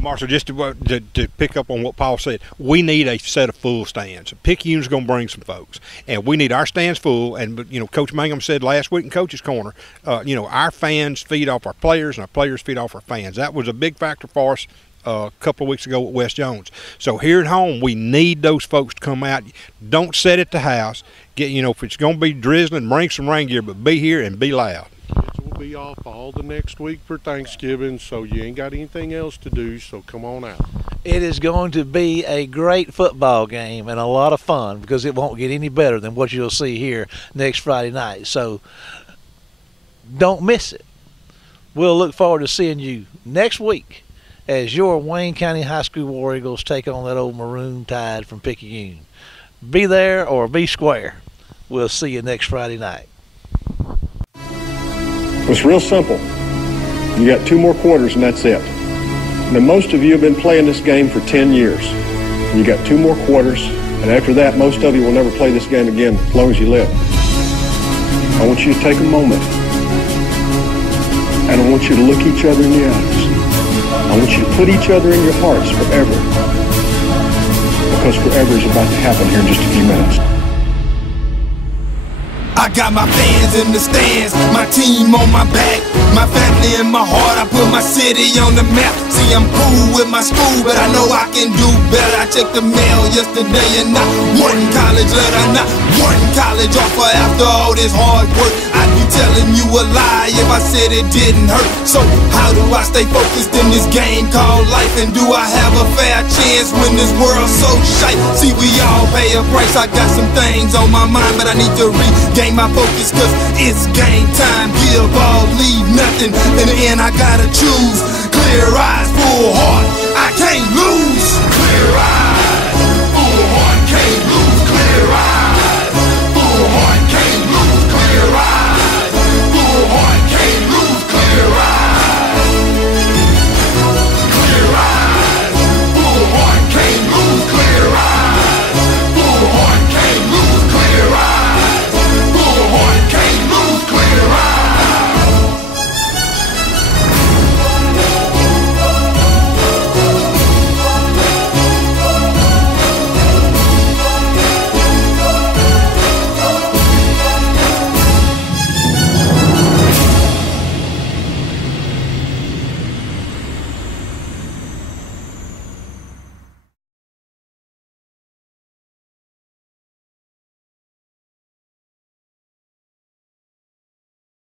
Marshall, just to pick up on what Paul said, we need a set of full stands. Picayune's going to bring some folks, and we need our stands full. And Coach Mangum said last week in Coach's Corner, our fans feed off our players, and our players feed off our fans. That was a big factor for us a couple of weeks ago with West Jones. So here at home, we need those folks to come out. Don't sit at the house. Get, you know, if it's going to be drizzling, bring some rain gear, but be here and be loud. Kids will be off all the next week for Thanksgiving, so you ain't got anything else to do, so come on out. It is going to be a great football game and a lot of fun, because it won't get any better than what you'll see here next Friday night. So don't miss it. We'll look forward to seeing you next week as your Wayne County High School War Eagles take on that old Maroon Tide from Picayune. Be there or be square. We'll see you next Friday night. It's real simple. You got 2 more quarters and that's it. Now, most of you have been playing this game for 10 years. You got 2 more quarters, and after that, most of you will never play this game again as long as you live. I want you to take a moment, and I want you to look each other in the eyes. I want you to put each other in your hearts forever, because forever is about to happen here in just a few minutes. I got my fans in the stands, my team on my back, my family in my heart. I put my city on the map. See, I'm cool with my school, but I know I can do better. I checked the mail yesterday and not one college letter, not one college offer. After all this hard work, I'd be telling you a lie if I said it didn't hurt. So how do I stay focused in this game called life? And do I have a fair chance when this world's so shite? See, we all pay a price. I got some things on my mind, but I need to regain my focus, cause it's game time. Give all, leave nothing. In the end, I gotta choose. Clear eyes, full heart, I can't lose. Clear eyes.